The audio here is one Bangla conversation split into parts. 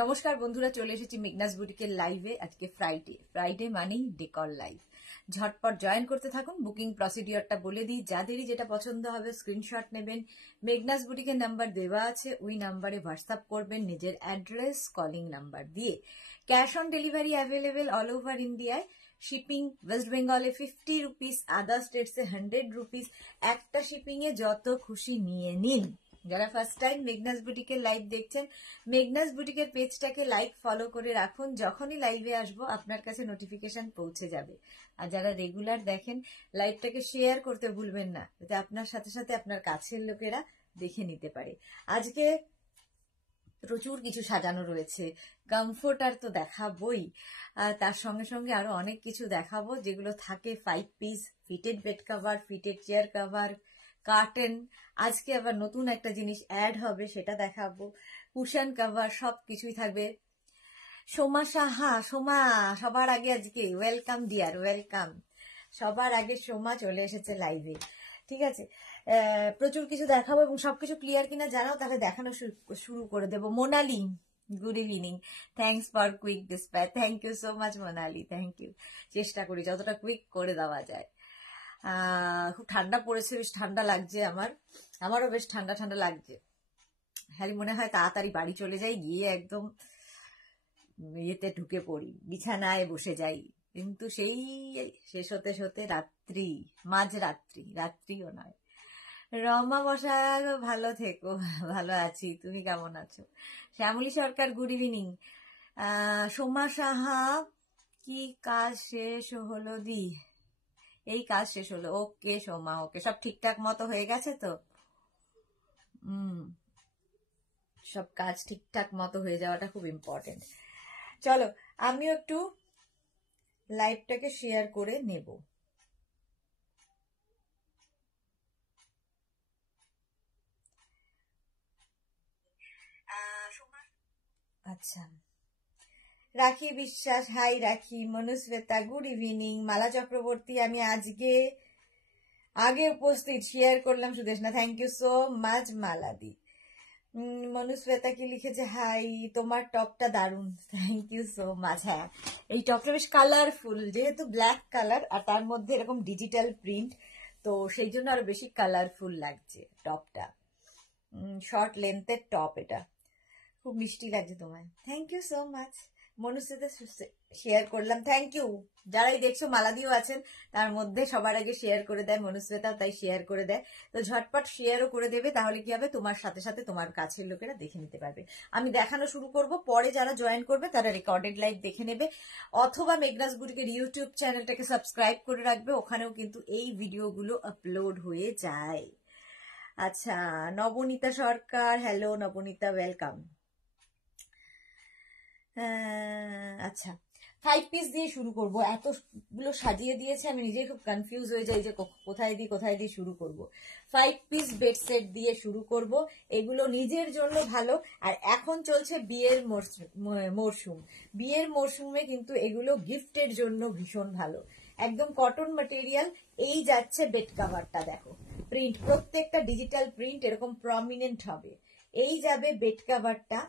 নমস্কার বন্ধুরা, চলে এসেছি মেঘনাস বুটিকের লাইভে। আজকে ফ্রাইডে মানেই ডেকর লাইভ। ঝটপট জয়েন করতে থাকুন। বুকিং প্রসিডিওরটা বলে দিই, যাদেরই যেটা পছন্দ হবে স্ক্রিনশট নেবেন। মেঘনাস বুটিকের নাম্বার দেওয়া আছে, ওই নাম্বারে হোয়াটসঅ্যাপ করবেন নিজের অ্যাড্রেস কলিং নাম্বার দিয়ে। Cash on delivery available all over ইন্ডিয়ায়। শিপিং ওয়েস্ট বেঙ্গলে 50 রুপিস, আদার স্টেটসে 100 রুপিস। একটা শিপিংয়ে যত খুশি নিয়ে নিন। যারা ফার্স্ট টাইম মেঘনাস বুটিকের লাইভ দেখছেন, মেঘনাস বুটিকের পেজটাকে লাইক ফলো করে রাখুন। যখনই লাইভে আসবো আপনার কাছে নোটিফিকেশন পৌঁছে যাবে। আর যারা রেগুলার দেখেন, লাইভটাকে শেয়ার করতে ভুলবেন না, যাতে আপনার সাথে সাথে আপনার কাছের লোকেরা দেখে নিতে পারে। আজকে প্রচুর কিছু সাজানো রয়েছে। কমফোর্টার তো দেখাবই, তার সঙ্গে সঙ্গে আরো অনেক কিছু দেখাবো যেগুলো থাকে 5 piece, fitted bed cover, fitted chair cover, curtain. আজকে আবার নতুন একটা জিনিস অ্যাড হবে, সেটা দেখাবো। কুশন কভার, সব কিছুই থাকবে। সোমা সাহা, সোমা সবার আগে আজকে ওয়েলকাম ডিয়ার, ওয়েলকাম। সবার আগে সোমা চলে এসেছে লাইভে। ঠিক আছে, প্রচুর কিছু দেখাবো এবং সবকিছু ক্লিয়ার কিনা জানাও, তাহলে দেখানো শুরু করে দেবো। Monali, good evening, thanks for quick dispatch. Thank you so much Monali, thank you. চেষ্টা করি যতটা কুইক করে দেওয়া যায়। খুব ঠান্ডা পড়েছে, বেশ ঠান্ডা লাগছে আমারও বেশ ঠান্ডা ঠান্ডা লাগছে। হ্যাঁ, মনে হয় তাড়াতাড়ি বাড়ি চলে যাই, গিয়ে একদম ইয়েতে ঢুকে পড়ি, বিছানায় বসে যাই। কিন্তু সেই শেষ হতে হতে রাত্রি, রাত্রিও নয়। রমা বসা, ভালো থেকো। ভালো আছি, তুমি কেমন আছো? শ্যামলী সরকার, গুড ইভিনিং। সোমা সাহা, কি কাজ শেষ হলো দি? এই কাজ শেষ হলো। ওকে সোমা, ওকে, সব ঠিকঠাক মতো হয়ে গেছে তো? সব কাজ ঠিকঠাক মতো হয়ে যাওয়াটা খুব ইম্পর্টেন্ট। চলো, আমিও একটু লাইভটাকে শেয়ার করে নেব। আচ্ছা, রাখি Biswas, hi Rakhi. Manushweta, good evening. Mala Chakraborty, আমি আগে উপস্থিত, শেয়ার করলাম। Sudeshna, thank you so much মালাদি। মনুশ্বেতা কি লিখেছে, হাই, তোমার টপটা দারুণ, থ্যাংক ইউ সো মাচ। হ্যাঁ, এই টপটা বেশ কালারফুল, যেহেতু ব্ল্যাক কালার আর তার মধ্যে এরকম ডিজিটাল প্রিন্ট, তো সেই জন্য আরো বেশি কালারফুল লাগছে টপটা। শর্ট লেন্থের টপ, এটা খুব মিষ্টি লাগছে তোমায়, থ্যাংক ইউ সো মাচ। মনুর সাথে শেয়ার করলাম, থ্যাংক ইউ। যারাই দেখছো, মালাদিও আছেন তার মধ্যে, সবার আগে শেয়ার করে দেয় মনুশ্বেতা, তাই শেয়ার করে দেয়। তো ঝটপট শেয়ারও করে দেবে, তাহলে কি হবে, তোমার সাথে সাথে তোমার কাছের লোকেরা দেখে নিতে পারবে। আমি দেখানো শুরু করব, পরে যারা জয়েন করবে তারা রেকর্ডেড লাইভ দেখে নেবে, অথবা মেঘনাস বুটিকের ইউটিউব চ্যানেলটাকে সাবস্ক্রাইব করে রাখবে, ওখানেও কিন্তু এই ভিডিওগুলো আপলোড হয়ে যায়। আচ্ছা, নবনীতা সরকার, হ্যালো নবনীতা, ওয়েলকাম। আচ্ছা, 5 পিস দিয়ে শুরু করব। এতগুলো সাজিয়ে দিয়েছে, আমি নিজেই খুব কনফিউজ হয়ে যাই যে কোথায় দিয়ে শুরু করব। 5 পিস বেড সেট দিয়ে শুরু করব। এগুলো নিজের জন্য ভালো, আর এখন চলছে বিয়ের মরশুম। বিয়ের মরশুমে কিন্তু এগুলো গিফটের জন্য ভীষণ ভালো। একদম কটন ম্যাটেরিয়াল। এই যাচ্ছে বেড কাভারটা, দেখো প্রিন্ট, প্রত্যেকটা ডিজিটাল প্রিন্ট এরকম প্রমিনেন্ট হবে। এই যাবে বেড কাভারটা,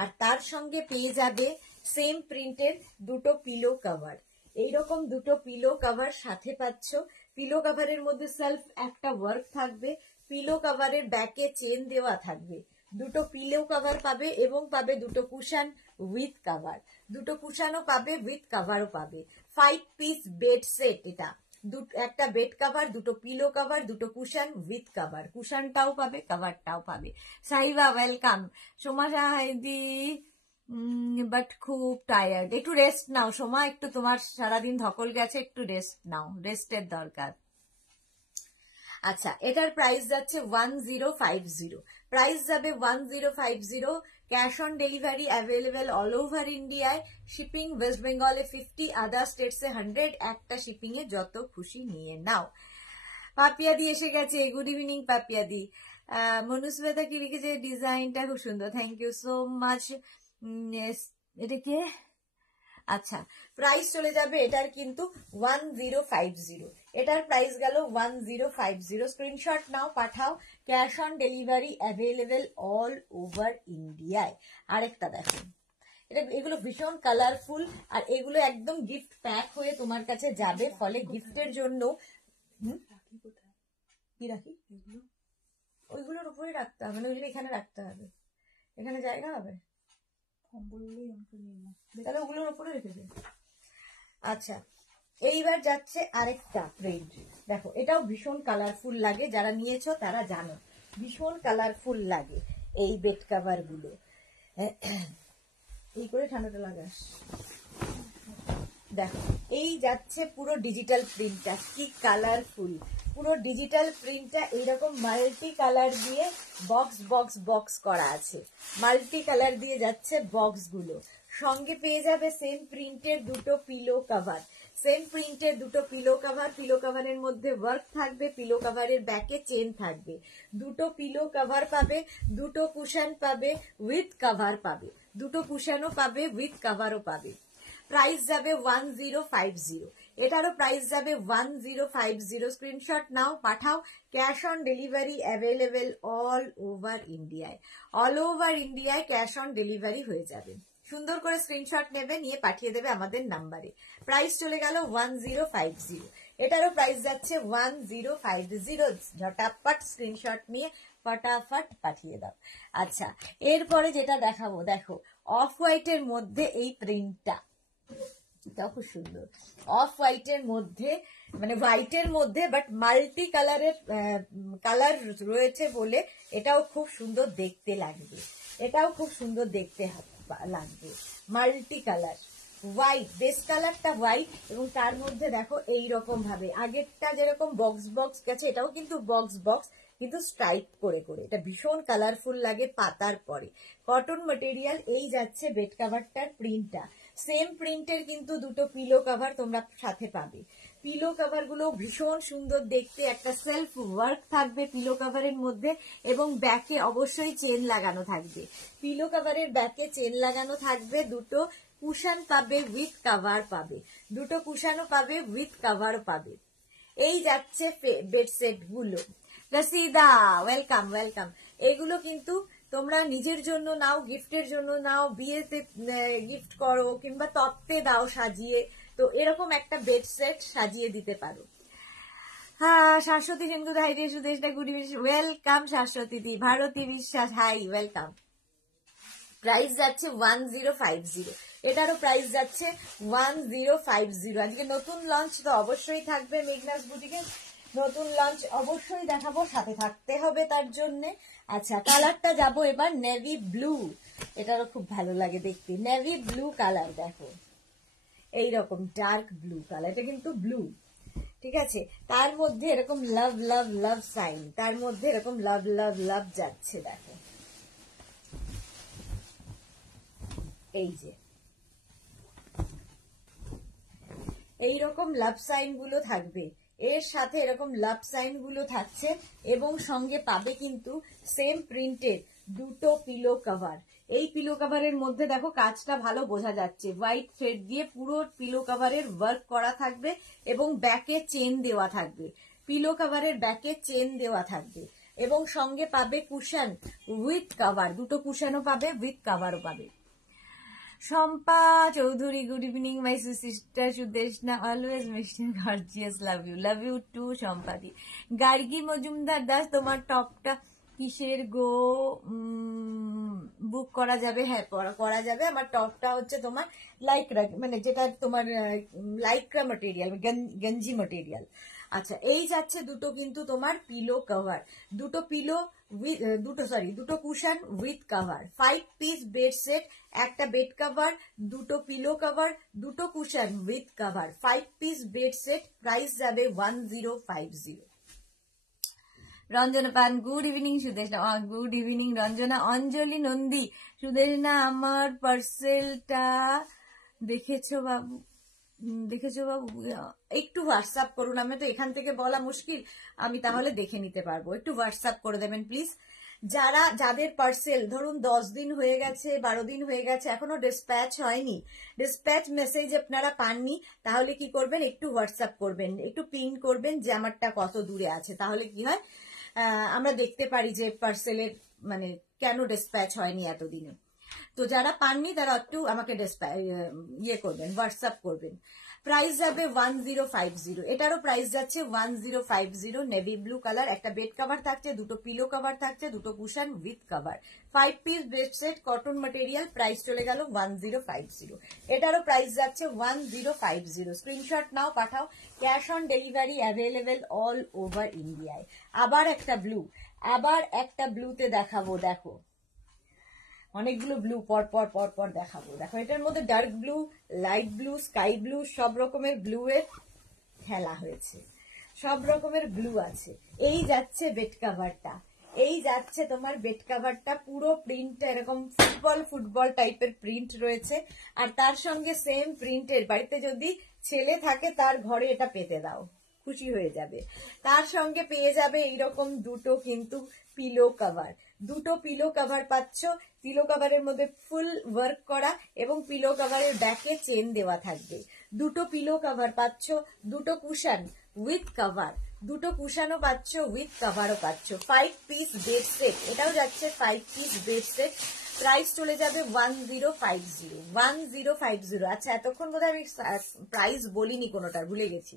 আর তার সঙ্গে পেয়ে যাবে সেম প্রিন্টের দুটো পিলো কভার। এইরকম দুটো পিলো কভার সাথে পাচ্ছ। পিলো কভারের মধ্যে সেলফ একটা ওয়ার্ক থাকবে, পিলো কভারের ব্যাকে চেন দেওয়া থাকবে। দুটো পিলো কভার পাবে এবং পাবে দুটো কুশন উইথ কভার। দুটো কুশনও পাবে, উইথ কভারও পাবে। 5 পিস বেড সেট এটা। একটা বেড কভার, দুটো পিলো কভার, দুটো কুশন উইথ কভার। কুশনটাও পাবে, কভারটাও পাবে। সাইবা, ওয়েলকাম। সোমা সাহাইদি, বাট খুব টায়ার্ড, একটু রেস্ট নাও সোমা, একটু তোমার সারাদিন ধকল গেছে, একটু রেস্ট নাও, রেস্টের দরকার। আচ্ছা, এটার প্রাইস যাচ্ছে 1050, প্রাইস যাবে 1050। Cash on delivery available all over ইন্ডিয়ায়। শিপিং ওয়েস্ট বেঙ্গলে 50, আদার স্টেটসে 100। একটা শিপিং এ যত খুশি নিয়ে নাও। পাপিয়াদি এসে গেছে, গুড ইভিনিং পাপিয়াদি। মনুশ্বেতা কি লিখেছে, ডিজাইনটা খুব সুন্দর, থ্যাংক ইউ সো মাচ। এটাকে আচ্ছা, প্রাইস চলে যাবে এটার কিন্তু 1050। এটার প্রাইস গেল 1050। স্ক্রিনশট নাও, পাঠাও। Cash on delivery available all over ইন্ডিয়ায়। আরেকটা দেখুন, এগুলো ভীষণ কালারফুল, আর এগুলো একদম গিফট প্যাক হয়ে তোমার কাছে যাবে, ফলে গিফটের জন্য কি রাখি ওইগুলোর উপরে রাখতে হবে না, ওইগুলো এখানে রাখতে হবে, এখানে জায়গা হবে, তাহলে ওগুলোর উপরে রেখেছে। আচ্ছা, এইবার যাচ্ছে আরেকটা প্রিন্ট, দেখো এটাও ভীষণ কালারফুল লাগে, যারা নিয়েছো তারা জানো ভীষণ কালারফুল লাগে এই বেড কাভার গুলো। এই করে ঠান্ডাটা লাগাস। দেখো এই যাচ্ছে পুরো ডিজিটাল প্রিন্টটা, কি কালারফুল পুরো ডিজিটাল প্রিন্টটা, এইরকম মাল্টি কালার দিয়ে বক্স বক্স বক্স করা আছে, মাল্টি কালার দিয়ে যাচ্ছে বক্স গুলো। সঙ্গে পেয়ে যাবে সেম প্রিন্টের দুটো পিলো কভার, সেম প্রিন্টের দুটো পিলো কভার, পিলো কভারের মধ্যে ওয়ার্ক থাকবে, পিলো কভারের ব্যাকে চেন থাকবে, দুটো পিলো কভার পাবে, দুটো কুশন পাবে উইথ কভার পাবে, দুটো কুশনও পাবে উইথ কভারও পাবে। প্রাইস যাবে 1050, এটারও প্রাইস যাবে 1050। স্ক্রিনশট নাও, পাঠাও, cash on delivery available all over ইন্ডিয়ায়, অল ওভার ইন্ডিয়ায় ক্যাশ অন ডেলিভারি হয়ে যাবে। সুন্দর করে স্ক্রিনশট নেবে, নিয়ে পাঠিয়ে দেবে আমাদের নাম্বারে। প্রাইস চলে গেল 1050, এটারও প্রাইস যাচ্ছে 1050। ঝটাপট স্ক্রিনশট নিয়ে ফটাফট পাঠিয়ে দাও। আচ্ছা, এরপরে যেটা দেখাবো, দেখো অফ হোয়াইটের মধ্যে এই প্রিন্টটা, এটাও খুব সুন্দর, অফ হোয়াইটের মধ্যে মানে হোয়াইটের মধ্যে বাট মাল্টি কালারের কালার রয়েছে বলে এটাও খুব সুন্দর দেখতে লাগবে, এটাও খুব সুন্দর দেখতে লাগবে। মাল্টি কালার হোয়াইট, বেস কালারটা হোয়াইট, এবং তার মধ্যে দেখো এইরকম ভাবে আগেরটা যেরকম বক্স বক্স গেছে, এটাও কিন্তু বক্স বক্স কিন্তু স্ট্রাইপ করে করে, এটা ভীষণ কালারফুল লাগে পাতার পরে। কটন মেটেরিয়াল, এই যাচ্ছে বেড কাভারটার প্রিন্টটা, সেম প্রিন্টের কিন্তু দুটো পিলো কভার তোমরা সাথে পাবে। পিলো কভার গুলো ভীষণ সুন্দর দেখতে, একটা সেলফ ওয়ার্ক থাকবে পিলো কভারের মধ্যে, এবং ব্যাকে অবশ্যই চেন লাগানো থাকবে, পিলো কভারের ব্যাকে চেন লাগানো থাকবে, দুটো কুশন পাবে উইথ কভার পাবে, দুটো কুশনও পাবে উইথ কভারও পাবে। এই যাচ্ছে বেড সেট গুলো। রসিদা ওয়েলকাম ওয়েলকাম। এগুলো কিন্তু তোমরা নিজের জন্য নাও, গিফটের জন্য নাও, বিয়েতে গিফট করো, কিংবা তত্ত্বে দাও সাজিয়ে, তো এরকম একটা বেড সেট সাজিয়ে দিতে পারো। হ্যাঁ, শাশ্বতী সেনগুদ, হাই রে সুদেশটা, গুড ইভিনিং, ওয়েলকাম শাশ্বতী দি। ভারতী বিশ্বাস, হাই ওয়েলকাম। প্রাইস যাচ্ছে 1050, এটারও প্রাইস যাচ্ছে 1050। আজকে নতুন লঞ্চ তো অবশ্যই থাকবে মেঘনাস বুটিকে, নতুন লঞ্চ অবশ্যই দেখাবো, সাথে থাকতে হবে তার জন্যে। আচ্ছা, কালারটা যাবো এবার নেভি ব্লু, এটারও খুব ভালো লাগে দেখতে, নেভি ব্লু কালার, দেখো এইরকম ডার্ক ব্লু কালার, এটা কিন্তু ব্লু, ঠিক আছে, তার মধ্যে এরকম লাভ লাভ লাভ সাইন, তার মধ্যে এরকম লাভ লাভ লাভ যাচ্ছে, দেখো এই যে এইরকম লাভ সাইন গুলো থাকবে, এর সাথে এরকম লাভ সাইন গুলো থাকছে, এবং সঙ্গে পাবে কিন্তু সেম প্রিন্টের দুটো পিলো কভার। এই পিলো কভারের মধ্যে দেখো কাজটা ভালো বোঝা যাচ্ছে, হোয়াইট থ্রেড দিয়ে পুরো পিলো কভারের ওয়ার্ক করা থাকবে, এবং ব্যাকে চেন দেওয়া থাকবে, পিলো কভারের ব্যাকে চেন দেওয়া থাকবে, এবং সঙ্গে পাবে কুশন উইথ কভার, দুটো কুশনও পাবে উইথ কভারও পাবে। Shampa Chowdhury, good evening my sister Sudeshna, always mister gorgeous, love you too শম্পাদি। গার্গী মজুমদার দাস, তোমার টপটা কিসের গো, বুক করা যাবে? হ্যাঁ করা যাবে, আমার টপটা হচ্ছে তোমার লাইক্রা, মানে যেটা তোমার লাইক্রা মেটেরিয়াল, গঞ্জি মেটেরিয়াল। আচ্ছা, এই যাচ্ছে দুটো কিন্তু তোমার পিলো কভার, দুটো পিলো দুটো cushion with cover, 5 piece bed set, একটা বেড কভার, দুটো পিলো কভার, দুটো cushion with cover, 5 piece bed set. Price যাবে 1050। Ranjana Pan, good evening Sudeshna, good evening Ranjana. Anjali Nandi, Sudeshna আমার পার্সেলটা দেখেছো বাবু, একটু হোয়াটসঅ্যাপ করুন, আমি তো এখান থেকে বলা মুশকিল, আমি তাহলে দেখে নিতে পারবো, একটু হোয়াটসঅ্যাপ করে দেবেন প্লিজ। যাদের পার্সেল ধরুন 10 দিন হয়ে গেছে, 12 দিন হয়ে গেছে, এখনো ডিসপ্যাচ হয়নি, ডিসপ্যাচ মেসেজ আপনারা পাননি, তাহলে কি করবেন, একটু হোয়াটসঅ্যাপ করবেন, একটু পিন করবেন যে আমারটা কত দূরে আছে, তাহলে কি হয় আমরা দেখতে পারি যে পার্সেলের মানে কেন ডিসপ্যাচ হয়নি এতদিনে। তো যারা পাননি তারা একটু আমাকে ইয়ে করবেন, হোয়াটসঅ্যাপ করবেন। প্রাইস যাবে 1050, এটারও প্রাইস যাচ্ছে 1050। নেভি ব্লু কালার, একটা বেড কভার থাকছে, দুটো পিলো কভার থাকছে, দুটো cushion with cover, 5 piece bed set, cotton material, price চলে গেল 1050। এটারও প্রাইস যাচ্ছে 1050। স্ক্রিনশট নাও, পাঠাও। Cash on delivery available all over ইন্ডিয়ায়। আবার একটা ব্লুতে দেখাবো, দেখো অনেকগুলো ব্লু পর দেখাবো। দেখো এটার মধ্যে dark blue, light blue, sky blue, সব রকমের ব্লু এর খেলা হয়েছে, সব রকমের ব্লু আছে। এই যাচ্ছে বেড কাভারটা, এই যাচ্ছে তোমার বেড কাভারটা, পুরো প্রিন্টটা এরকম ফুটবল টাইপের প্রিন্ট রয়েছে। আর তার সঙ্গে সেম প্রিন্টের, বাড়িতে যদি ছেলে থাকে তার ঘরে এটা পেতে দাও, খুশি হয়ে যাবে। তার সঙ্গে পেয়ে যাবে এইরকম দুটো কিন্তু পিলো কভার, দুটো পিলো কভার পাচ্ছ। পিলো কভারের মধ্যে ফুল ওয়ার্ক করা এবং পিলো কভারের ব্যাকে চেন দেওয়া থাকবে। দুটো পিলো কভার পাচ্ছ, দুটো কুশন উইথ কভার, দুটো কুশনও পাচ্ছ উইথ কভারও পাচ্ছ। 5 পিস বেড সেট, এটাও যাচ্ছে 5 পিস বেড সেট। প্রাইস চলে যাবে 1050। আচ্ছা, এতক্ষণ বোধহয় আমি প্রাইস বলিনি, কোনোটার ভুলে গেছি।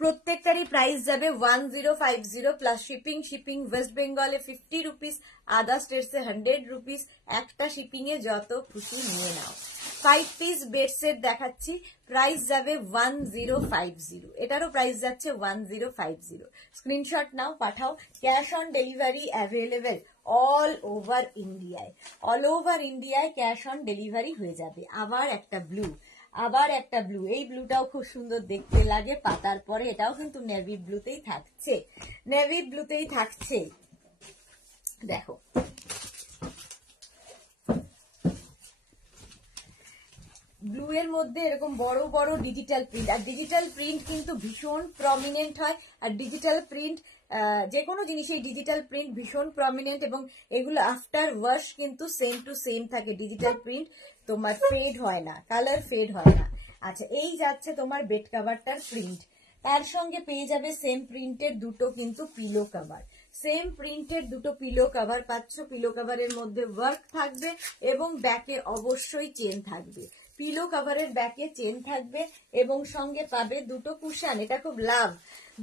প্রত্যেকটারই প্রাইস যাবে 1050 প্লাস শিপিং ওয়েস্ট বেঙ্গলে 50 রুপিস, আদার স্টেটসে 100 রুপিস। একটা শিপিং এ যত খুশি নিয়ে নাও। 5 পিস বেড সেট দেখাচ্ছি, প্রাইস যাবে 1050। এটারও প্রাইস যাচ্ছে 1050। স্ক্রিনশট নাও, পাঠাও। Cash on delivery available all over ইন্ডিয়ায়, অল ওভার ইন্ডিয়ায় ক্যাশ অন ডেলিভারি হয়ে যাবে। আবার একটা ব্লু, এই ব্লুটাও খুব সুন্দর দেখতে লাগে পাতার পরে। এটাও কিন্তু নেভি ব্লুতেই থাকছে, দেখো ব্লু এর মধ্যে এরকম বড় বড় ডিজিটাল প্রিন্ট। আর ডিজিটাল প্রিন্ট কিন্তু ভীষণ প্রমিনেন্ট হয়। আর ডিজিটাল প্রিন্ট, যে কোনো জিনিসেই ডিজিটাল প্রিন্ট ভীষণ প্রমিনেন্ট, এবং এগুলো আফটার ওয়াশ কিন্তু সেম টু সেম থাকে। ডিজিটাল প্রিন্ট তোমার ফেড হয় না, কালার ফেড হয় না। আচ্ছা, এই যাচ্ছে তোমার বেড কাভারটার প্রিন্ট। তার সঙ্গে পেয়ে যাবে সেম প্রিন্টের দুটো কিন্তু পিলো কভার, সেম প্রিন্টের দুটো পিলো কভার পাচ্ছ। পিলো কভারের মধ্যে ওয়ার্ক থাকবে এবং ব্যাকে অবশ্যই চেন থাকবে। পিলো কভারের ব্যাকে চেন থাকবে এবং সঙ্গে পাবে দুটো কুশন। এটা খুব লাভ,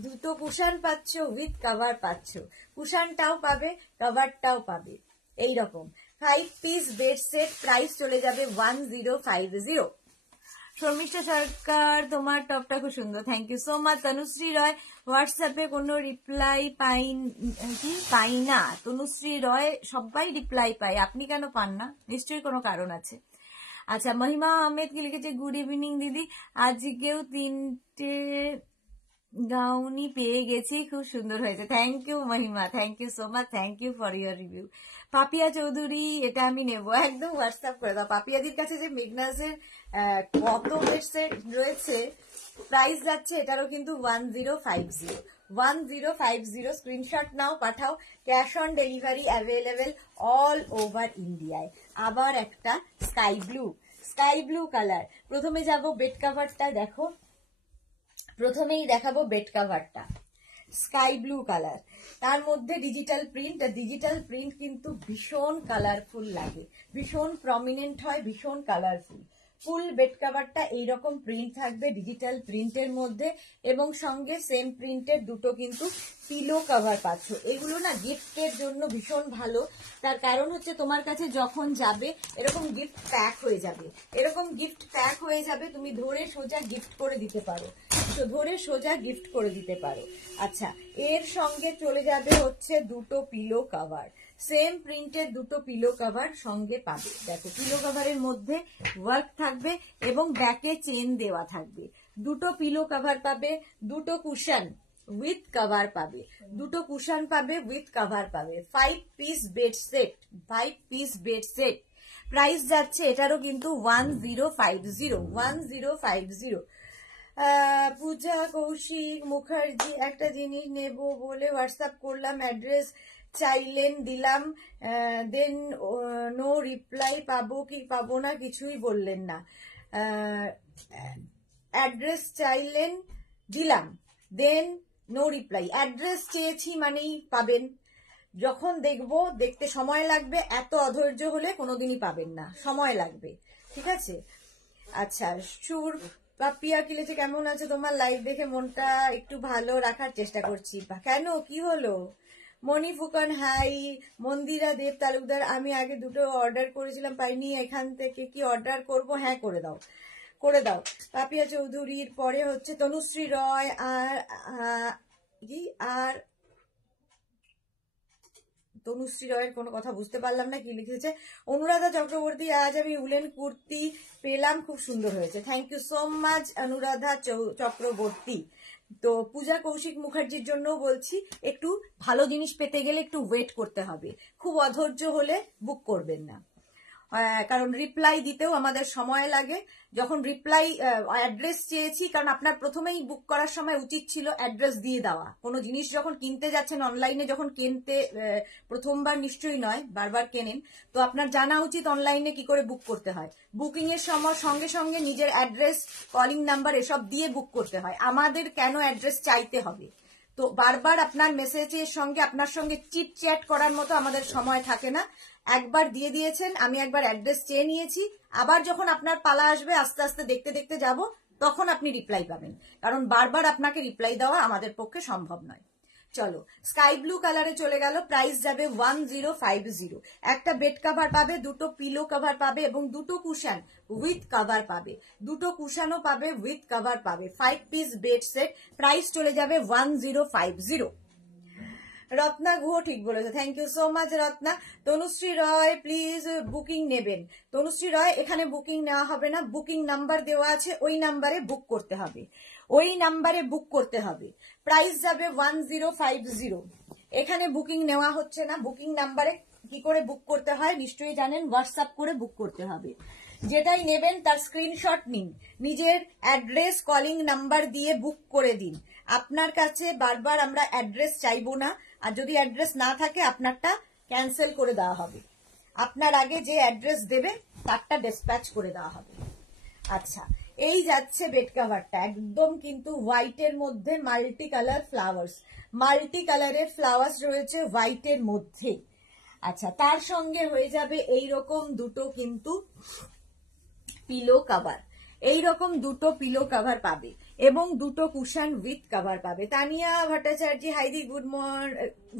দুটো কুশন পাচ্ছ উইথ কভার পাচ্ছ, কুশনটাও পাবে, কভারটাও পাবে। এইরকম 5 পিস বেড সেট, প্রাইস চলে যাবে 1050। শর্মিষ্ঠা সরকার, তোমার টপটা খুব সুন্দর, thank you so much. Tanushree Roy, হোয়াটসঅ্যাপে কোনো রিপ্লাই পাই না। তনুশ্রী রয়, সবাই রিপ্লাই পায়, আপনি কেন পান না? নিশ্চয়ই কোনো কারণ আছে। আচ্ছা, মহিমা আহমেদ কি লিখেছে, গুড ইভিনিং দিদি, আজকেও 3টে গাউনি পেয়ে গেছি, খুব সুন্দর হয়েছে। Thank you Mahima, thank you so much, thank you for your review. Papiya Chowdhury, এটা আমি নেবো, একদম হোয়াটসঅ্যাপ করে দাও। পাপিয়াদির কাছে যে মেগনাসের কত বেড সেট রয়েছে, প্রাইস যাচ্ছে এটারও কিন্তু 1050। স্ক্রিনশট নাও, পাঠাও। Cash on delivery available all over ইন্ডিয়ায়। আবার একটা স্কাই ব্লু কালার। প্রথমে যাব বেড কাভারটা, দেখো প্রথমেই দেখাবো বেড কাভারটা, স্কাই ব্লু কালার, তার মধ্যে ডিজিটাল প্রিন্ট। আর ডিজিটাল প্রিন্ট কিন্তু ভীষণ কালারফুল লাগে, ভীষণ প্রমিনেন্ট হয়, ভীষণ কালারফুল। ফুল বেড কাভারটা এইরকম প্রিন্ট থাকবে ডিজিটাল প্রিন্টের মধ্যে, এবং সঙ্গে সেম প্রিন্টের দুটো কিন্তু পিলো কভার পাচ্ছ। এগুলো না গিফটের জন্য ভীষণ ভালো, তার কারণ হচ্ছে তোমার কাছে যখন যাবে এরকম গিফট প্যাক হয়ে যাবে, তুমি ধরে সোজা গিফট করে দিতে পারো, আচ্ছা, এর সঙ্গে চলে যাবে হচ্ছে দুটো পিলো কভার, সেম প্রিন্টের দুটো পিলো কভার সঙ্গে পাবে। দেখো পিলো কভারের মধ্যে ওয়ার্ক থাকবে এবং ব্যাকে চেন দেওয়া থাকবে। দুটো পিলো কভার পাবে, দুটো কুশন উইথ কভার পাবে, 5 পিস বেড সেট। প্রাইস যাচ্ছে এটারও কিন্তু 1050। পূজা কৌশিক মুখার্জি, একটা জিনিস নেব বলে হোয়াটসঅ্যাপ করলাম, অ্যাড্রেস চাইলেন, দিলাম, দেন নো রিপ্লাই, পাবো কি পাবো না কিছুই বললেন না। অ্যাড্রেস চাইলেন, দিলাম, দেন নো রিপ্লাই। অ্যাড্রেস চেয়েছি মানেই পাবেন, যখন দেখবো, দেখতে সময় লাগবে, এত অধৈর্য হলে কোনোদিনই পাবেন না, সময় লাগবে, ঠিক আছে? আচ্ছা, সুর পাপিয়া কি লিখেছে, কেমন আছে তোমার? লাইভ দেখে মনটা একটু ভালো রাখার চেষ্টা করছি। কেন, কি হলো? মণি ফুকন হাই। মন্দিরা দেব তালুকদার, আমি আগে দুটো অর্ডার করেছিলাম পাইনি, এখান থেকে কি অর্ডার করব? হ্যাঁ, করে দাও, করে দাও। পাপিয়া চৌধুরীর পরে হচ্ছে তনুশ্রী রয় আর তনুশ্রী রয়ের কোনো কথা বুঝতে পারলাম না কি লিখেছে। অনুরাধা চক্রবর্তী, আজ আমি উলেন কুর্তি পেলাম, খুব সুন্দর হয়েছে। Thank you so much Anuradha Chakraborty. তো পূজা কৌশিক মুখার্জির জন্য বলছি, একটু ভালো জিনিস পেতে গেলে একটু ওয়েট করতে হবে, খুব অধৈর্য হলে বুক করবেন না, কারণ রিপ্লাই দিতেও আমাদের সময় লাগে। যখন রিপ্লাই অ্যাড্রেস চেয়েছি, কারণ আপনার প্রথমেই বুক করার সময় উচিত ছিল অ্যাড্রেস দিয়ে দেওয়া। কোনো জিনিস যখন কিনতে যাচ্ছেন অনলাইনে, যখন কিনতে প্রথমবার নিশ্চয়ই নয়, বারবার কেনেন, তো আপনার জানা উচিত অনলাইনে কি করে বুক করতে হয়। বুকিং এর সময় সঙ্গে সঙ্গে নিজের অ্যাড্রেস, কলিং নাম্বার এসব দিয়ে বুক করতে হয়। আমাদের কেন অ্যাড্রেস চাইতে হবে? তো বারবার আপনার মেসেজের সঙ্গে আপনার সঙ্গে চিট চ্যাট করার মতো আমাদের সময় থাকে না। একবার দিয়ে দিয়েছেন, আমি একবার অ্যাড্রেস চেয়ে নিয়েছি, আবার যখন আপনার পালা আসবে আস্তে আস্তে দেখতে দেখতে যাব, তখন আপনি রিপ্লাই পাবেন, কারণ বারবার আপনাকে রিপ্লাই দেওয়া আমাদের পক্ষে সম্ভব নয়। চলো, স্কাই ব্লু কালারে চলে গেল, প্রাইস যাবে 1050। একটা বেড কভার পাবে, দুটো পিলো কভার পাবে এবং দুটো কুশন উইথ কভার পাবে, দুটো কুশনও পাবে, উইথ কভার পাবে, 5 পিস বেড সেট, প্রাইস চলে যাবে 1050। রত্না গুহ ঠিক বলেছে, thank you so much Ratna. Tanushree Roy, please booking নেবেন। তনুশ্রী রয়, এখানে বুকিং নেওয়া হবে না, বুকিং নাম্বার দেওয়া আছে, ওই নাম্বারে বুক করতে হবে, ওই নাম্বারে বুক করতে হবে। প্রাইস যাবে 1050। এখানে বুকিং নেওয়া হচ্ছে না। বুকিং নাম্বারে কি করে বুক করতে হয় নিশ্চয়ই জানেন, হোয়াটসঅ্যাপ করে বুক করতে হবে। যেটাই নেবেন তার স্ক্রিনশট নিন, নিজের অ্যাড্রেস, কলিং নাম্বার দিয়ে বুক করে দিন। আপনার কাছে বারবার আমরা অ্যাড্রেস চাইবো না, আর যদি অ্যাড্রেস না থাকে আপনারটা ক্যান্সেল করে দেওয়া হবে। আপনার আগে যে অ্যাড্রেস দেবে তারটা ডিসপ্যাচ করে দেওয়া হবে। আচ্ছা, এই যাচ্ছে বেড কভারটা, একদম কিন্তু হোয়াইটের মধ্যে মাল্টি কালার ফ্লাওয়ার্স, মাল্টি কালারের ফ্লাওয়ার্স রয়েছে হোয়াইটের মধ্যে। আচ্ছা, তার সঙ্গে হয়ে যাবে এইরকম দুটো কিন্তু পিলো কভার, এইরকম দুটো পিলো কভার পাবে এবং দুটো কুশন উইথ কভার পাবে। তানিয়া ভট্টাচার্য, হাইদি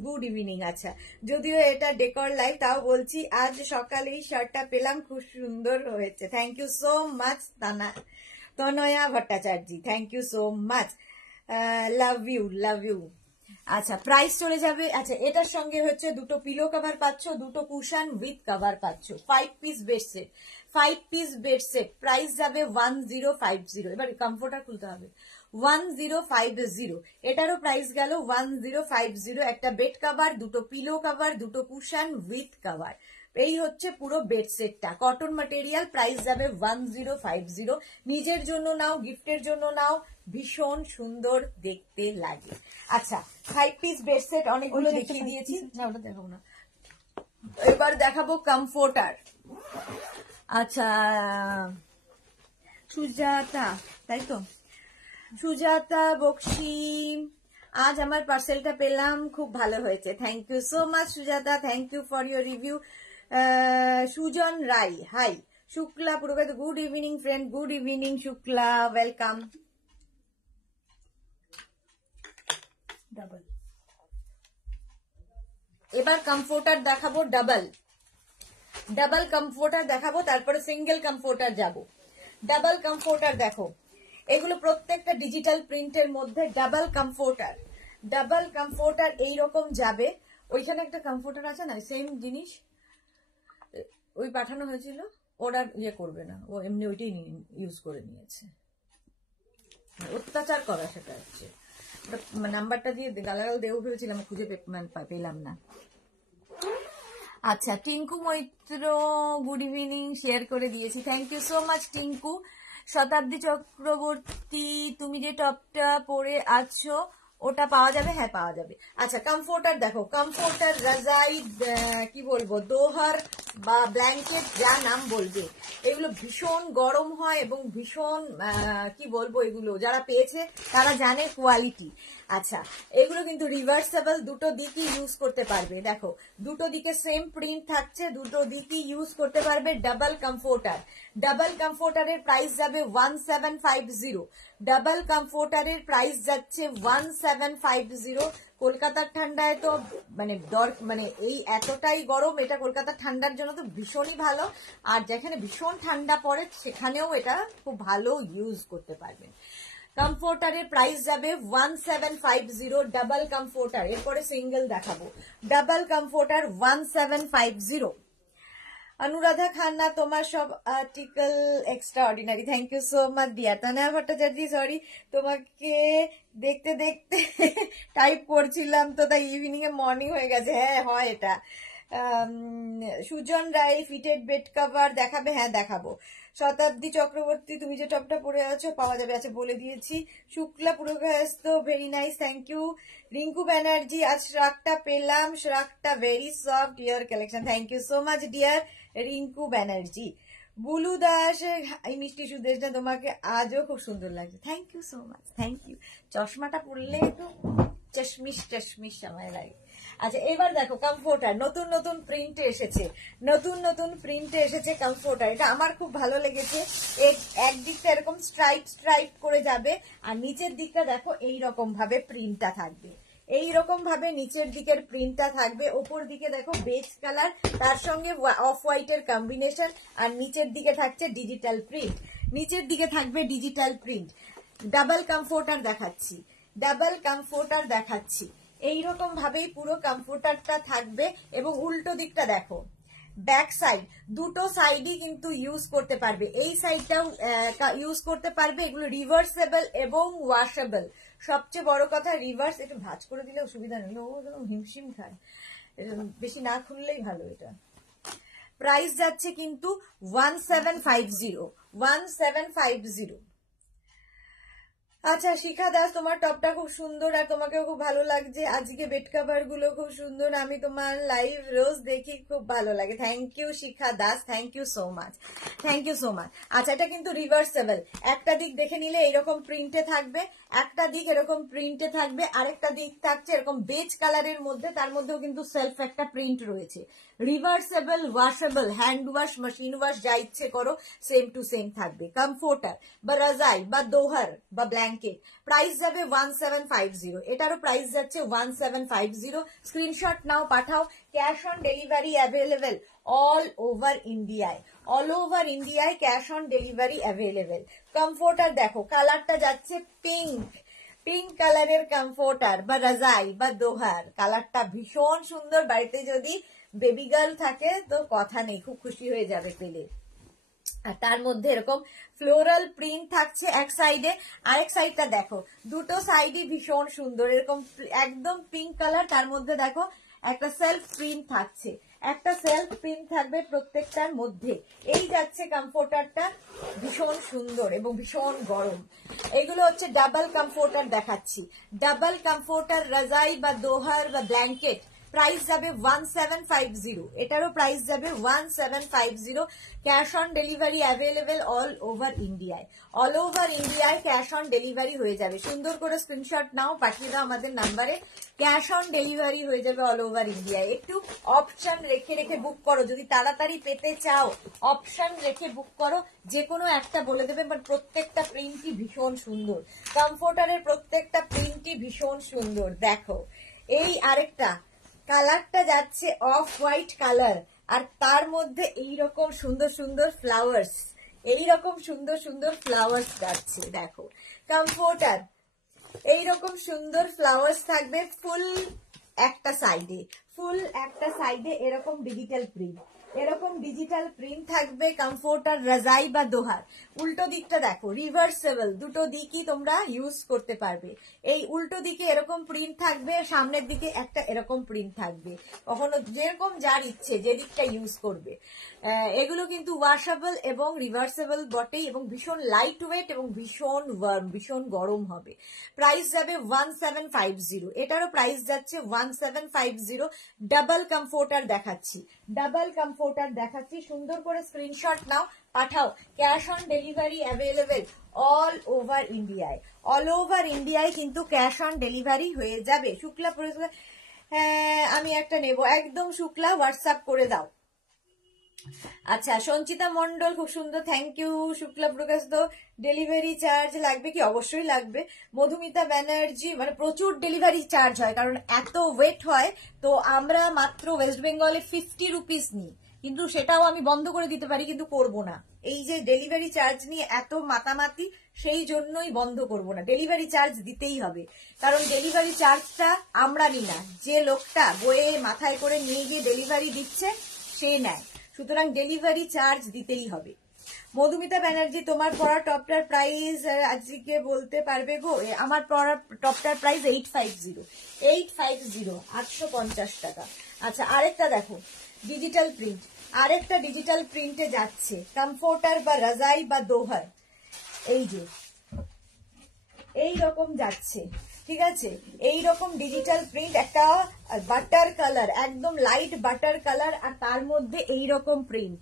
গুড ইভিনিং। আচ্ছা, যদিও এটা ডেকর লাইভ, তাও বলছি আজ সকালে এই শার্টটা পেলাম, খুব সুন্দর হয়েছে। Thank you so much Tanaya Bhattacharya, thank you so much, love you, love you. আচ্ছা, প্রাইস চলে যাবে। আচ্ছা, এটার সঙ্গে হচ্ছে দুটো পিলো কভার পাচ্ছ, দুটো কুশন উইথ কভার পাচ্ছ, 5 piece bed set, 5 piece bed set, price যাবে 1050। এবার কমফোর্টার খুলতে হবে, 1050। এটারও প্রাইস গেল 1050। একটা বেড কভার, দুটো পিলো কভার, দুটো কুশন উইথ কভার, এই হচ্ছে পুরো বেড সেটটা, কটন ম্যাটেরিয়াল। প্রাইস যাবে 1050। নিজের জন্য নাও, গিফটের জন্য নাও, ভীষণ সুন্দর দেখতে লাগে। আচ্ছা, 5 পিস বেড সেট অনেকগুলো দেখিয়ে দিয়েছি, না ওটা দেখাবো না, এবার দেখাবো কমফোর্টার। আচ্ছা, সুজাতা, তাই তো, সুজাতা বক্সি, আজ আমার পার্সেলটা পেলাম, খুব ভালো হয়েছে। Thank you so much Sujata, thank you for your review. Sujan Rai, hi. Shukla পুরোবেদ, good evening friend, good evening Shukla, welcome. Double, এবার কমফোর্টার দেখাবো, ডাবল, ডাবল কমফোর্টার দেখাবো, তারপরে সিঙ্গেল কমফোর্টার যাব। ডাবল কমফোর্টার দেখো, এগুলো প্রত্যেকটা ডিজিটাল প্রিন্টের মধ্যে ডাবল কমফোর্টার, ডাবল কমফোর্টার এইরকম যাবে। ওইখানে একটা কমফোর্টার আছে না, সেম জিনিস ওই পাঠানো হয়েছিল, ওরা ইয়ে করবে না, ও এমনি ওইটাই ইউজ করে নিয়েছে, অত্যাচার করা সেটা হচ্ছে। নাম্বারটা দিয়ে গালাগাল দেও ভেবেছিলাম, খুঁজে পেলাম না। আচ্ছা, Tinku Maitra, good evening, share করে দিয়েছি, thank you so much Tinku. Shatabdi Chakraborty, তুমি যে টপটা পরে আছো ওটা পাওয়া যাবে, হ্যাঁ পাওয়া যাবে। আচ্ছা কমফোর্টার দেখো, কমফোর্টার, রাজাই, কি বলবো, দোহার বা ব্ল্যাঙ্কেট, যা নাম বলবে, এগুলো ভীষণ গরম হয় এবং ভীষণ কি বলবো, এগুলো যারা পেয়েছে তারা জানে কোয়ালিটি। আচ্ছা এগুলো কিন্তু রিভার্সেবল, দুটো দিকই ইউজ করতে পারবে। দেখো দুটো দিকে সেম প্রিন্ট থাকছে, দুটো দিকই ইউজ করতে পারবে। ডাবল কমফোর্টার, ডাবল কমফোর্টারের প্রাইস যাবে 1750। ডাবল কমফোর্টারের প্রাইস যাচ্ছে 1750। কলকাতার ঠান্ডায় তো মানে এই এতটাই গরম, এটা কলকাতার ঠান্ডার জন্য তো ভীষণই ভালো। আর যেখানে ভীষণ ঠান্ডা পড়ে সেখানেও এটা খুব ভালো ইউজ করতে পারবেন। কমফোর্টারের প্রাইস যাবে 1750 ডাবল কমফোর্টার। এরপরে সিঙ্গেল দেখাবো। Double comforter 1750। অনুরাধা খান্না, তোমার সব article extraordinary. Thank you so much Diya. Tanaya Bhattacharya, sorry তোমাকে দেখতে দেখতে টাইপ করছিলাম তো তাই ইভিনিং এ মর্নিং হয়ে গেছে। হ্যাঁ হয় এটা। সুজন রায়, ফিটেড বেড কভার দেখাবে? হ্যাঁ দেখাবো। শতাব্দী চক্রবর্তী, তুমি যে টপটা পরে আছো পাওয়া যাবে? আচ্ছা বলে দিয়েছি। Shukla Purkayastha, very nice, thank you. Rinku Banerjee, আজ শ্রাকটা পেলাম, শ্রাকটা ভেরি সফট, ইয়ার collection. Thank you so much dear Rinku Banerjee. Bulu Das, এই মিষ্টি সুদেশ না, তোমাকে আজও খুব সুন্দর লাগছে। Thank you so much, thank you. চশমাটা পরলে একটু চশমিশ টশমিশ সময় লাগে। আচ্ছা এবার দেখো কমফোর্টার, নতুন নতুন প্রিন্টে এসেছে, নতুন নতুন প্রিন্টে এসেছে কমফোর্টার। এটা আমার খুব ভালো লেগেছে। একদিকটা এরকম স্ট্রাইপ স্ট্রাইপ করে যাবে, আর নিচের দিকটা দেখো এইরকম ভাবে প্রিন্টটা থাকবে, এইরকম ভাবে নিচের দিকের প্রিন্টটা থাকবে। ওপর দিকে দেখো বেজ কালার, তার সঙ্গে অফ হোয়াইটের কম্বিনেশন, আর নিচের দিকে থাকছে ডিজিটাল প্রিন্ট, নিচের দিকে থাকবে ডিজিটাল প্রিন্ট। ডাবল কমফোর্টার দেখাচ্ছি, ডাবল কমফোর্টার দেখাচ্ছি। এইরকম ভাবেই পুরো কমফোর্টারটা থাকবে। এবং উল্টো দিকটা দেখো, ব্যাক সাইড, দুটো সাইডই কিন্তু ইউজ করতে পারবে। এই সাইডটাও ইউজ করতে পারবে। এগুলো রিভার্সেবল এবং ওয়াশেবল। সবচেয়ে বড় কথা রিভার্স, একটু ভাঁজ করে দিলে অসুবিধা নেই, ও হিমশিম খায়, বেশি না খুললেই ভালো। এটা প্রাইস যাচ্ছে কিন্তু 1750, 1750। আচ্ছা শিখা দাস, তোমার টপটা খুব সুন্দর আর তোমাকেও খুব ভালো লাগছে। আজকে বেড কভার গুলো খুব সুন্দর, আমি তোমার লাইভ রোজ দেখি, খুব ভালো লাগে। Thank you Shikha Das, thank you so much, thank you so much. আচ্ছা এটা কিন্তু রিভার্সেবল, একটা দিক দেখে নিলে এরকম প্রিন্টে থাকবে, একটা দিক এরকম প্রিন্টে থাকবে, আরেকটা দিক থাকছে এরকম বেজ কালারের মধ্যে, তার মধ্যেও কিন্তু সেলফ একটা প্রিন্ট রয়েছে। Reversible, washable, hand wash, machine wash, যা ইচ্ছে করো সেম টু সেম থাকবে। কমফোর্টার বা রাজাই বা দোহার বা ব্ল্যাঙ্কেট, প্রাইস যাবে 1750। এটারও প্রাইস যাচ্ছে 1750। স্ক্রিনশট নাও, পাঠাও। Cash on delivery available all over ইন্ডিয়ায়, অল ওভার ইন্ডিয়ায় cash on delivery available. Comforter দেখো, কালারটা যাচ্ছে পিঙ্ক, পিঙ্ক কালারের কমফোর্টার বা রাজাই বা দোহার, কালারটা ভীষণ সুন্দর। বাড়িতে যদি বেবি গার্ল থাকে তো কথা নেই, খুব খুশি হয়ে যাবে পেলে। আর তার মধ্যে এরকম ফ্লোরাল প্রিন্ট থাকছে এক সাইডে, আরেক সাইডটা দেখো, দুটো সাইডই ভীষণ সুন্দর, এরকম একদম পিঙ্ক কালার, তার মধ্যে দেখো একটা সেলফ প্রিন্ট থাকছে, একটা সেলফ প্রিন্ট থাকবে প্রত্যেকটার মধ্যে। এই যাচ্ছে কমফোর্টারটা, ভীষণ সুন্দর এবং ভীষণ গরম। এগুলো হচ্ছে ডাবল কমফোর্টার দেখাচ্ছি, ডাবল কমফোর্টার রাজাই বা দোহার বা ব্ল্যাঙ্কেট, প্রাইস যাবে 1750। এটারও প্রাইস যাবে 1750। Cash on delivery available all over ইন্ডিয়ায়, অল ওভার ইন্ডিয়ায় ক্যাশ অন ডেলিভারি হয়ে যাবে। সুন্দর করে স্ক্রিনশট নাও, পাঠিয়ে দাও আমাদের নাম্বারে, ক্যাশ অন ডেলিভারি হয়ে যাবে অল ওভার ইন্ডিয়ায়। একটু অপশন রেখে রেখে বুক করো, যদি তাড়াতাড়ি পেতে চাও অপশন রেখে বুক করো, যে কোনো একটা বলে দেবে, বাট প্রত্যেকটা প্রিন্টই ভীষণ সুন্দর, কমফোর্টারের প্রত্যেকটা প্রিন্টই ভীষণ সুন্দর। দেখো এই আরেকটা কালারটা যাচ্ছে অফ হোয়াইট কালার, আর তার মধ্যে এইরকম সুন্দর সুন্দর ফ্লাওয়ার্স, এইরকম সুন্দর সুন্দর ফ্লাওয়ার্স যাচ্ছে। দেখো কমফোর্টার এইরকম সুন্দর ফ্লাওয়ার্স থাকবে ফুল একটা সাইডে, ফুল একটা সাইডে এরকম ডিজিটাল প্রিন্ট, এরকম ডিজিটাল প্রিন্ট থাকবে কমফোর্টার রাজাই বা দোহার। উল্টো দিকটা দেখো রিভার্সেবল, দুটো দিকই তোমরা ইউজ করতে পারবে। এই উল্টো দিকে এরকম প্রিন্ট থাকবে, সামনের দিকে একটা এরকম প্রিন্ট থাকবে, কখনো যেরকম যার ইচ্ছে যে দিকটা ইউজ করবে। এগুলো কিন্তু ওয়াশেবল এবং রিভার্সেবল বটেই, এবং ভীষণ লাইট ওয়েট এবং ভীষণ ওয়ার্ম, ভীষণ গরম হবে। প্রাইস যাবে 1750, এটারও প্রাইস যাচ্ছে 1750। ডাবল কমফোর্টার দেখাচ্ছি, ডাবল কমফোর্টার দেখাচ্ছি, সুন্দর করে স্ক্রিনশট নাও, পাঠাও। Cash on delivery available all over ইন্ডিয়ায়, অল ওভার ইন্ডিয়ায় কিন্তু ক্যাশ অন ডেলিভারি হয়ে যাবে। শুক্লা পরিষ্কার, হ্যাঁ আমি একটা নেব, একদম শুক্লা, হোয়াটসঅ্যাপ করে দাও। আচ্ছা সঞ্চিতা মন্ডল খুব সুন্দর, থ্যাংক ইউ। শুক্লা প্রকাশ তো ডেলিভারি চার্জ লাগবে কি? অবশ্যই লাগবে। মধুমিতা ব্যানার্জি, মানে প্রচুর ডেলিভারি চার্জ হয়, কারণ এত ওয়েট হয়, তো আমরা মাত্র ওয়েস্ট বেঙ্গলে 50 রুপিস নিই, কিন্তু সেটাও আমি বন্ধ করে দিতে পারি, কিন্তু করব না। এই যে ডেলিভারি চার্জ নিয়ে এত মাতামাতি, সেই জন্যই বন্ধ করব না। ডেলিভারি চার্জ দিতেই হবে, কারণ ডেলিভারি চার্জটা আমরা নিই না, যে লোকটা বয়ে মাথায় করে নিয়ে গিয়ে ডেলিভারি দিচ্ছে সে নেয়, সুতরাং ডেলিভারি চার্জ দিতেই হবে। মধুমিতা ব্যানার্জি, তোমার পড়া টপটার প্রাইস আজকে বলতে পারবে গো? আমার পড়া টপটার প্রাইস 850, 850 টাকা। আচ্ছা আরেকটা দেখো, ডিজিটাল প্রিন্ট, আরেকটা ডিজিটাল প্রিন্টে যাচ্ছে, কমফোর্টার বা রাজাই বা দোহার, এই যে এই রকম যাচ্ছে, ঠিক আছে? এই রকম ডিজিটাল প্রিন্ট, একটা বাটার কালার, একদম লাইট বাটার কালার, আর তার মধ্যে এই রকম print,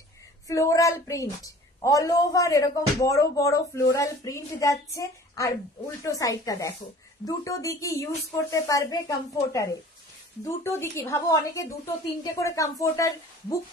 floral print all over, এরকম বড় বড় ফ্লোরাল প্রিন্ট যাচ্ছে। আর উল্টো সাইডটা দেখো, দুটো দিকই ইউজ করতে পারবে কমফোর্টারে, দুটো দিকই। ভাবো অনেকে দুটো তিনটে করে কমফোর্টার বুক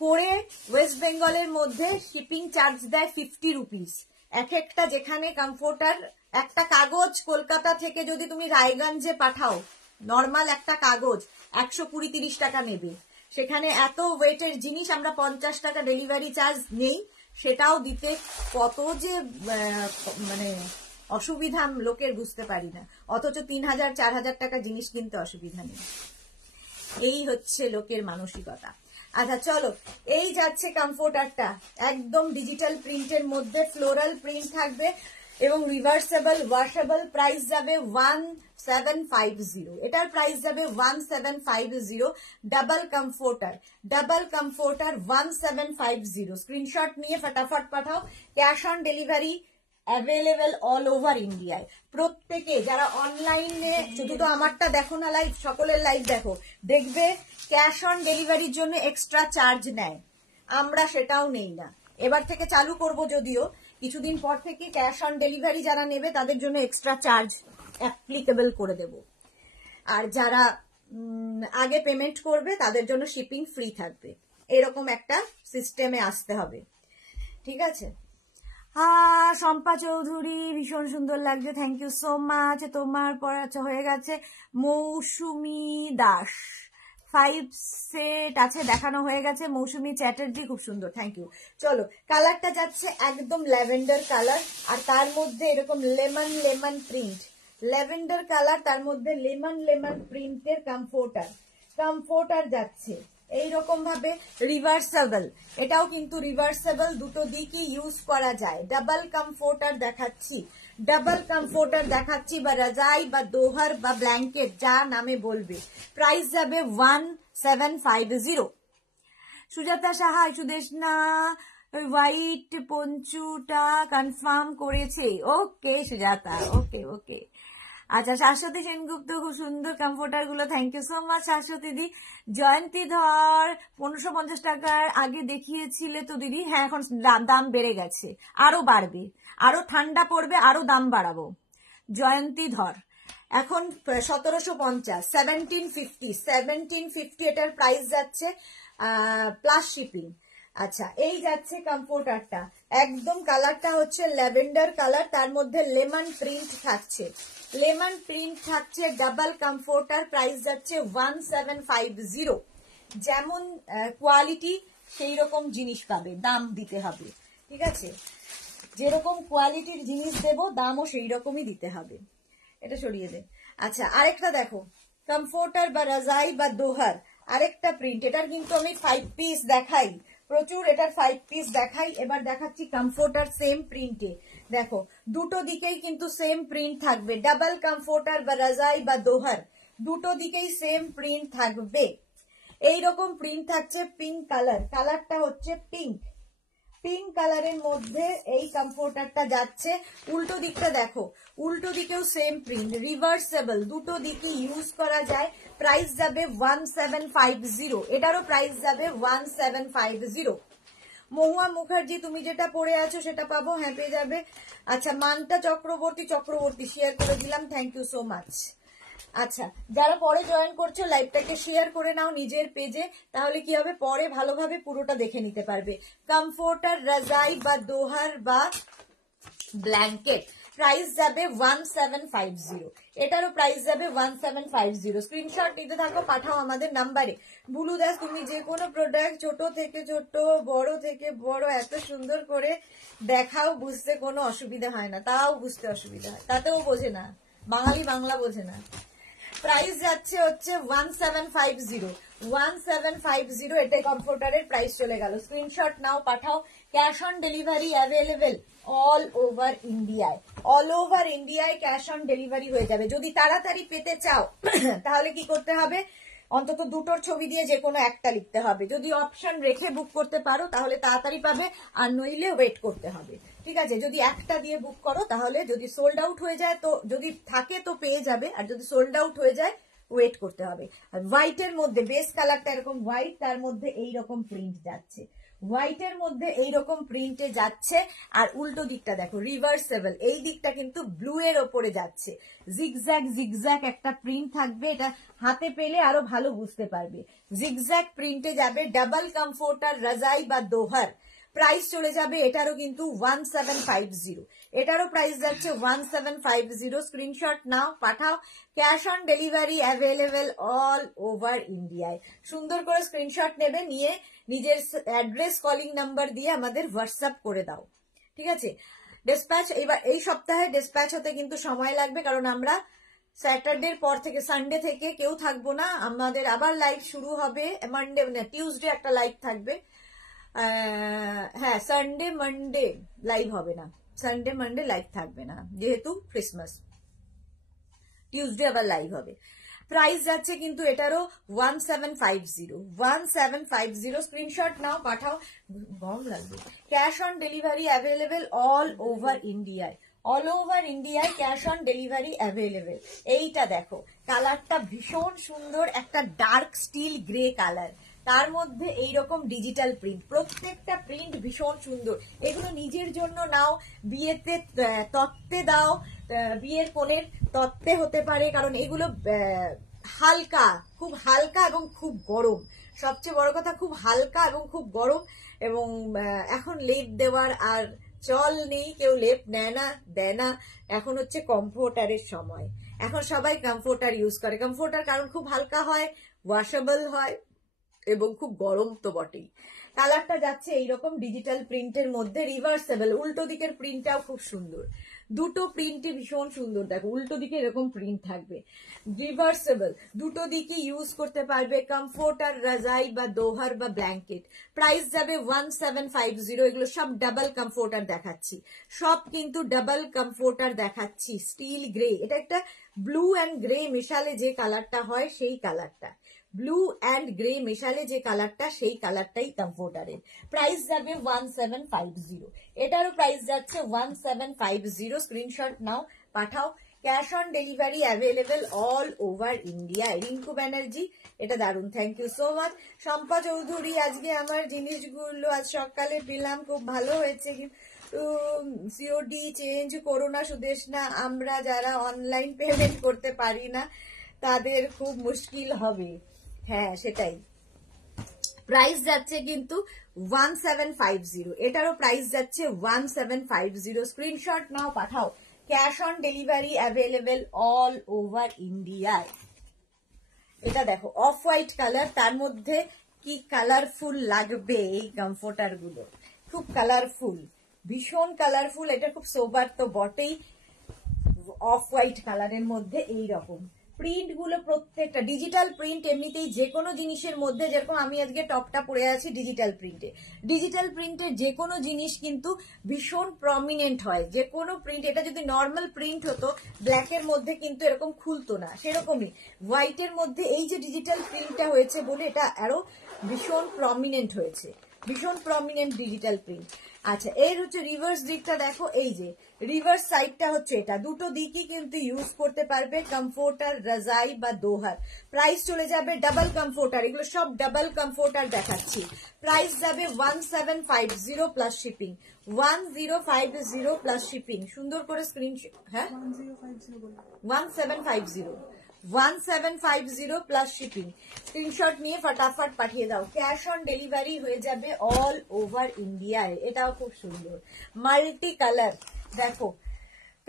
করে, ওয়েস্ট বেঙ্গলের মধ্যে শিপিং চার্জ দেয় 50 রুপিস এক একটা। যেখানে কমফোর্টার একটা কাগজ কলকাতা থেকে যদি তুমি রায়গঞ্জে পাঠাও, নর্মাল একটা কাগজ 120-30 টাকা নেবে, সেখানে এত ওয়েটের জিনিস আমরা 50 টাকা ডেলিভারি চার্জ নেই, সেটাও দিতে কত যে মানে অসুবিধা লোকের বুঝতে পারি না, অথচ 3000-4000 টাকা জিনিস কিনতে অসুবিধা নেই। এই হচ্ছে লোকের মানসিকতা। আচ্ছা চলো, এই যাচ্ছে কমফোর্টারটা, একদম ডিজিটাল প্রিন্টের মধ্যে ফ্লোরাল প্রিন্ট থাকবে এবং রিভার্সেবল ওয়াশেবল। প্রাইস যাবে 1750, এটার প্রাইস যাবে 1750। Double comforter, double comforter 1750। Screenshot নিয়ে ফটাফট পাঠাও। Cash on delivery available all over ইন্ডিয়ায়। প্রত্যেকে যারা অনলাইনে, শুধু তো আমারটা দেখো না লাইভ, সকলের লাইভ দেখো, দেখবে ক্যাশ অন ডেলিভারির জন্য এক্সট্রা চার্জ নেয়, আমরা সেটাও নেই না। এবার থেকে চালু করব, যদিও কিছুদিন পর থেকে ক্যাশ অন ডেলিভারি যারা নেবে তাদের জন্য এক্সট্রা চার্জ অ্যাপ্লিকেবল করে দেব, আর যারা আগে পেমেন্ট করবে তাদের জন্য শিপিং ফ্রি থাকবে। এরকম একটা সিস্টেমে আসতে হবে, ঠিক আছে? শম্পা চৌধুরী, ভীষণ সুন্দর লাগছে, থ্যাংক ইউ সো মাচ। তোমার পড়া হয়ে গেছে। মৌসুমি দাস, 5 সেট আছে, দেখানো হয়ে গেছে। মৌসুমি চ্যাটার্জি, খুব সুন্দর, থ্যাংক ইউ। চলো, কালারটা যাচ্ছে একদম ল্যাভেন্ডার কালার, আর তার মধ্যে এরকম lemon lemon print, lavender colour, তার মধ্যে লেমন লেমন প্রিন্টের কমফোর্টার, কমফোর্টার যাচ্ছে এইরকম ভাবে। রিভার্সেবল, এটাও কিন্তু রিভার্সেবল, দুটো দিকই ইউজ করা যায়। ডাবল কমফোর্টার দেখাচ্ছি, ডাবল কমফোর্টার দেখাচ্ছি, বা রাজাই বা দোহার বা ব্ল্যাঙ্কেট, যা নামে বলবে। প্রাইস যাবে 1750। সুজাতা সাহা, সুদেশনা হোয়াইট পঞ্চুটা কনফার্ম করেছে। ওকে সুজাতা, ওকে ওকে। আচ্ছা শাশ্বতী সেনগুপ্ত, খুব সুন্দর কমফোর্টার গুলো, thank you so much Shashwati দি। জয়ন্তী ধর, 1550 টাকার আগে দেখিয়েছিলে তো দিদি? হ্যাঁ এখন দাম বেড়ে গেছে, আরো বাড়বে, আরো ঠান্ডা পড়বে, আরো দাম বাড়াবো। জয়ন্তী ধর, এখন 1750, 1750 এটার প্রাইস যাচ্ছে প্লাস শিপিং। আচ্ছা এই যাচ্ছে কমফোর্টারটা, একদম কালারটা হচ্ছে ল্যাভেন্ডার কালার, তার মধ্যে লেমন প্রিন্ট থাকছে, লেমন প্রিন্ট থাকছে। ডাবল কমফোর্টার, প্রাইস যাচ্ছে 1750। যেমন কোয়ালিটি সেই রকম জিনিস পাবে, দাম দিতে হবে, ঠিক আছে? যেরকম কোয়ালিটির জিনিস দেবো দামও সেই রকমই দিতে হবে। এটা সরিয়ে দে। আচ্ছা আরেকটা দেখো, কমফোর্টার বা রাজাই বা দোহার, আরেকটা প্রিন্ট, এটার কিন্তু আমি 5 পিস দেখাই প্রচুর, এটার 5 পিস দেখাই। এবার দেখাচ্ছি কমফোর্টার সেম প্রিন্টে, দেখো দুটো দিকেই কিন্তু সেম প্রিন্ট থাকবে। ডাবল কমফোর্টার বা রাজাই বা দোহার, দুটো দিকেই সেম প্রিন্ট থাকবে। এইরকম প্রিন্ট থাকছে, পিঙ্ক কালার, কালারটা হচ্ছে পিঙ্ক, পিঙ্ক কালারের মধ্যে এই কমফোর্টারটা যাচ্ছে। উল্টো দিকটা দেখো, উল্টো দিকেও সেম প্রিন্ট, রিভার্সেবল, দুটো দিকে ইউজ করা যায়। প্রাইস যাবে 1750, এটারও প্রাইস যাবে 1750। মহুয়া মুখার্জি তুমি যেটা পরে আছো সেটা পাবো, হ্যাঁ পেয়ে যাবে। আচ্ছা, মানটা চক্রবর্তী শেয়ার করে দিলাম, থ্যাংক ইউ সো মাচ। আচ্ছা, যারা পরে জয়েন করছো লাইভটাকে শেয়ার করে নাও নিজের পেজে, তাহলে কি হবে, পরে ভালোভাবে পুরোটা দেখে নিতে পারবে। কমফোর্টার, রাজাই বা দোহার বা ব্ল্যাঙ্কেট, প্রাইস যাবে 1750, এটারও প্রাইস যাবে 1750। স্ক্রিনশট নিতে থাকো, পাঠাও আমাদের নাম্বারে। বুলু দাস তুমি যে কোনো প্রোডাক্ট ছোট থেকে ছোট, বড় থেকে বড় এত সুন্দর করে দেখাও, বুঝতে কোনো অসুবিধা হয় না। তাও বুঝতে অসুবিধা হয়, তাতেও বোঝে না, বাঙালি বাংলা বোঝে না। প্রাইস যাচ্ছে হচ্ছে 1750, এটাই কমফোর্টারের প্রাইস চলে গেল। স্ক্রিনশট নাও, পাঠাও। Cash on delivery available all over ইন্ডিয়ায়, অল ওভার ইন্ডিয়ায় ক্যাশ অন ডেলিভারি হয়ে যাবে। যদি তাড়াতাড়ি পেতে চাও তাহলে কি করতে হবে, অন্তত দুটোর ছবি দিয়ে যে কোনো একটা লিখতে হবে। যদি অপশন রেখে বুক করতে পারো তাহলে তাড়াতাড়ি পাবে, আর নইলে ওয়েট করতে হবে, ঠিক আছে। যদি একটা দিয়ে বুক করো তাহলে যদি সোল্ড আউট হয়ে যায়, তো যদি থাকে তো পেয়ে যাবে, আর যদি সোল্ড আউট হয়ে যায় ওয়েট করতে হবে। আর হোয়াইটের মধ্যে বেস কালারটা এরকম হোয়াইট, তার মধ্যে এইরকম প্রিন্ট যাচ্ছে, হোয়াইটের মধ্যে এইরকম প্রিন্টে যাচ্ছে। আর উল্টো দিকটা দেখো, রিভার্সেবল, এই দিকটা কিন্তু ব্লু এর ওপরে যাচ্ছে, জিগজ্যাগ জিগজ্যাগ একটা প্রিন্ট থাকবে, এটা হাতে পেলে আরো ভালো বুঝতে পারবে। জিগজ্যাগ প্রিন্টে যাবে, ডাবল কমফোর্টার, রাজাই বা দোহার, প্রাইস চলে যাবে এটারও কিন্তু 1750, এটারও প্রাইস যাচ্ছে 1750। স্ক্রিনশট নাও, পাঠাও। Cash on delivery available all over ইন্ডিয়ায়। সুন্দর করে স্ক্রিনশট নেবে, নিয়ে নিজের অ্যাড্রেস, কলিং নাম্বার দিয়ে আমাদের হোয়াটসঅ্যাপ করে দাও, ঠিক আছে। ডিসপ্যাচ এবার এই সপ্তাহে ডিসপ্যাচ হতে কিন্তু সময় লাগবে, কারণ আমরা স্যাটারডের পর থেকে, সানডে থেকে কেউ থাকবো না, আমাদের আবার লাইভ শুরু হবে মানডে, মানে টিউসডে একটা লাইভ থাকবে। হ্যাঁ, সানডে মানডে লাইভ হবে না, সানডে মানডে লাইভ থাকবে না, যেহেতু ক্রিসমাস। টিউসডে আবার লাইভ হবে। প্রাইস যাচ্ছে কিন্তু এটারও 1750, স্ক্রিনশট নাও, পাঠাও, গরম লাগবে। Cash on delivery available all over ইন্ডিয়ায়, অল ওভার ইন্ডিয়ায় ক্যাশ অন ডেলিভারি অ্যাভেলেবেল। এইটা দেখো, কালারটা ভীষণ সুন্দর, একটা ডার্ক স্টিল গ্রে কালার, তার মধ্যে এইরকম ডিজিটাল প্রিন্ট, প্রত্যেকটা প্রিন্ট ভীষণ সুন্দর। এগুলো নিজের জন্য নাও, বিয়েতে তত্ত্বে দাও, বিয়ের কোণের তত্ত্বে হতে পারে, কারণ এগুলো হালকা, খুব হালকা এবং খুব গরম। সবচেয়ে বড় কথা, খুব হালকা এবং খুব গরম। এবং এখন লেপ দেওয়ার আর চল নেই, কেউ লেপ নেয় না, দেয় না। এখন হচ্ছে কমফোর্টারের সময়, এখন সবাই কমফোর্টার ইউজ করে। কমফোর্টার কারণ খুব হালকা হয়, ওয়াশেবল হয়, এবং খুব গরম তো বটেই। কালারটা যাচ্ছে এইরকম ডিজিটাল প্রিন্টের মধ্যে, রিভার্সেবল, উল্টো দিকের প্রিন্টটাও খুব সুন্দর, দুটো প্রিন্টই ভীষণ সুন্দর। দেখো, উল্টো দিকে এরকম প্রিন্ট থাকবে, রিভার্সেবল, দুটো দিকে ইউজ করতে পারবে। কমফোর্টার, রাজাই বা দোহার বা ব্ল্যাঙ্কেট, প্রাইস যাবে 1750। এগুলো সব ডাবল কমফোর্টার দেখাচ্ছি, সব কিন্তু ডাবল কমফোর্টার দেখাচ্ছি। স্টিল গ্রে, এটা একটা ব্লু অ্যান্ড গ্রে মেশালে যে কালারটা হয় সেই কালারটা, ব্লু অ্যান্ড গ্রে মেশালে যে কালারটা, সেই কালারটাই কমফোর্টারের। প্রাইস যাবে 1750, এটারও প্রাইস যাচ্ছে 1750। স্ক্রিনশট নাও, পাঠাও। Cash on delivery available all over India. Rinku Banerjee, এটা দারুণ, thank you so much. Shampa Chowdhury, আজকে আমার জিনিসগুলো আজ সকালে পেলাম, খুব ভালো হয়েছে, সিওডি চেঞ্জ করো না সুদেশনা, আমরা যারা অনলাইন পেমেন্ট করতে পারি না তাদের খুব মুশকিল হবে। হ্যাঁ, সেটাই। প্রাইস যাচ্ছে কিন্তু 1750, এটারও প্রাইস যাচ্ছে 1750। স্ক্রিনশট নাও, পাঠাও। Cash on delivery available all over ইন্ডিয়ায়। এটা দেখো, অফ হোয়াইট কালার, তার মধ্যে কি কালারফুল লাগবে এই কমফোর্টার গুলো, খুব কালারফুল, ভীষণ কালারফুল। এটা খুব সোবার তো বটেই, অফ হোয়াইট কালারের মধ্যে এই রকম প্রিন্ট গুলো প্রত্যেকটা ডিজিটাল প্রিন্ট, এমনিতেই যে কোনো জিনিসের মধ্যে, যেরকম আমি আজকে টপটা পরে আছি ডিজিটাল প্রিন্টে, ডিজিটাল প্রিন্টের যে কোনো জিনিস কিন্তু ভীষণ প্রমিনেন্ট হয়। যে কোনো প্রিন্ট, এটা যদি নর্মাল প্রিন্ট হতো ব্ল্যাকের মধ্যে কিন্তু এরকম খুলতো না, সেরকমই হোয়াইটের মধ্যে এই যে ডিজিটাল প্রিন্টটা হয়েছে বলে এটা আরো ভীষণ প্রমিনেন্ট হয়েছে, ভীষণ প্রমিনেন্ট ডিজিটাল প্রিন্ট। আচ্ছা, এর হচ্ছে রিভার্স দিকটা দেখো, এই যে রিভার্স সাইডটা হচ্ছে এটা, দুটো দিকই কিন্তু ইউজ করতে পারবে, কমফোর্টার, রাজাই বা দোহার। প্রাইস চলে যাবে ডাবল কমফোর্টার, এগুলো সব ডাবল কমফোর্টার দেখাচ্ছি। প্রাইস যাবে 1750 প্লাস শিপিং, 1050 প্লাস শিপিং। সুন্দর করে স্ক্রিনশট, হ্যাঁ 1750 1750 প্লাস শিপিং। স্ক্রিনশট নিয়ে ফটাফট পাঠিয়ে দাও। ক্যাশ অন ডেলিভারি হয়ে যাবে অল ওভার ইন্ডিয়ায়। এটাও খুব সুন্দর, মাল্টি কালার। দেখো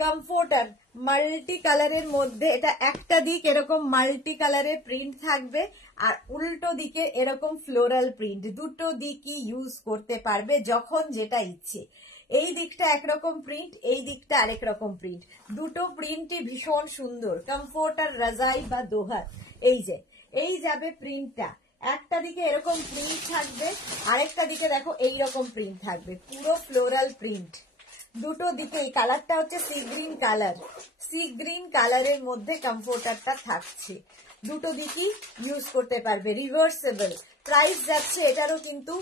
কমফোর্টার মাল্টি কালারের মধ্যে, এটা একটা দিক এরকম মাল্টি কালারের প্রিন্ট থাকবে আর উল্টো দিকে এরকম ফ্লোরাল প্রিন্ট, দুটো দিকই ইউজ করতে পারবে যখন যেটা ইচ্ছে। এই দিকটা একরকম প্রিন্ট, এই দিকটা আরেক রকম প্রিন্ট, দুটো প্রিন্টই ভীষণ সুন্দর। কমফোর্টার, রাজাই বা দোহার, এই যে এই যাবে প্রিন্টটা, একটা দিকে এরকম প্রিন্ট থাকবে, আরেকটা দিকে দেখো এইরকম প্রিন্ট থাকবে, পুরো ফ্লোরাল প্রিন্ট দুটো দিকে। এই কালারটা হচ্ছে sea green colour, sea green কালারের মধ্যে কমফোর্টারটা থাকছে, দুটো দিকই ইউজ করতে পারবে। রিভার্সেবল। প্রাইস যাচ্ছে এটারও কিন্তু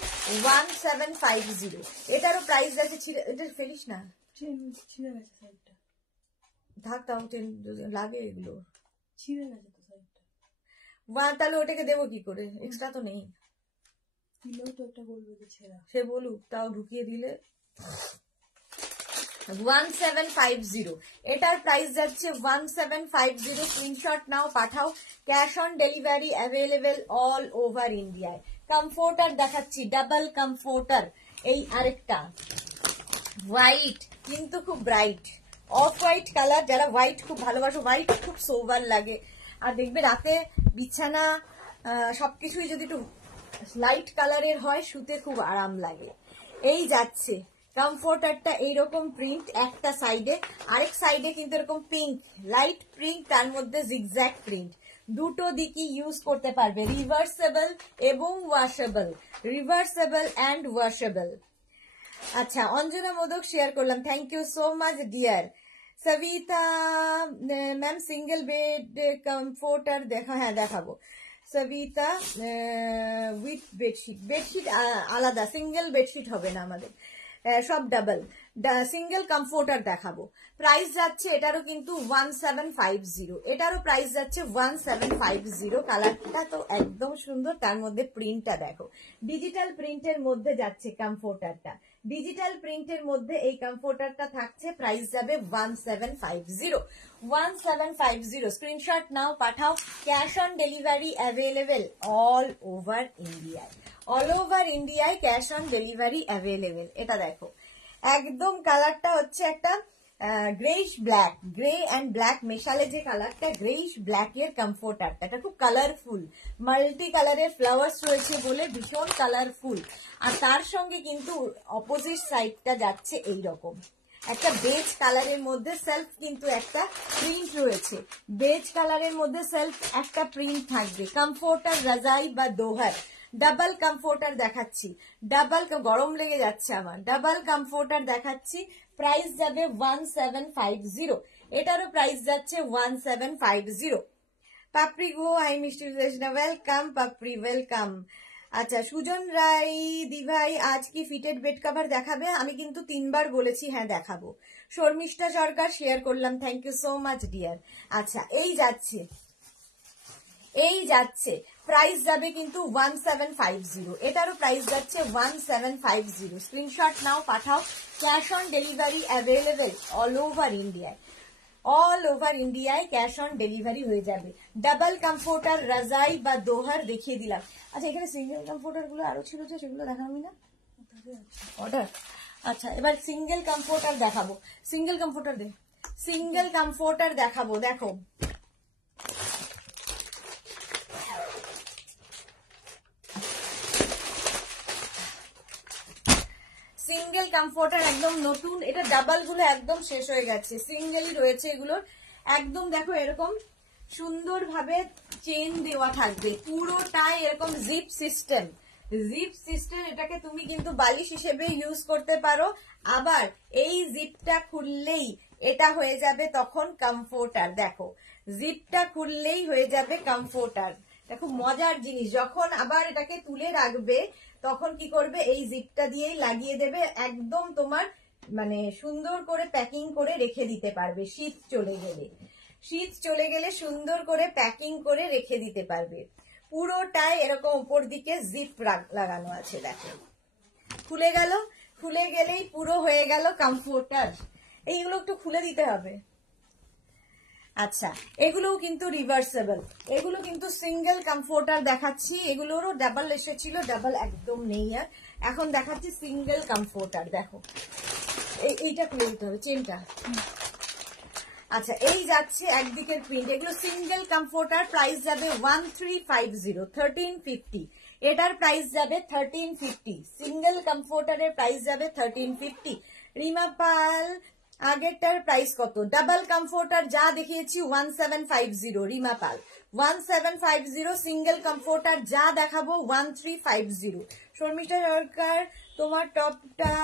1750, এটারও প্রাইস যাচ্ছে, এটা ফেলিস না, থাক তাও লাগে এগুলো, তাহলে ওটাকে দেবো কি করে, এক্সট্রা তো নেই, সে বলুক, তাও ঢুকিয়ে দিলে 1750, এটার প্রাইস যাচ্ছে 1750। স্ক্রিনশট নাও, পাঠাও। Cash on delivery available all over ইন্ডিয়ায়। কমফোর্টার দেখাচ্ছি, ডাবল কমফোর্টার। এই আরেকটা হোয়াইট, কিন্তু খুব ব্রাইট, অফ হোয়াইট কালার। যারা হোয়াইট খুব ভালোবাসো, হোয়াইট খুব সোবার লাগে, আর দেখবে রাতে বিছানা সবকিছুই যদি একটু লাইট কালারের হয় শুতে খুব আরাম লাগে। এই যাচ্ছে কমফোর্টারটা, এইরকম প্রিন্ট একটা সাইডে, আরেক সাইডে কিন্তু এরকম পিঙ্ক, লাইট পিঙ্ক, তার মধ্যে জিগজ্যাগ প্রিন্ট, দুটো দিকই ইউজ করতে পারবে। রিভার্সেবল এবং ওয়াশেবল, রিভার্সেবল অ্যান্ড ওয়াশেবল। আচ্ছা, অঞ্জনা মোদক শেয়ার করলাম, thank you so much dear. Sabita ma'am single bed comforter দেখা, হ্যাঁ দেখাবো। সবিতা উইথ বেডশিট, বেডশিট আলাদা, সিঙ্গেল বেডশিট হবে না আমাদের, সব ডাবল। সিঙ্গেল কমফোর্টার দেখাবো। প্রাইস যাচ্ছে এটারও কিন্তু 1750, এটারও প্রাইস যাচ্ছে 1750। কালারটা তো একদম সুন্দর, তার মধ্যে প্রিন্টটা দেখো, ডিজিটাল প্রিন্টের মধ্যে যাচ্ছে কমফোর্টারটা, ডিজিটাল প্রিন্টের মধ্যে এই কমফোর্টারটা থাকছে। প্রাইস যাবে 1750, 1750। স্ক্রিনশট নাও, পাঠাও। Cash on delivery available all over ইন্ডিয়ায়, অল ওভার ইন্ডিয়ায় ক্যাশ অন ডেলিভারি অ্যাভেলেবেল। এটা দেখো একদম কালারটা হচ্ছে একটা greyish black, grey and black মেশালে যে কালারটা, গ্রেইশ ব্ল্যাক এর কমফোর্টারটা, এটা খুব কালারফুল, মাল্টি কালারের ফ্লাওয়ার্স রয়েছে বলে ভীষণ কালারফুল। আর তার সঙ্গে কিন্তু অপোজিট সাইডটা যাচ্ছে এইরকম একটা বেজ কালারের মধ্যে সেলফ, কিন্তু একটা প্রিন্ট রয়েছে, বেজ কালারের মধ্যে সেলফ একটা প্রিন্ট থাকবে। কমফোর্টার, রাজাই বা দোহার, ডাবল কমফোর্টার দেখাচ্ছি, ডাবল, গরম লেগে যাচ্ছে আমার, ডাবল কমফোর্টার দেখাচ্ছি। প্রাইস যাবে 1750, এটারও প্রাইস যাচ্ছে 1750। পাপড়ি গো, হাই মিষ্টি ওয়েলকাম পাপড়ি, ওয়েলকাম। আচ্ছা, সুজন রায় দিভাই আজ কি ফিটেড বেড কভার দেখাবে? আমি কিন্তু 3 বার বলেছি হ্যাঁ দেখাবো। শর্মিষ্ঠা সরকার শেয়ার করলাম, thank you so much dear. আচ্ছা, এই যাচ্ছে, এই যাচ্ছে, প্রাইস যাবে কিন্তু 1750, এটারও প্রাইস যাচ্ছে 1750। স্ক্রিনশট নাও, পাঠাও। Cash on delivery available all over ইন্ডিয়ায়, অল ওভার ইন্ডিয়ায় ক্যাশ অন ডেলিভারি হয়ে যাবে। ডাবল কমফোর্টার, রাজাই বা দোহার দেখিয়ে দিলাম। আচ্ছা, এখানে সিঙ্গেল কমফোর্টার গুলো আরো ছিল যে, সেগুলো দেখাবি না অর্ডার? আচ্ছা, এবার সিঙ্গেল কমফোর্টার দেখাবো, সিঙ্গেল কমফোর্টার দে, সিঙ্গেল কমফোর্টার দেখাবো। দেখো সিঙ্গেল কমফোর্টার একদম নতুন, এটা ডাবল গুলো একদম শেষ হয়ে গেছে, সিঙ্গেলই রয়েছে এগুলোর। একদম দেখো এরকম সুন্দরভাবে চেন দেওয়া থাকবে, পুরোটাই এরকম জিপ সিস্টেম। এটাকে তুমি কিন্তু বালিশ হিসেবে ইউজ করতে পারো। আবার এই জিপটা খুললেই এটা হয়ে যাবে তখন কমফোর্টার। দেখো জিপটা খুললেই হয়ে যাবে কমফোর্টার। দেখো মজার জিনিস, যখন আবার এটাকে তুলে রাখবে তখন কি করবে, এই জিপটা দিয়েই লাগিয়ে দেবে, একদম তোমার মানে সুন্দর করে প্যাকিং করে রেখে দিতে পারবে। শীত চলে গেলে সুন্দর করে প্যাকিং করে রেখে দিতে পারবে। পুরোটাই এরকম উপর দিকে জিপ লাগানো আছে। দেখো খুলে গেলেই পুরো হয়ে গেল কমফোর্টার। এইগুলো একটু খুলে দিতে হবে। আচ্ছা, এগুলোও কিন্তু রিভার্সেবল, এগুলো কিন্তু সিঙ্গেল কমফোর্টার দেখাচ্ছি, এগুলোরও ডাবল এসেছিল, ডাবল একদম নেই আর, এখন দেখাচ্ছি সিঙ্গেল কমফোর্টার। দেখো এইটা খুলে দিতে হবে চেনটা। আচ্ছা, এই যাচ্ছে একদিকের প্রিন্ট, এগুলো সিঙ্গেল কমফোর্টার, প্রাইস যাবে 1350, 1350। এটার প্রাইস যাবে 1350, সিঙ্গেল কমফোর্টারের প্রাইস যাবে 1350। রিমা পাল, আগেরটার প্রাইস কত? ডাবল কমফোর্টার যা দেখিয়েছি 1750, রিমা পাল 1750, সিঙ্গেল কমফোর্টার যা দেখাবো 1350। শর্মিষ্ঠা সরকার, তোমার টপটা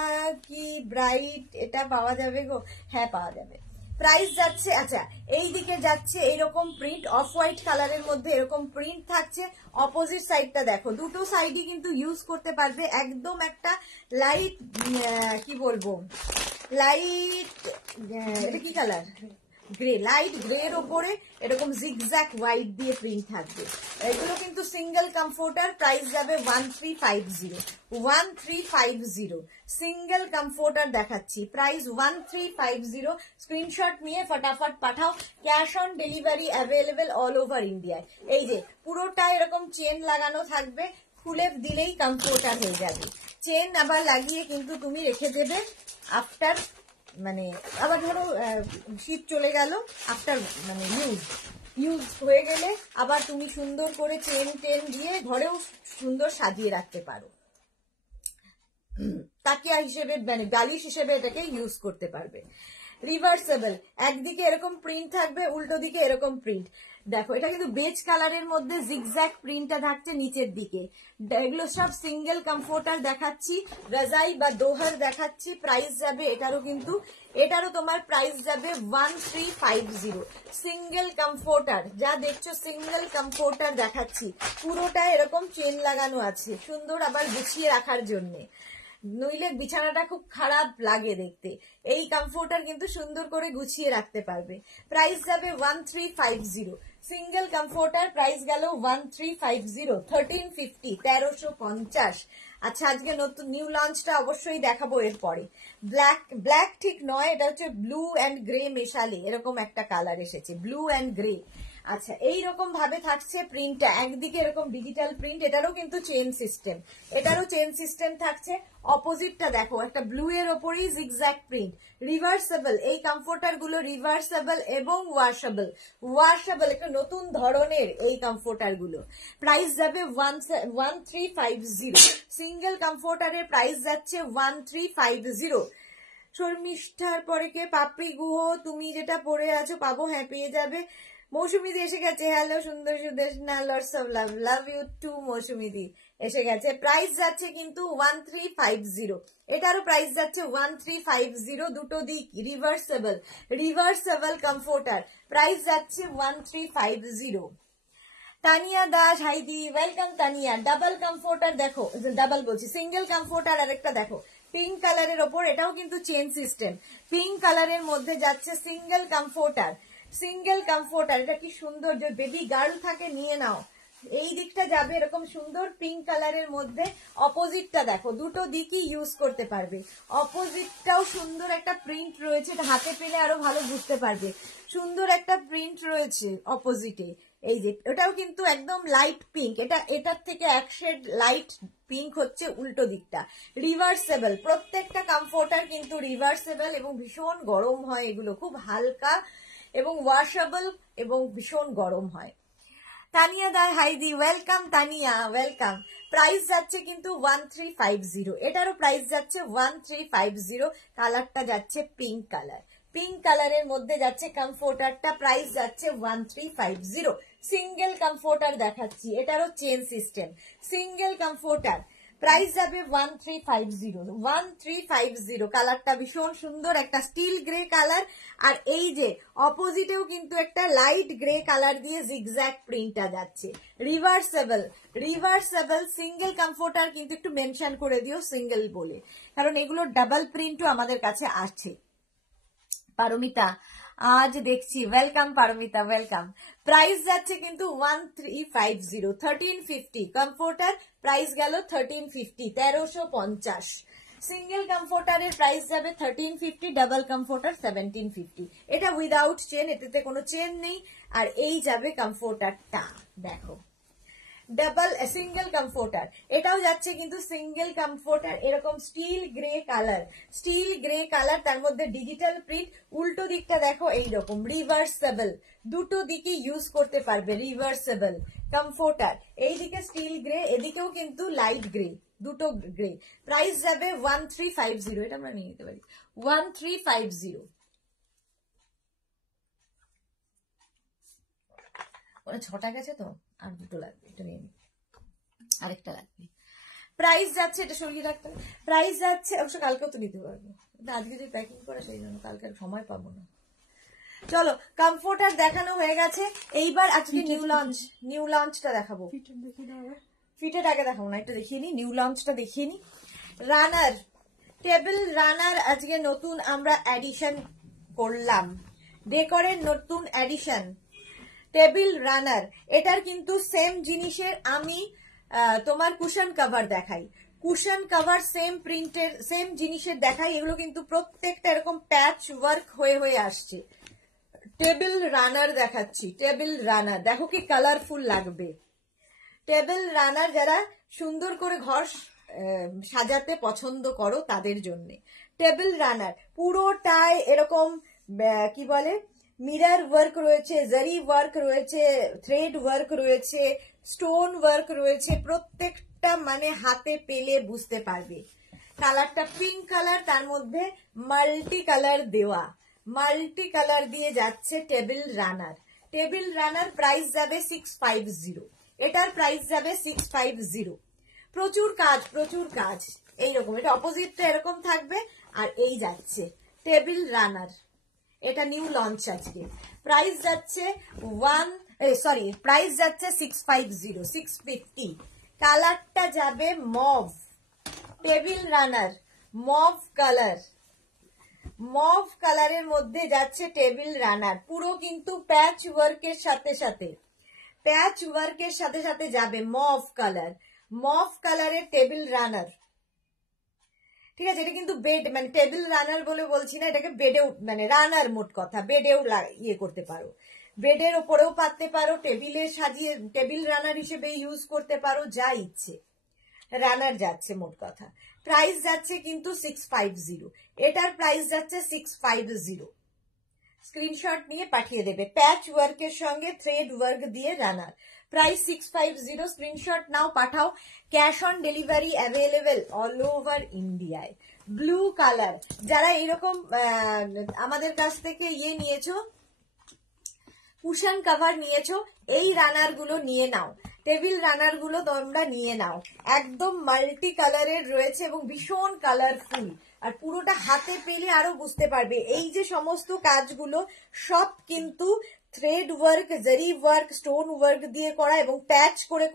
কি ব্রাইট, এটা পাওয়া যাবে গো? হ্যাঁ পাওয়া যাবে। প্রাইস যাচ্ছে, আচ্ছা এই দিকে যাচ্ছে এইরকম প্রিন্ট, অফ হোয়াইট কালারের মধ্যে এরকম প্রিন্ট থাকছে। অপোজিট সাইডটা দেখো, দুটো সাইডই কিন্তু ইউজ করতে পারবে। একদম একটা লাইট কি বলবো, লাইট এটা কি কালার, গ্রে, লাইট গ্রে এর ওপরে এরকম জিগজ্যাগ হোয়াইট দিয়ে প্রিন্ট থাকবে। এগুলো কিন্তু সিঙ্গেল কমফোর্টার, প্রাইস যাবে 1350, 1350। সিঙ্গেল কমফোর্টার দেখাচ্ছি, প্রাইস 1350। স্ক্রিনশট নিয়ে ফটাফট পাঠাও। Cash on delivery available all over ইন্ডিয়ায়। এই যে পুরোটা এরকম চেন লাগানো থাকবে, খুলে দিলেই কমফোর্টার হয়ে যাবে। চেন আবার লাগিয়ে কিন্তু তুমি রেখে দেবে, আফটার মানে আবার ধরো শীত চলে গেল, আফটার মানে ইউজ হয়ে গেলে আবার তুমি সুন্দর করে চেন দিয়ে ঘরেও সুন্দর সাজিয়ে রাখতে পারো। তাকিয়া হিসেবে মানে বালিশ হিসেবে এটাকে ইউজ করতে পারবে। রিভার্সেবল, একদিকে এরকম প্রিন্ট থাকবে, উল্টো দিকে এরকম প্রিন্ট। দেখো এটা কিন্তু বেজ কালারের মধ্যে জিগজ্যাগ প্রিন্টটা থাকছে নিচের দিকে। এগুলো সব সিঙ্গেল কমফোর্টার দেখাচ্ছি, রাজাই বা দোহার দেখাচ্ছি। প্রাইস যাবে এটারও তোমার প্রাইস যাবে 1350। সিঙ্গেল কমফোর্টার যা দেখছো, সিঙ্গেল কমফোর্টার দেখাচ্ছি, পুরোটা এরকম চেন লাগানো আছে, সুন্দর আবার গুছিয়ে রাখার জন্য, নইলে বিছানাটা খুব খারাপ লাগে দেখতে। এই কমফোর্টার কিন্তু সুন্দর করে গুছিয়ে রাখতে পারবে। প্রাইস যাবে 1350। সিঙ্গেল কমফোর্টার প্রাইস গেল 1350, 1350, 1350। আচ্ছা, আজকে নতুন নিউ লঞ্চটা অবশ্যই দেখাবো এরপরে। ব্ল্যাক ঠিক নয়, এটা হচ্ছে ব্লু অ্যান্ড গ্রে মেশালে এরকম একটা কালার এসেছে, ব্লু অ্যান্ড গ্রে। আচ্ছা, এইরকম ভাবে থাকছে প্রিন্টটা, একদিকে এরকম ডিজিটাল প্রিন্ট, এটারও কিন্তু চেন সিস্টেম থাকছে। অপোজিটটা দেখো, একটা ব্লু এর ওপরেই জিগজ্যাগ প্রিন্ট, রিভার্সেবল। এই কমফোর্টার গুলো রিভার্সেবল এবং ওয়াশেবল, একটা নতুন ধরনের এই কমফোর্টার গুলো। প্রাইস যাবে 1350। সিঙ্গেল কমফোর্টারের প্রাইস যাচ্ছে 1350। শর্মিষ্ঠার পরে কে? পাপড়ি গুহ, তুমি যেটা পরে আছো পাবো, হ্যাঁ পেয়ে যাবে। মৌসুমিদি এসে গেছে, হ্যালো সুন্দর Sudeshna, lots of love, love you too মৌসুমিদি এসে গেছে। প্রাইস যাচ্ছে কিন্তু 1350, এটারও প্রাইস যাচ্ছে 1350। দুটো দিক রিভার্সেবল কমফোর্টার, প্রাইস যাচ্ছে 1350। তানিয়া দাস, হাইদি ওয়েলকাম তানিয়া। ডাবল কমফোর্টার দেখো, ডাবল বলছি সিঙ্গেল কমফোর্টার আরেকটা দেখো, পিঙ্ক কালারের ওপর, এটাও কিন্তু চেন সিস্টেম, পিঙ্ক কালারের মধ্যে যাচ্ছে সিঙ্গেল কমফোর্টার। এটা কি সুন্দর, যে বেবি গার্ল থাকে নিয়ে নাও। এই দিকটা যাবে এরকম সুন্দর পিঙ্ক কালারের মধ্যে। অপোজিটটা দেখো, দুটো দিকই ইউজ করতে পারবে। অপোজিটটাও সুন্দর একটা প্রিন্ট রয়েছে, হাতে পেলে আরো ভালো বুঝতে পারবে। সুন্দর একটা প্রিন্ট রয়েছে অপোজিটে। এই যে এটাও কিন্তু একদম লাইট পিঙ্ক, এটার থেকে এক শেড লাইট পিঙ্ক হচ্ছে উল্টো দিকটা। রিভার্সেবল, প্রত্যেকটা কমফোর্টার কিন্তু রিভার্সেবল এবং ভীষণ গরম হয়, এগুলো খুব হালকা এবং ওয়াশেবল এবং ভীষণ গরম হয়। তানিয়া দার, হাইদি ওয়েলকাম তানিয়া, ওয়েলকাম। প্রাইস যাচ্ছে কিন্তু 1350, এটারও প্রাইস যাচ্ছে 1350। কালারটা যাচ্ছে পিঙ্ক কালার, পিঙ্ক কালারের মধ্যে যাচ্ছে কমফোর্টারটা, প্রাইস যাচ্ছে 1350। সিঙ্গেল কমফোর্টার দেখাচ্ছি, এটারও chain system. Single comforter price যাবে 1350। কালারটা ভীষণ সুন্দর, একটা স্টিল গ্রে কালার। আর এই যে অপোজিটেও কিন্তু একটা লাইট গ্রে কালার দিয়ে জিগজ্যাগ প্রিন্টটা যাচ্ছে। রিভার্সেবল সিঙ্গেল কমফোর্টার, কিন্তু একটু মেনশন করে দিও সিঙ্গেল বলে, কারণ এগুলো ডাবল প্রিন্টও আমাদের কাছে আছে। পারমিতা আজ দেখছি, ওয়েলকাম পারমিতা, ওয়েলকাম। প্রাইস যাচ্ছে কিন্তু 1350, 1350 কমফোর্টার, প্রাইস গেল 1350, 1350। সিঙ্গেল কমফোর্টারের প্রাইস যাবে 1350, ডাবল কমফোর্টার 1750। এটা উইদাউট চেন, এটাতে কোনো চেন নেই। আর এই যাবে কমফোর্টারটা, দেখো ডাবল সিঙ্গেল কমফোর্টার, এটাও যাচ্ছে কিন্তু সিঙ্গেল কমফোর্টার, এরকম স্টিল গ্রে কালার, তার মধ্যে ডিজিটাল প্রিন্ট। উল্টো দিকটা দেখো এইরকম রিভার্সেবল, দুটো দিকে ইউজ করতে পারবে। রিভার্সেবল কমফোর্টার, এইদিকে স্টিল গ্রে, এদিকেও কিন্তু লাইট গ্রে, দুটো গ্রে। প্রাইস যাবে 1350, এটা আমরা নিয়ে নিতে পারি 1350। ওরা 6টা গেছে তো, আর দুটো লাগবে, এটা নিয়ে আরেকটা লাগবে। প্রাইস যাচ্ছে, এটা সরিয়ে রাখতে হবে। প্রাইস যাচ্ছে, অবশ্য কালকেও তো নিতে পারবো, আজকে যে প্যাকিং করা সেই জন্য কালকে সময় পাবো না। চলো কমফোর্টার দেখানো হয়ে গেছে, এইবার আজকে নিউ লঞ্চটা দেখাবো। ফিটের আগে দেখাবো না, এটা দেখিয়ে নি, নিউ লঞ্চটা দেখিয়ে নি। রানার, টেবিল রানার আজকে নতুন আমরা অ্যাডিশন করলাম, ডেকরের নতুন অ্যাডিশন টেবিল রানার। এটার কিন্তু সেম জিনিসের আমি তোমার কুশন কভার দেখাই, কুশন কভার সেম প্রিন্টের সেম জিনিসের দেখাই। এগুলো কিন্তু প্রত্যেকটা এরকম প্যাচ ওয়ার্ক হয়ে আসছে। টেবিল রানার দেখাচ্ছি, টেবিল রানার দেখো কি কালারফুল লাগবে। টেবিল রানার যারা সুন্দর করে ঘর সাজাতে পছন্দ করো তাদের জন্য টেবিল রানার। পুরোটাই এরকম কি বলে মিরর ওয়ার্ক রয়েছে, জারি ওয়ার্ক রয়েছে, থ্রেড ওয়ার্ক রয়েছে, স্টোন ওয়ার্ক রয়েছে, প্রত্যেকটা মানে হাতে পেলে বুঝতে পারবে। কালারটা পিঙ্ক কালার, তার মধ্যে মাল্টি কালার দেওয়া, মাল্টি কালার দিয়ে যাচ্ছে table runner. Table runner price যাবে 650, এটার প্রাইস যাবে 650। প্রচুর কাজ এইরকম, এটা অপোজিটটা এরকম থাকবে, আর এই যাচ্ছে টেবিল রানার, এটা নিউ লঞ্চ আজকে। প্রাইস যাচ্ছে প্রাইস যাচ্ছে 650। কালারটা যাবে মভ, টেবিল রানার মভ কালারের মধ্যে যাচ্ছে টেবিল রানার। পুরো কিন্তু প্যাচ ওয়ার্কের সাথে যাবে মভ কালারের টেবিল রানার। ঠিক আছে, এটা কিন্তু বেড মানে টেবিল রানার বলে বলছি না, এটাকে বেডেও মানে রানার, মোট কথা বেডেও ইয়ে করতে পারো, বেডের ওপরেও পাততে পারো, টেবিলে সাজিয়ে টেবিল রানার হিসেবে ইউজ করতে পারো, যা ইচ্ছে রানার যাচ্ছে মোট কথা। প্রাইস যাচ্ছে কিন্তু 650, এটার প্রাইস যাচ্ছে 650। স্ক্রিনশট নিয়ে পাঠিয়ে দেবে, প্যাচ ওয়ার্কের সঙ্গে থ্রেড ওয়ার্ক দিয়ে রানার, প্রাইস 650। স্ক্রিনশট নাও, পাঠাও। Cash on delivery available all over ইন্ডিয়ায়। ব্লু কালার, যারা এরকম আমাদের কাছ থেকে নিয়েছো, কুশন কভার নিয়েছো, এই রানার গুলো নিয়ে নাও, টেবিল রানার গুলো তোমরা নিয়ে নাও। একদম মাল্টি কালারের রয়েছে এবং ভীষণ কালারফুল, আর পুরোটা হাতে পেলে আরো বুঝতে পারবে। এই যে সমস্ত কাজগুলো সব কিন্তু থ্রেড ওয়ার্ক, জারি ওয়ার্ক, স্টোন ওয়ার্ক দিয়ে করা এবং প্যাচ করে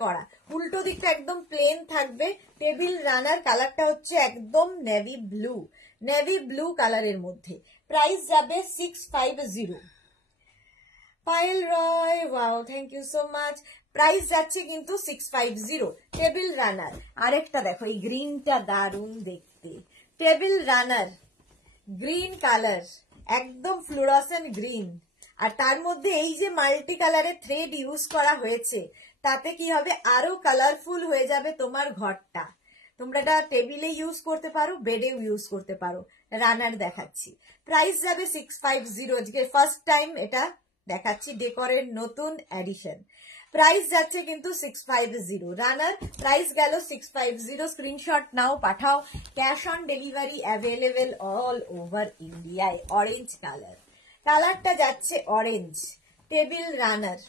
করা। উল্টো দিকটা একদম প্লেন থাকবে। টেবিল রানার কালারটা হচ্ছে একদম নেভি ব্লু কালারের মধ্যে। প্রাইস যাবে 650। Payel Roy, wow, thank you so much. Price যাচ্ছে কিন্তু 650 টেবিল রানার। আরেকটা দেখো, এই গ্রিনটা দারুণ দেখতে, টেবিল রানার গ্রিন কালার, একদম ফ্লোরোসেন্ট গ্রিন, আর তার মধ্যে এই যে মাল্টি কালারের থ্রেড ইউজ করা হয়েছে, তাতে কি হবে আরো কালারফুল হয়ে যাবে তোমার ঘরটা। তোমরা এটা টেবিলে ইউজ করতে পারো, বেডেও ইউজ করতে পারো। রানার দেখাচ্ছি, প্রাইস যাবে 650। আজকে ফার্স্ট টাইম এটা দেখাচ্ছি, ডেকরের নতুন অ্যাডিশন। প্রাইস যাচ্ছে কিন্তু 650 রানার, প্রাইস গেল 650। স্ক্রিনশট নাও, পাঠাও। Cash on delivery available all over ইন্ডিয়ায়। অরেঞ্জ কালার, কালারটা যাচ্ছে অরেঞ্জ, টেবিল রানার,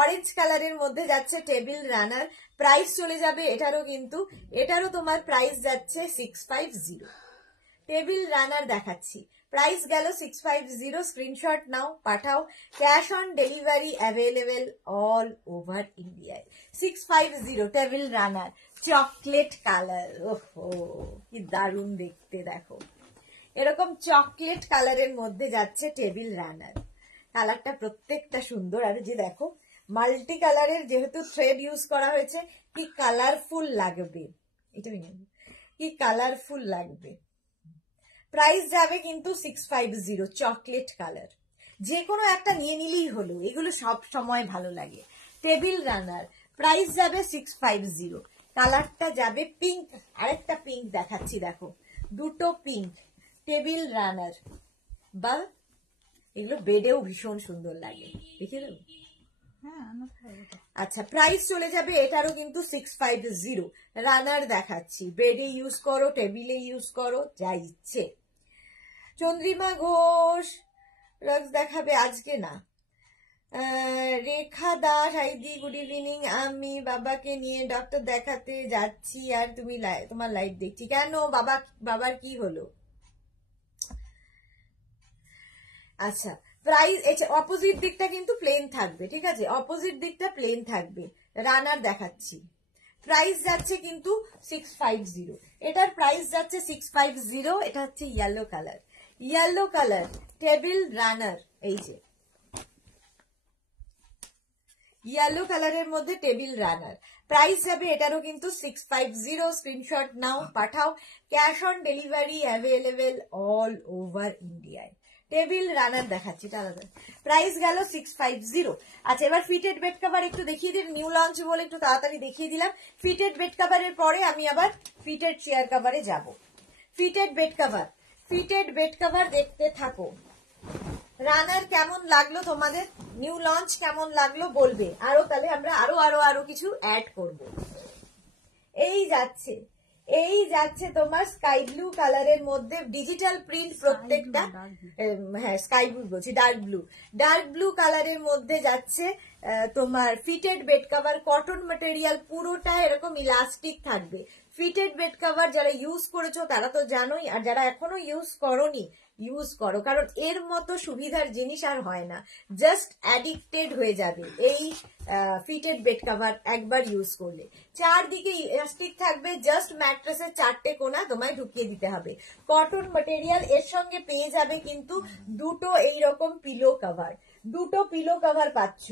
অরেঞ্জ কালারের মধ্যে যাচ্ছে টেবিল রানার। প্রাইস চলে যাবে এটারও, কিন্তু এটারও তোমার প্রাইস যাচ্ছে 650। টেবিল রানার দেখাচ্ছি, প্রাইস গেল 650। স্ক্রিনশট নাও, পাঠাও। Cash on delivery available all over ইন্ডিয়ায়। 650 টেবিল রানার, চকলেট কালার। ওহো কি দারুণ দেখতে, দেখো এরকম চকলেট কালারের মধ্যে যাচ্ছে টেবিল রানার। কালারটা প্রত্যেকটা সুন্দর, আর যে দেখো মাল্টি কালারের যেহেতু থ্রেড ইউজ করা হয়েছে, কি কালারফুল লাগবে, এটা কি কালারফুল লাগবে। প্রাইস যাবে কিন্তু 650, চকলেট কালার। যে কোনো একটা নিয়ে নিলেই হলো, এগুলো সব সময় ভালো লাগে। টেবিল রানার, প্রাইস যাবে 650। কালারটা যাবে পিঙ্ক, আরেকটা পিঙ্ক দেখাচ্ছি, দেখো দুটো পিঙ্ক, টেবিল রানার। বা এগুলো বেডেও ভীষণ সুন্দর লাগে, দেখে দেবো। আচ্ছা, প্রাইস চলে যাবে এটারও কিন্তু 650। রানার দেখাচ্ছি, বেডে ইউজ করো, টেবিলে ইউজ করো, যা ইচ্ছে। চন্দ্রিমা ঘোষ রাক্স দেখাবে আজকে না। রেখা দাস হাইদি, গুড ইভিনিং। আমি বাবাকে নিয়ে ডক্টর দেখাতে যাচ্ছি, আর তুমি তোমার লাইভ দেখছি কেন? বাবার কি হলো? আচ্ছা, প্রাইস অপোজিট দিকটা কিন্তু প্লেন থাকবে, ঠিক আছে, অপোজিট দিকটা প্লেন থাকবে। রানার দেখাচ্ছি, প্রাইস যাচ্ছে কিন্তু 650। এটার প্রাইস যাচ্ছে 650। এটা হচ্ছে yellow colour, yellow colour table runner. এই যে ইয়েলো কালারের মধ্যে টেবিল রানার, প্রাইস যাবে এটারও কিন্তু 650। স্ক্রিনশট নাও, পাঠাও। Cash on delivery available all over ইন্ডিয়ায়। টেবিল রানার দেখাচ্ছি, প্রাইস গেল 650। আচ্ছা, এবার ফিটেড বেড কভার একটু দেখিয়ে দিন, নিউ লঞ্চ বলে একটু তাড়াতাড়ি দেখিয়ে দিলাম। ফিটেড বেড কভারের পরে আমি আবার ফিটেড চেয়ার কভারে যাব। Fitted bed cover, fitted bed cover দেখতে থাকো। রানার কেমন লাগলো তোমাদের, নিউ লঞ্চ কেমন লাগলো বলবে, আরো তাহলে আমরা আরো কিছু অ্যাড করব। এই যাচ্ছে তোমার স্কাই ব্লু কালারের মধ্যে ডিজিটাল প্রিন্ট, প্রত্যেকটা, হ্যাঁ স্কাই ব্লু বলছি, ডার্ক ব্লু কালারের মধ্যে যাচ্ছে তোমার fitted bed cover. Cotton material, পুরোটা এরকম ইলাস্টিক থাকবে। ফিটেড বেড কভার যারা ইউজ করেছো তারা তো জানোই, আর যারা এখনো ইউজ করোনি ইউজ করো, কারণ এর মতো সুবিধার জিনিস আর হয় না। জাস্ট অ্যাডিক্টেড হয়ে যাবে এই ফিটেড বেড কভার একবার ইউজ করলে। চারদিকে ইলাস্টিক থাকবে, জাস্ট ম্যাট্রেসের চারটে কোণা তোমায় ঢুকিয়ে দিতে হবে। কটন ম্যাটেরিয়াল, এর সঙ্গে পেয়ে যাবে কিন্তু দুটো এইরকম পিলো কভার, দুটো পিলো কভার পাচ্ছ।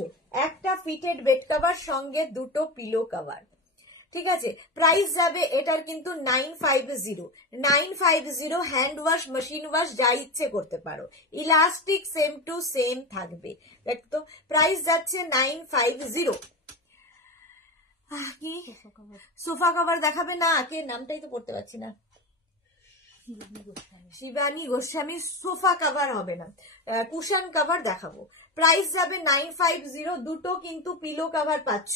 একটা ফিটেড বেড কভার সঙ্গে দুটো পিলো কভার, ঠিক আছে। প্রাইস যাবে এটার কিন্তু 950। হ্যান্ড ওয়াশ, মেশিন ওয়াশ যা ইচ্ছে করতে পারো, ইলাস্টিক সেম টু সেম থাকবে। দেখতো প্রাইস যাচ্ছে 950। কি সোফা কভার দেখাবে না, কে নামটাই তো পড়তে পারছি না, শিবানী গোস্বামী। সোফা কভার হবে না, কুশন কভার দেখাবো। প্রাইস যাবে 950। দুটো কিন্তু পিলো কভার পাচ্ছ,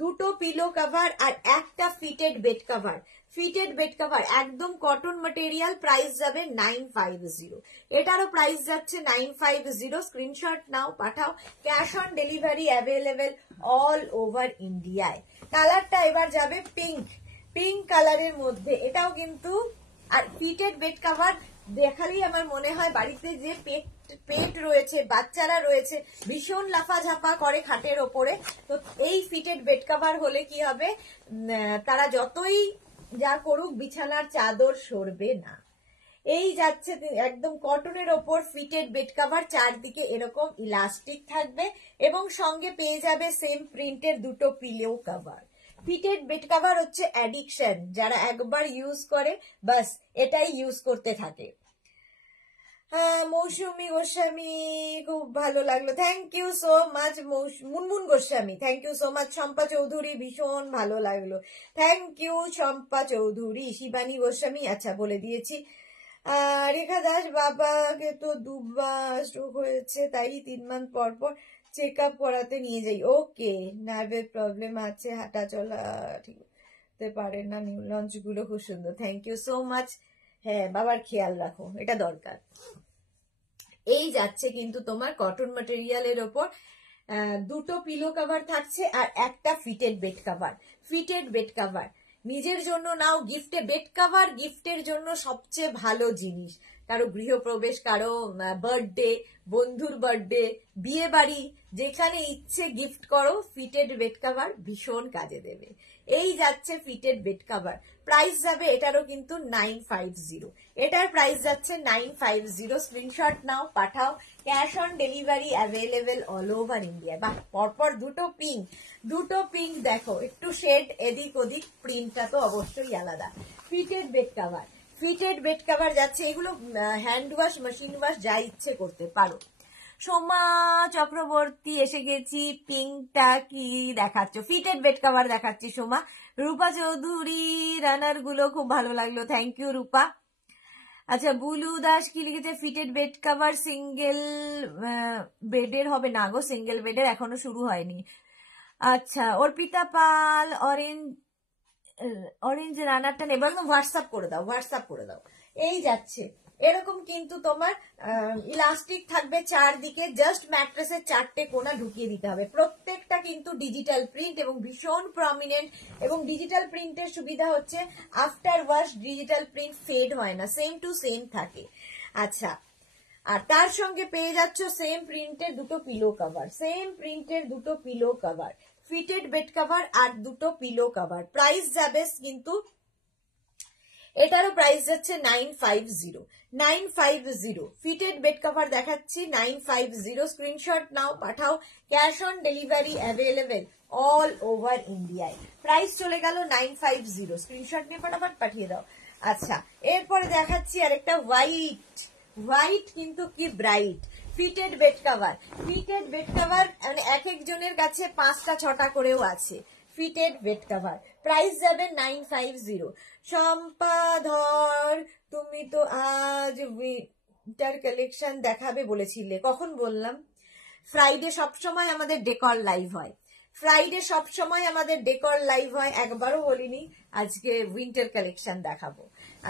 দুটো পিলো কভার আর একটা fitted bed cover. Fitted bed cover একদম কটন ম্যাটেরিয়াল, প্রাইস যাবে 950। এটারও প্রাইস যাচ্ছে 950। স্ক্রিনশট নাও, পাঠাও। Cash on delivery available all over ইন্ডিয়ায়। কালারটা এবার যাবে পিঙ্ক, পিঙ্ক কালারের মধ্যে, এটাও কিন্তু। আর ফিটেড বেড কভার দেখালেই আমার মনে হয় বাড়িতে যে পেট রয়েছে, বাচ্চারা রয়েছে, ভীষণ লাফাঝাপা করে খাটের ওপরে, তো এই ফিটেড বেড কভার হলে কি হবে, তারা যতই যা করুক বিছানার চাদর সরবে না। এই যাচ্ছে একদম কটনের ওপর ফিটেড বেড কভার, চারদিকে এরকম ইলাস্টিক থাকবে এবং সঙ্গে পেয়ে যাবে সেম প্রিন্টের দুটো pillow cover. Fitted bed cover হচ্ছে অ্যাডিকশন, যারা একবার ইউজ করে বাস এটাই ইউজ করতে থাকে। মৌসুমী গোস্বামী, খুব ভালো লাগলো, thank you so much. Munmun Goswami, thank you so much. Champa Chowdhury, ভীষণ ভালো লাগলো, থ্যাংক ইউ চম্পা চৌধুরী। শিবানী গোস্বামী, আচ্ছা বলে দিয়েছি। রেখা দাস, বাবাকে তো দুবার স্ট্রোক হয়েছে, তাই 3 মান্থ পর পর চেক আপ করাতে নিয়ে যাই। ওকে, নার্ভের প্রবলেম আছে, হাঁটা চলা ঠিক হতে পারে না, নিউ লঞ্চ গুলো খুব সুন্দর, থ্যাংক ইউ সো মাচ। হ্যাঁ, বাবার খেয়াল রাখো, এটা দরকার। এই যাচ্ছে কিন্তু তোমার কটন ম্যাটেরিয়ালের ওপর দুটো পিলো কভার থাকছে আর একটা fitted bed cover. Fitted bed cover নিজের জন্য নাও, গিফটে বেড কভার গিফটের জন্য সবচেয়ে ভালো জিনিস। কারো গৃহপ্রবেশ, কারো বার্থডে, বন্ধুর বার্থডে, বিয়ে বাড়ি, যেখানে ইচ্ছে গিফট করো, ফিটেড বেড কভার ভীষণ কাজে দেবে। এই যাচ্ছে ফিটেড বেড কভার, প্রাইস যাবে এটারও কিন্তু 950। এটার প্রাইস যাচ্ছে 950। স্ক্রিনশট নাও, পাঠাও, cash on delivery available all over India. বাহ, পরপর দুটো পিঙ্ক দেখো, একটু শেড এদিক ওদিক, প্রিন্টটা তো অবশ্যই আলাদা। Fitted bed cover, fitted bed cover যাচ্ছে, এগুলো হ্যান্ড ওয়াশ, মেশিন ওয়াশ, যা ইচ্ছে করতে পারো। সোমা চক্রবর্তী এসে গেছি, পিঙ্কটা কি দেখাচ্ছ? ফিটেড বেড কভার দেখাচ্ছি সোমা। রূপা চৌধুরী, রানার গুলো খুব ভালো লাগলো, থ্যাংক ইউ রূপা। আচ্ছা, বুলু দাস কি লিখেছে? ফিটেড বেড কভার সিঙ্গেল বেডের হবে না গো, সিঙ্গেল বেডের এখনো শুরু হয়নি। আচ্ছা, অর্পিতা পাল, অরেঞ্জ রানারটা নেব, একদম হোয়াটসঅ্যাপ করে দাও। এই যাচ্ছে এরকম কিন্তু তোমার ইলাস্টিক থাকবে চারদিকে, জাস্ট ম্যাট্রেসের 4টে কোণা ঢুকিয়ে দিতে হবে। প্রত্যেকটা কিন্তু ডিজিটাল প্রিন্ট এবং ভীষণ প্রমিনেন্ট, এবং ডিজিটাল প্রিন্টের সুবিধা হচ্ছে after wash digital print fade হয় না, সেম টু সেম থাকে। আচ্ছা, আর তার সঙ্গে পেয়ে যাচ্ছ সেম প্রিন্টের দুটো pillow cover, fitted bed cover আর দুটো পিলো কভার। প্রাইস যাবে কিন্তু, এটারও প্রাইস যাচ্ছে 950। ফিটেড বেড কভার দেখাচ্ছি 950। স্ক্রিনশট নাও, পাঠাও, cash on delivery available all over ইন্ডিয়ায়। প্রাইস চলে গেল 950, স্ক্রিনশট নিয়ে ফটাফট পাঠিয়ে দাও। আচ্ছা, এরপরে দেখাচ্ছি আরেকটা হোয়াইট কিন্তু কি bright fitted bed cover. Fitted bed cover মানে এক একজনের কাছে 5টা 6টা করেও আছে। ফিটেড বেড কভার, প্রাইস যাবে 950। সম্পাধর, তুমি তো আজ উইন্টার কালেকশন দেখাবে বলেছিলে, কখন বললাম? ফ্রাইডে সবসময় আমাদের ডেকর লাইভ হয়, একবারও বলিনি আজকে উইন্টার কালেকশন দেখাবো।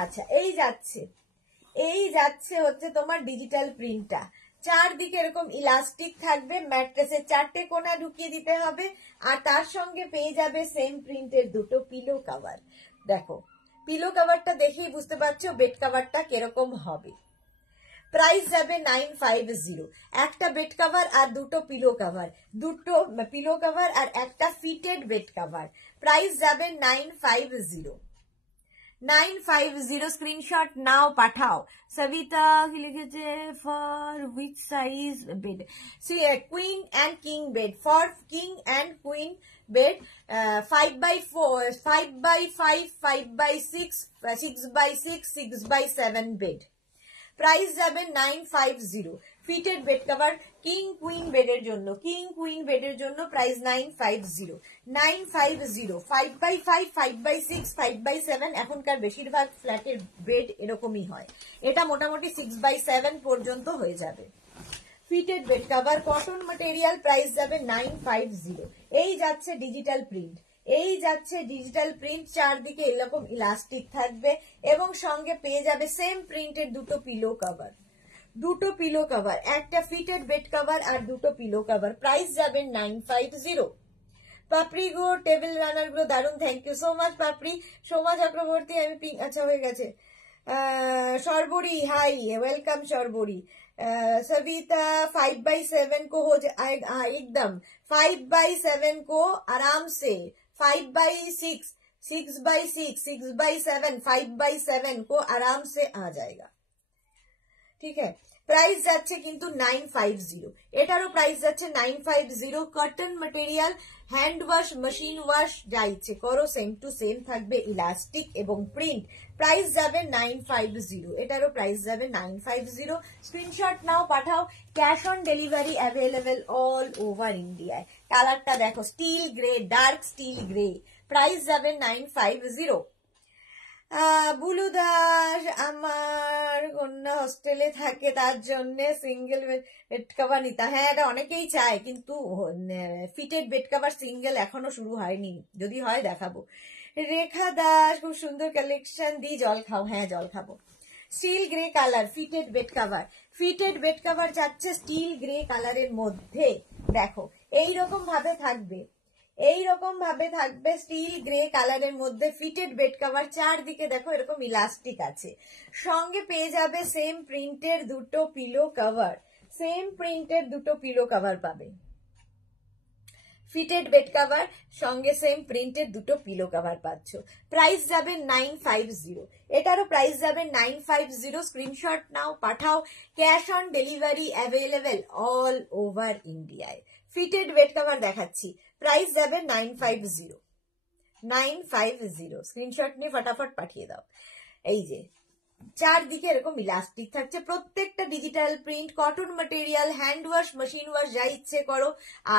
আচ্ছা, এই যাচ্ছে হচ্ছে তোমার ডিজিটাল প্রিন্টটা, চারদিকে এরকম ইলাস্টিক থাকবে, ম্যাট্রেসের 4টে কোণা ঢুকিয়ে দিতে হবে, আর তার সঙ্গে পেয়ে যাবে সেম প্রিন্টের দুটো পিলো কভার। দেখো, পিলো কভারটা দেখেই বুঝতে পারছো বেড কভারটা কিরকম হবে। প্রাইস যাবে 950। একটা বেড কভার আর দুটো পিলো কভার, আর একটা ফিটেড বেড কভার। প্রাইস যাবে 950। স্ক্রিনশট নাও, পাঠাও। সবিতা কি লিখেছে? For which size bed? Queen and king bed, for king and queen bed, 5x4, 5x5, 5x6, 6x6, 6x7 bed. Price যাবে 950। Fitted bed cover king queen বেডের জন্য প্রাইস 950। 5x5, 5x6, 5x7, এখনকার বেশিরভাগ ফ্ল্যাটের বেড এরকমই হয়, এটা মোটামুটি 6x7 পর্যন্ত হয়ে যাবে। Fitted bed cover cotton material, price যাবে 950। এই যাচ্ছে ডিজিটাল প্রিন্ট, চারদিকে এরকম ইলাস্টিক থাকবে, এবং সঙ্গে পেয়ে যাবে সেম প্রিন্টের দুটো পিলো কভার, একটা ফিটেড বেড কভার আর দুটো পিলো কভার। প্রাইস যাবে 950। পাপড়ি গো, টেবিল রানার গুলো দারুন, থ্যাংক ইউ সো মাচ পাপড়ি। সোমা চক্রবর্তী, আমি আচ্ছা হয়ে গেছে। সর্বরী, হাই, ওয়েলকাম সর্বরী। सविता 5x7 को हो जाए एकदम, 5x7 को आराम से, 5x6, 6x6, 6x7, 5x7 को आराम से आ जाएगा, ठीक है। প্রাইস যাচ্ছে কিন্তু 950, এটারও প্রাইস যাচ্ছে 950। Cotton material, hand wash, machine wash, যা ইচ্ছে করো, সেম টু সেম থাকবে, ইলাস্টিক এবং প্রিন্ট। প্রাইস যাবে 950, এটারও প্রাইস যাবে 950। স্ক্রিনশট নাও, পাঠাও, cash on delivery available all over ইন্ডিয়ায়। কালারটা দেখো, still grey, dark still grey, price যাবে 950। বুলু দাস, আমার কন্যা হোস্টেলে থাকে তার জন্য সিঙ্গেল বেড কভার নিতে। হ্যাঁ, এটা অনেকেই চায়, কিন্তু ফিটেড বেড কভার সিঙ্গেল এখনো শুরু হয়নি, যদি হয় দেখাবো। রেখা দাস, খুব সুন্দর কালেকশন। দি জল খাও, হ্যাঁ জল খাবো। Still grey colour fitted bed cover, fitted bed cover যাচ্ছে স্টিল গ্রে কালারের মধ্যে। দেখো এইরকম ভাবে থাকবে, এইরকম ভাবে থাকবে স্টিল গ্রে কালারের মধ্যে ফিটেড বেড কভার। চারদিকে দেখো এরকম ইলাস্টিক আছে, সঙ্গে পেয়ে যাবে সেম প্রিন্টের দুটো পিলো কভার, সেম প্রিন্টের দুটো পিলো কভার পাবে। ফিটেড বেড কভার সঙ্গে সেম প্রিন্টের দুটো পিলো কভার পাচ্ছ। প্রাইস যাবে 950, এটারও প্রাইস যাবে 950। স্ক্রিনশট নাও, পাঠাও। Cash on delivery available all over ইন্ডিয়ায়। ফিটেড বেড কভার দেখাচ্ছি, প্রাইস যাবে 950, 950। স্ক্রিনশট নিয়ে ফটাফট পাঠিয়ে দাও। এই যে চারদিকে এরকম ইলাস্টিক থাকছে, প্রত্যেকটা digital print, cotton material, hand wash, machine wash, যা ইচ্ছে করো।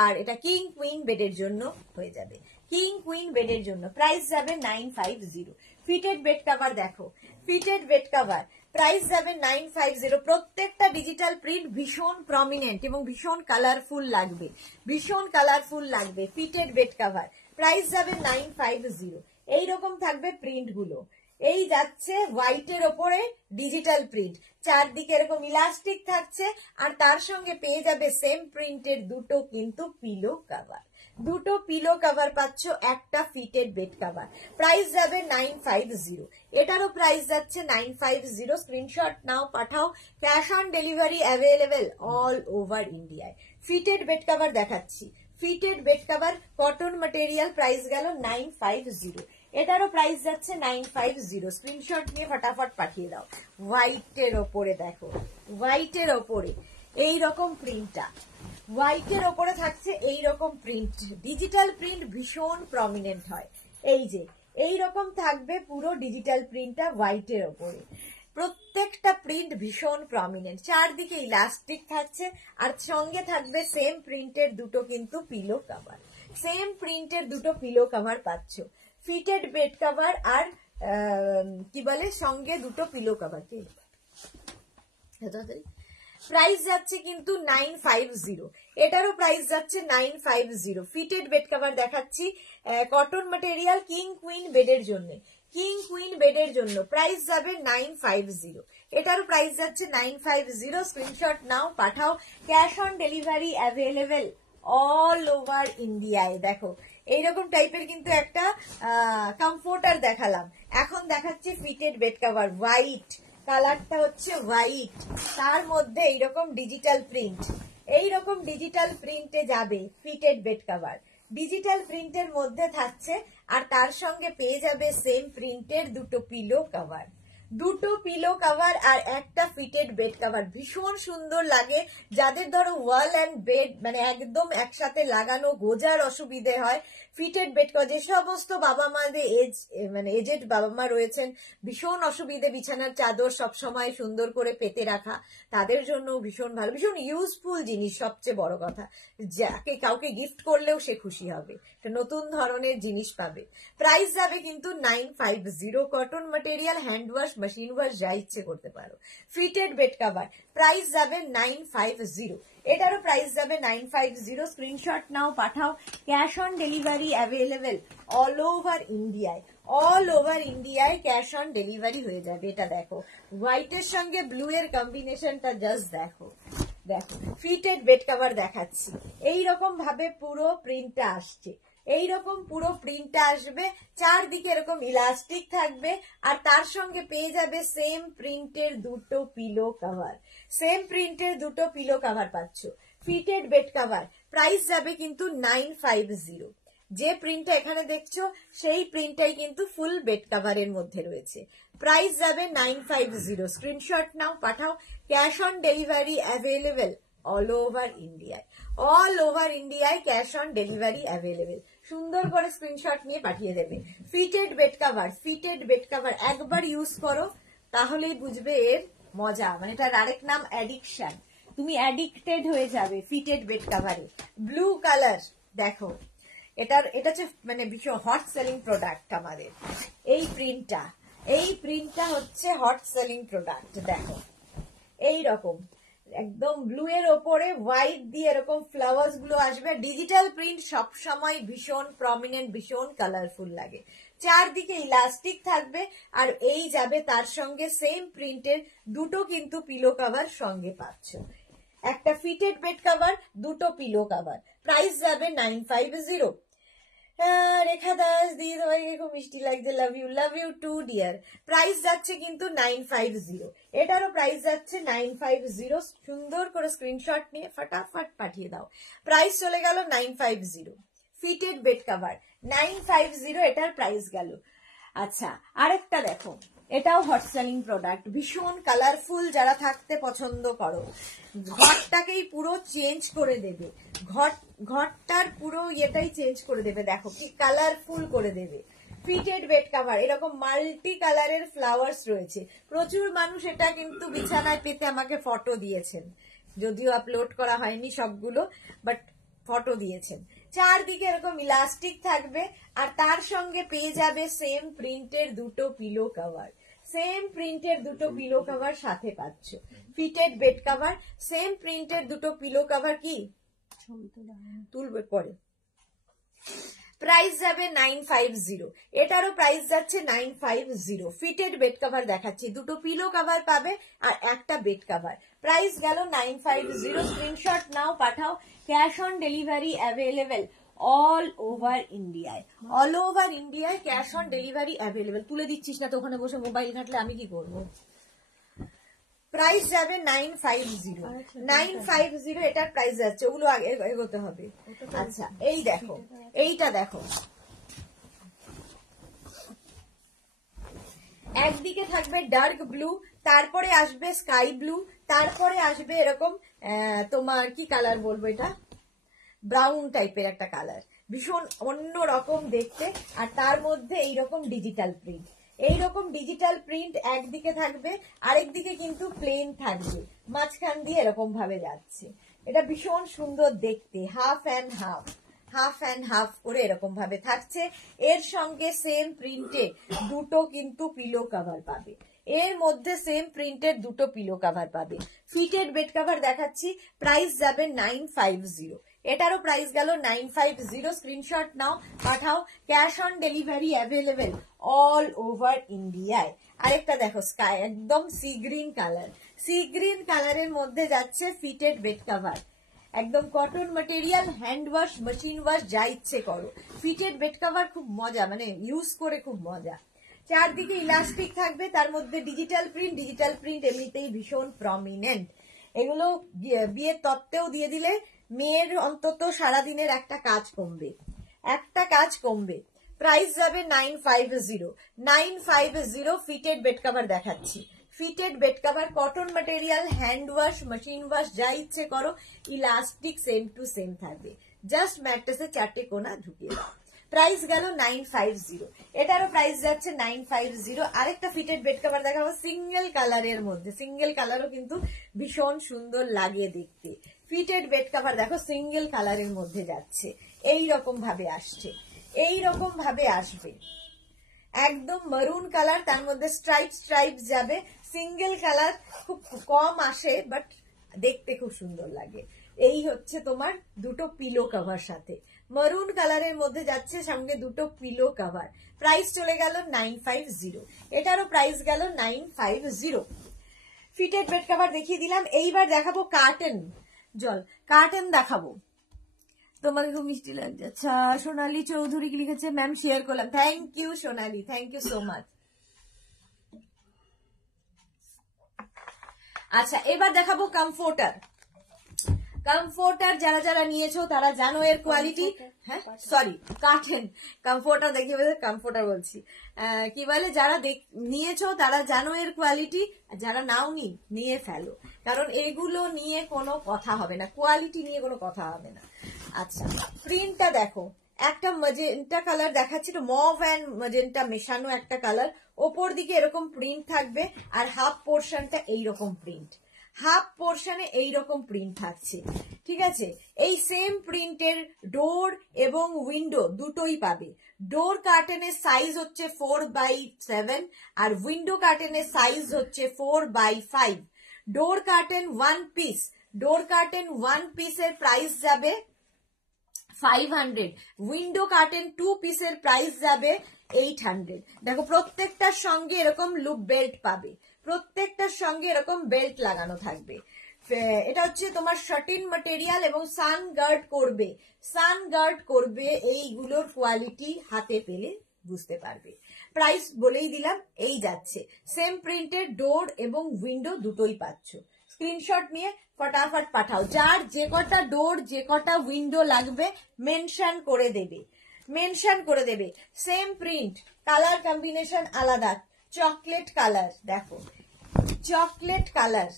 আর এটা কিং কুইন বেডের জন্য হয়ে যাবে, কিং কুইন বেডের জন্য। প্রাইস যাবে 950। ফিটেড বেড কভার দেখো, ফিটেড বেড কভার প্রাইস যাবে 950। প্রত্যেকটা ডিজিটাল প্রিন্ট ভীষণ প্রমিনেন্ট এবং ভীষণ কালারফুল লাগবে, ভীষণ কালারফুল লাগবে। ফিটেড বেড কভার প্রাইস যাবে 950। এইরকম থাকবে প্রিন্ট গুলো। এই যাচ্ছে হোয়াইটের ওপরে ডিজিটাল প্রিন্ট, চারদিকে এরকম ইলাস্টিক থাকছে, আর তার সঙ্গে পেয়ে যাবে সেম প্রিন্টের দুটো কিন্তু পিলো কভার, দুটো পিলো কভার পাচ্ছ, একটা ফিটেড বেড কভার। প্রাইস যাবে 950, এটারও প্রাইস যাচ্ছে 950। স্ক্রিনশট নাও, পাঠাও। Cash on delivery available all over ইন্ডিয়ায়। ফিটেড বেড কভার দেখাচ্ছি, fitted bed cover cotton material, price গেল 950। এটারও প্রাইস যাচ্ছে 950। স্ক্রিনশট নিয়ে ফটাফট পাঠিয়ে দাও। হোয়াইটের ওপরে দেখো, হোয়াইটের ওপরে এইরকম প্রিন্টটা, হোয়াইটের ওপরে থাকছে এইরকম প্রিন্ট। ডিজিটাল প্রিন্ট ভীষণ প্রমিনেন্ট হয়, এই যে এইরকম থাকবে পুরো ডিজিটাল প্রিন্টটা হোয়াইটের ওপরে। প্রত্যেকটা প্রিন্ট ভীষণ প্রমিনেন্ট, চারদিকে ইলাস্টিক থাকছে, আর সঙ্গে থাকবে সেম প্রিন্টের দুটো কিন্তু পিলো কভার, সেম প্রিন্টের দুটো পিলো কভার পাচ্ছ। ফিটেড বেড কভার আর কি বলে সঙ্গে দুটো পিলো কভার। কি প্রাইস যাচ্ছে কিন্তু 950, এটারও প্রাইস যাচ্ছে 950। ফিটেড বেড কভার দেখাচ্ছি, কটন ম্যাটেরিয়াল, কিং কুইন বেডের জন্য, কিং কুইন বেডের জন্য। প্রাইস যাবে 950, এটারও প্রাইস যাচ্ছে 950। স্ক্রিনশট নাও, পাঠাও। Cash on delivery available all over ইন্ডিয়ায়। দেখো এইরকম টাইপের কিন্তু একটা কমফোর্টার দেখালাম, এখন দেখাচ্ছি ফিটেড বেড কভার। হোয়াইট কালারটা হচ্ছে হোয়াইট, তার মধ্যে এইরকম ডিজিটাল প্রিন্ট, এইরকম ডিজিটাল প্রিন্টে যাবে ফিটেড বেড কভার। ডিজিটাল প্রিন্টের মধ্যে থাকছে, আর তার সঙ্গে পেয়ে যাবে সেম প্রিন্টের দুটো পিলো কভার, দুটো পিলো কভার আর একটা ফিটেড বেড কভার। ভীষণ সুন্দর লাগে যাদের ধরো ওয়াল অ্যান্ড বেড মানে একদম একসাথে লাগানো, গোজার অসুবিধে হয়। ফিটেড বেড কভার, যে সমস্ত বাবা মাদের এজেড বাবা মা রয়েছেন, ভীষণ অসুবিধে, বিছানার চাদর সবসময় সুন্দর করে পেতে রাখা, তাদের জন্য ভীষণ ভালো, ভীষণ ইউজফুল জিনিস। সবচেয়ে বড় কথা, যাকে কাউকে গিফট করলেও সে খুশি হবে, নতুন ধরনের জিনিস পাবে। প্রাইস যাবে কিন্তু 950। Cotton material, hand wash, machine wash, যা ইচ্ছে করতে পারো। ফিটেড বেড কভার প্রাইস যাবে 950, এটারও প্রাইস যাবে 950। স্ক্রিনশট নাও, পাঠাও। Cash on delivery available all over ইন্ডিয়ায়, অল ওভার ইন্ডিয়ায় ক্যাশ অন ডেলিভারি হয়ে যাবে। এটা দেখো হোয়াইটের সঙ্গে ব্লু এর কম্বিনেশনটা জাস্ট দেখো, দেখো ফিটেড বেড কভার দেখাচ্ছি, এইরকম ভাবে পুরো প্রিন্টটা আসছে, এইরকম পুরো প্রিন্টটা আসবে, চারদিকে এরকম ইলাস্টিক থাকবে, আর তার সঙ্গে পেয়ে যাবে সেম প্রিন্টের দুটো পিলো কভার, সেম প্রিন্টের দুটো পিলো কভার পাচ্ছ। ফিটেড বেড কভার প্রাইস যাবে কিন্তু 950। যে প্রিন্টটা এখানে দেখছো সেই প্রিন্টটাই কিন্তু ফুল বেড কভারের মধ্যে রয়েছে। প্রাইস যাবে 950। স্ক্রিনশট নাও, পাঠাও। Cash on delivery available all over ইন্ডিয়ায়, অল ওভার ইন্ডিয়ায় ক্যাশ অন ডেলিভারি অ্যাভেলেবেল। সুন্দর করে স্ক্রিনশট নিয়ে পাঠিয়ে দেবে। Fitted bed cover, fitted bed cover একবার ইউজ করো তাহলেই বুঝবে এর মজা, মানে এটার আরেক নাম অ্যাডিকশন, তুমি অ্যাডিক্টেড হয়ে যাবে ফিটেড বেড কভারে। ব্লু কালার দেখো, এটা হচ্ছে মানে ভীষণ হট সেলিং প্রোডাক্ট আমাদের। এই প্রিন্টটা হচ্ছে হট সেলিং প্রোডাক্ট। দেখো এই রকম একদম ব্লু এর ওপরে হোয়াইট দিয়ে এরকম ফ্লাওয়ার্স গুলো আসবে। ডিজিটাল প্রিন্ট সবসময় ভীষণ প্রমিনেন্ট, ভীষণ কালারফুল লাগে। চারদিকে ইলাস্টিক থাকবে আর এই যাবে তার সঙ্গে সেম প্রিন্টের দুটো কিন্তু পিলো কভার সঙ্গে পাচ্ছ। একটা ফিটেড বেড কভার, দুটো পিলো কভার। প্রাইস যাবে 950। রেখা দাস দিদি তোমাকে খুব মিষ্টি লাগছে, love you too dear. Price যাচ্ছে কিন্তু 950, এটারও প্রাইস যাচ্ছে 950। সুন্দর করে স্ক্রিনশট নিয়ে ফটাফট পাঠিয়ে দাও। প্রাইস চলে গেল 950। ফিটেড বেড কভার 950, এটার প্রাইস গেল। আচ্ছা, আরেকটা দেখো, এটাও হট সেলিং প্রোডাক্ট, ভীষণ কালারফুল। যারা থাকতে পছন্দ করো, ঘরটাকেই পুরো চেঞ্জ করে দেবে, ঘরটার পুরো ইয়েটাই চেঞ্জ করে দেবে। দেখো কি কালারফুল করে দেবে। ফিটেড বেড কভার, এরকম মাল্টি কালারের ফ্লাওয়ার্স রয়েছে। প্রচুর মানুষ এটা কিন্তু বিছানায় পেতে আমাকে ফটো দিয়েছেন, যদিও আপলোড করা হয়নি সবগুলো, বাট ফটো দিয়েছেন। চারদিকে এরকম ইলাস্টিক থাকবে আর তার সঙ্গে পেয়ে যাবে সেম প্রিন্টের দুটো পিলো কভার। সেম প্রিন্টের দুটো পিলো কভার সাথে পাচ্ছ। ফিটেড বেড কভার, সেম প্রিন্টের দুটো পিলো কভার। কি তুলবে পরে। প্রাইস যাবে 950, এটারও প্রাইস যাচ্ছে 950। ফিটেড বেড কভার দেখাচ্ছি, দুটো পিলো কভার পাবে আর একটা বেড কভার। প্রাইস গেল 950। স্ক্রিনশট নাও, পাঠাও। Cash on delivery available all over ইন্ডিয়ায়। অল ওভার ইন্ডিয়ায় ক্যাশ অন ডেলিভারি অ্যাভেলেবেল। তুলে দিচ্ছিস না তো, ওখানে বসে মোবাইল ঘাটলে আমি কি করবো? প্রাইস যাবে 950। 950 এটার প্রাইস যাচ্ছে, ওগুলো আগে এগোতে হবে। আচ্ছা, এই দেখো, এইটা দেখো, একদিকে থাকবে ডার্ক ব্লু, তারপরে আসবে স্কাই ব্লু, তারপরে আসবে এরকম তোমার কি কালার বলবো, এটা ব্রাউন টাইপের একটা কালার, ভীষণ অন্য রকম দেখতে। আর তার মধ্যে এইরকম ডিজিটাল প্রিন্ট, এইরকম ডিজিটাল প্রিন্ট একদিকে থাকবে, আরেকদিকে কিন্তু প্লেন থাকবে, মাঝখান দিয়ে এরকম ভাবে যাচ্ছে। এটা ভীষণ সুন্দর দেখতে, half and half, half and half করে এরকম ভাবে থাকছে। এর সঙ্গে সেম প্রিন্টে দুটো কিন্তু পিলো কভার পাবে, এর মধ্যে সেম প্রিন্টের দুটো পিলো কভার পাবে। ফিটেড বেড কভার দেখাচ্ছি, প্রাইস যাবে 950। এটারও প্রাইস গেল 950। স্ক্রিনশট নাও, পাঠাও। Cash on delivery available all over ইন্ডিয়ায়। আরেকটা দেখো, স্কাই একদম sea green colour, sea green কালারের মধ্যে যাচ্ছে ফিটেড বেড কভার, একদম cotton material, hand wash, machine wash, যা ইচ্ছে করো। ফিটেড বেড কভার খুব মজা, মানে ইউজ করে খুব মজা। চারদিকে ইলাস্টিক থাকবে, তার মধ্যে ডিজিটাল প্রিন্ট। ডিজিটাল প্রিন্ট এমনিতেই ভীষণ প্রমিনেন্ট, এগুলো বিয়ের তত্ত্বেও দিয়ে দিলে মেয়ের অন্তত সারাদিনের একটা কাজ কমবে, একটা কাজ কমবে। প্রাইস যাবে 950। 950 ফিটেড বেড কভার দেখাচ্ছি। Fitted bed cover, cotton material, hand wash, machine wash, যা ইচ্ছে করো। ইলাস্টিক সেম টু সেম থাকবে, জাস্ট ম্যাট্রেসে চারটে কোনা ঢুকিয়ে দাও। প্রাইস গেল 950। এটারও প্রাইস যাচ্ছে 950। আরেকটা ফিটেড বেড কভার দেখাবো সিঙ্গেল কালারের মধ্যে, সিঙ্গেল কালারও কিন্তু ভীষণ সুন্দর লাগে দেখতে। ফিটেড বেড কভার দেখো সিঙ্গেল কালারের মধ্যে যাচ্ছে, এই রকম ভাবে আসছে, এই রকম ভাবে আসবে, একদম মারুন কালার, তার মধ্যে স্ট্রাইপ স্ট্রাইপ যাবে। সিঙ্গেল কালার খুব কম আসে, বাট দেখতে খুব সুন্দর লাগে। এই হচ্ছে তোমার দুটো পিলো কভার সাথে, মারুন কালারের মধ্যে যাচ্ছে, সঙ্গে দুটো পিলো কভার। প্রাইস চলে গেল 950। এটারও প্রাইস গেল 950। ফিটেড বেড কভার দেখিয়ে দিলাম। এইবার দেখাবো কার্টেন, কার্টেন দেখাবো। তোমাকে খুব মিষ্টি লাগছে। আচ্ছা, সোনালী চৌধুরী কি লিখেছে, ম্যাম শেয়ার করলাম, thank you Sonali, thank you so much. আচ্ছা, এবার দেখাবো কমফোর্টার। কমফোর্টার যারা যারা নিয়েছো তারা জানো এর কোয়ালিটি। হ্যাঁ সরি, কার্টেন, কমফোর্টার দেখিয়ে কমফোর্টার বলছি, কি বলে, যারা নিয়েছো তারা জানো এর কোয়ালিটি, যারা নাওনি নিয়ে ফেলো, কারণ এগুলো নিয়ে কোনো কথা হবে না, কোয়ালিটি নিয়ে কোনো কথা হবে না। আচ্ছা, প্রিন্টটা দেখো, একটা ম্যাজেন্টা কালার দেখাচ্ছি, তো মভ অ্যান্ড ম্যাজেন্টা মেশানো একটা কালার। ওপর দিকে এরকম প্রিন্ট থাকবে আর হাফ পোর্শনটা এইরকম প্রিন্ট, হাফ পোর্শনে এইরকম প্রিন্ট থাকছে, ঠিক আছে। এই সেম প্রিন্টের ডোর এবং উইন্ডো দুটোই পাবে। ডোর কার্টেনের সাইজ হচ্ছে 4x7 আর উইন্ডো কার্টেনের সাইজ হচ্ছে 4x5। ডোর কার্টেন ওয়ান পিস, ডোর কার্টেন ওয়ান পিসের প্রাইস যাবে 500, উইন্ডো কার্টেন 2 পিসের প্রাইস যাবে 800। দেখো প্রত্যেকটার সঙ্গে এরকম লুপ বেল্ট পাবে, প্রত্যেকটার সঙ্গে এরকম বেল্ট লাগানো থাকবে। এটা হচ্ছে তোমার শার্টিন ম্যাটেরিয়াল এবং সান গার্ড করবে, সান গার্ড করবে। এইগুলোর কোয়ালিটি হাতে পেলে বুঝতে পারবে। প্রাইস বলেই দিলাম, এই যাচ্ছে। সেম প্রিন্টের ডোর এবং উইন্ডো দুটোই পাচ্ছ। স্ক্রিনশট নিয়ে ফটাফট পাঠাও। যার যে কটা ডোর যে কটা উইন্ডো লাগবে মেনশন করে দেবে, মেনশন করে দেবে। সেম প্রিন্ট, কালার কম্বিনেশন আলাদা। চকলেট কালার, দেখো চকলেট কালার,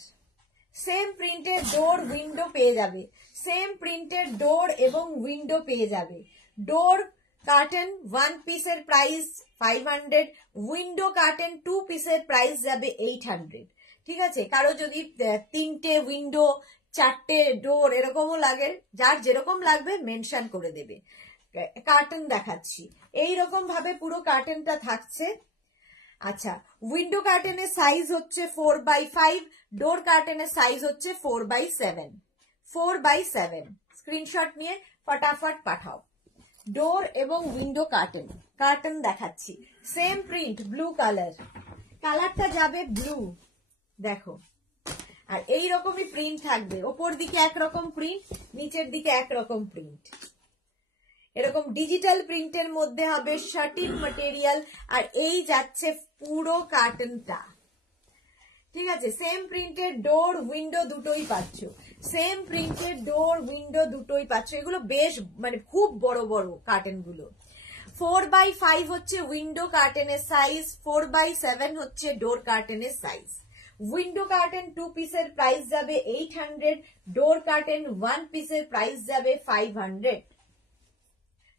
সেম প্রিন্টের ডোর উইন্ডো পেয়ে যাবে, সেম প্রিন্টের ডোর এবং উইন্ডো পেয়ে যাবে। ডোর কার্টেন 1 পিসের প্রাইস 500, উইন্ডো কার্টেন 2 পিসের প্রাইস যাবে 800। ঠিক আছে, কারো যদি 3টে উইন্ডো 4টে ডোর এরকমও লাগে, যার যেরকম লাগবে মেনশন করে দেবে। কার্টেন দেখাচ্ছি, এইরকম ভাবে পুরো কার্টেনটা থাকছে। আচ্ছা, উইন্ডো কার্টেনের সাইজ হচ্ছে 4x5, ডোর কার্টেনের সাইজ হচ্ছে 4x7, 4x7। স্ক্রিনশট নিয়ে ফটাফট পাঠাও। ডোর এবং উইন্ডো কার্টেন, কার্টেন দেখাচ্ছি। সেম প্রিন্ট, ব্লু কালার, কালারটা যাবে ব্লু, দেখো। আর এই রকমই প্রিন্ট থাকবে, ওপর দিকে একরকম প্রিন্ট, নিচের দিকে একরকম প্রিন্ট। এরকম ডিজিটাল প্রিন্টের মধ্যে হবে, শার্টিন ম্যাটেরিয়াল। আর এই যাচ্ছে পুরো কার্টনটা। ঠিক আছে, সেম প্রিন্টের ডোর উইন্ডো দুটোই পাচ্ছ, সেম প্রিন্টের ডোর উইন্ডো দুটোই পাচ্ছ। এগুলো বেশ মানে খুব বড় বড় কার্টেন গুলো। 4x5 হচ্ছে উইন্ডো কার্টেনের সাইজ, 4x7 হচ্ছে ডোর কার্টেনের সাইজ। উইন্ডো কার্টেন 2 পিসের প্রাইস যাবে 800, ডোর কার্টেন 1 পিসের প্রাইস যাবে 500।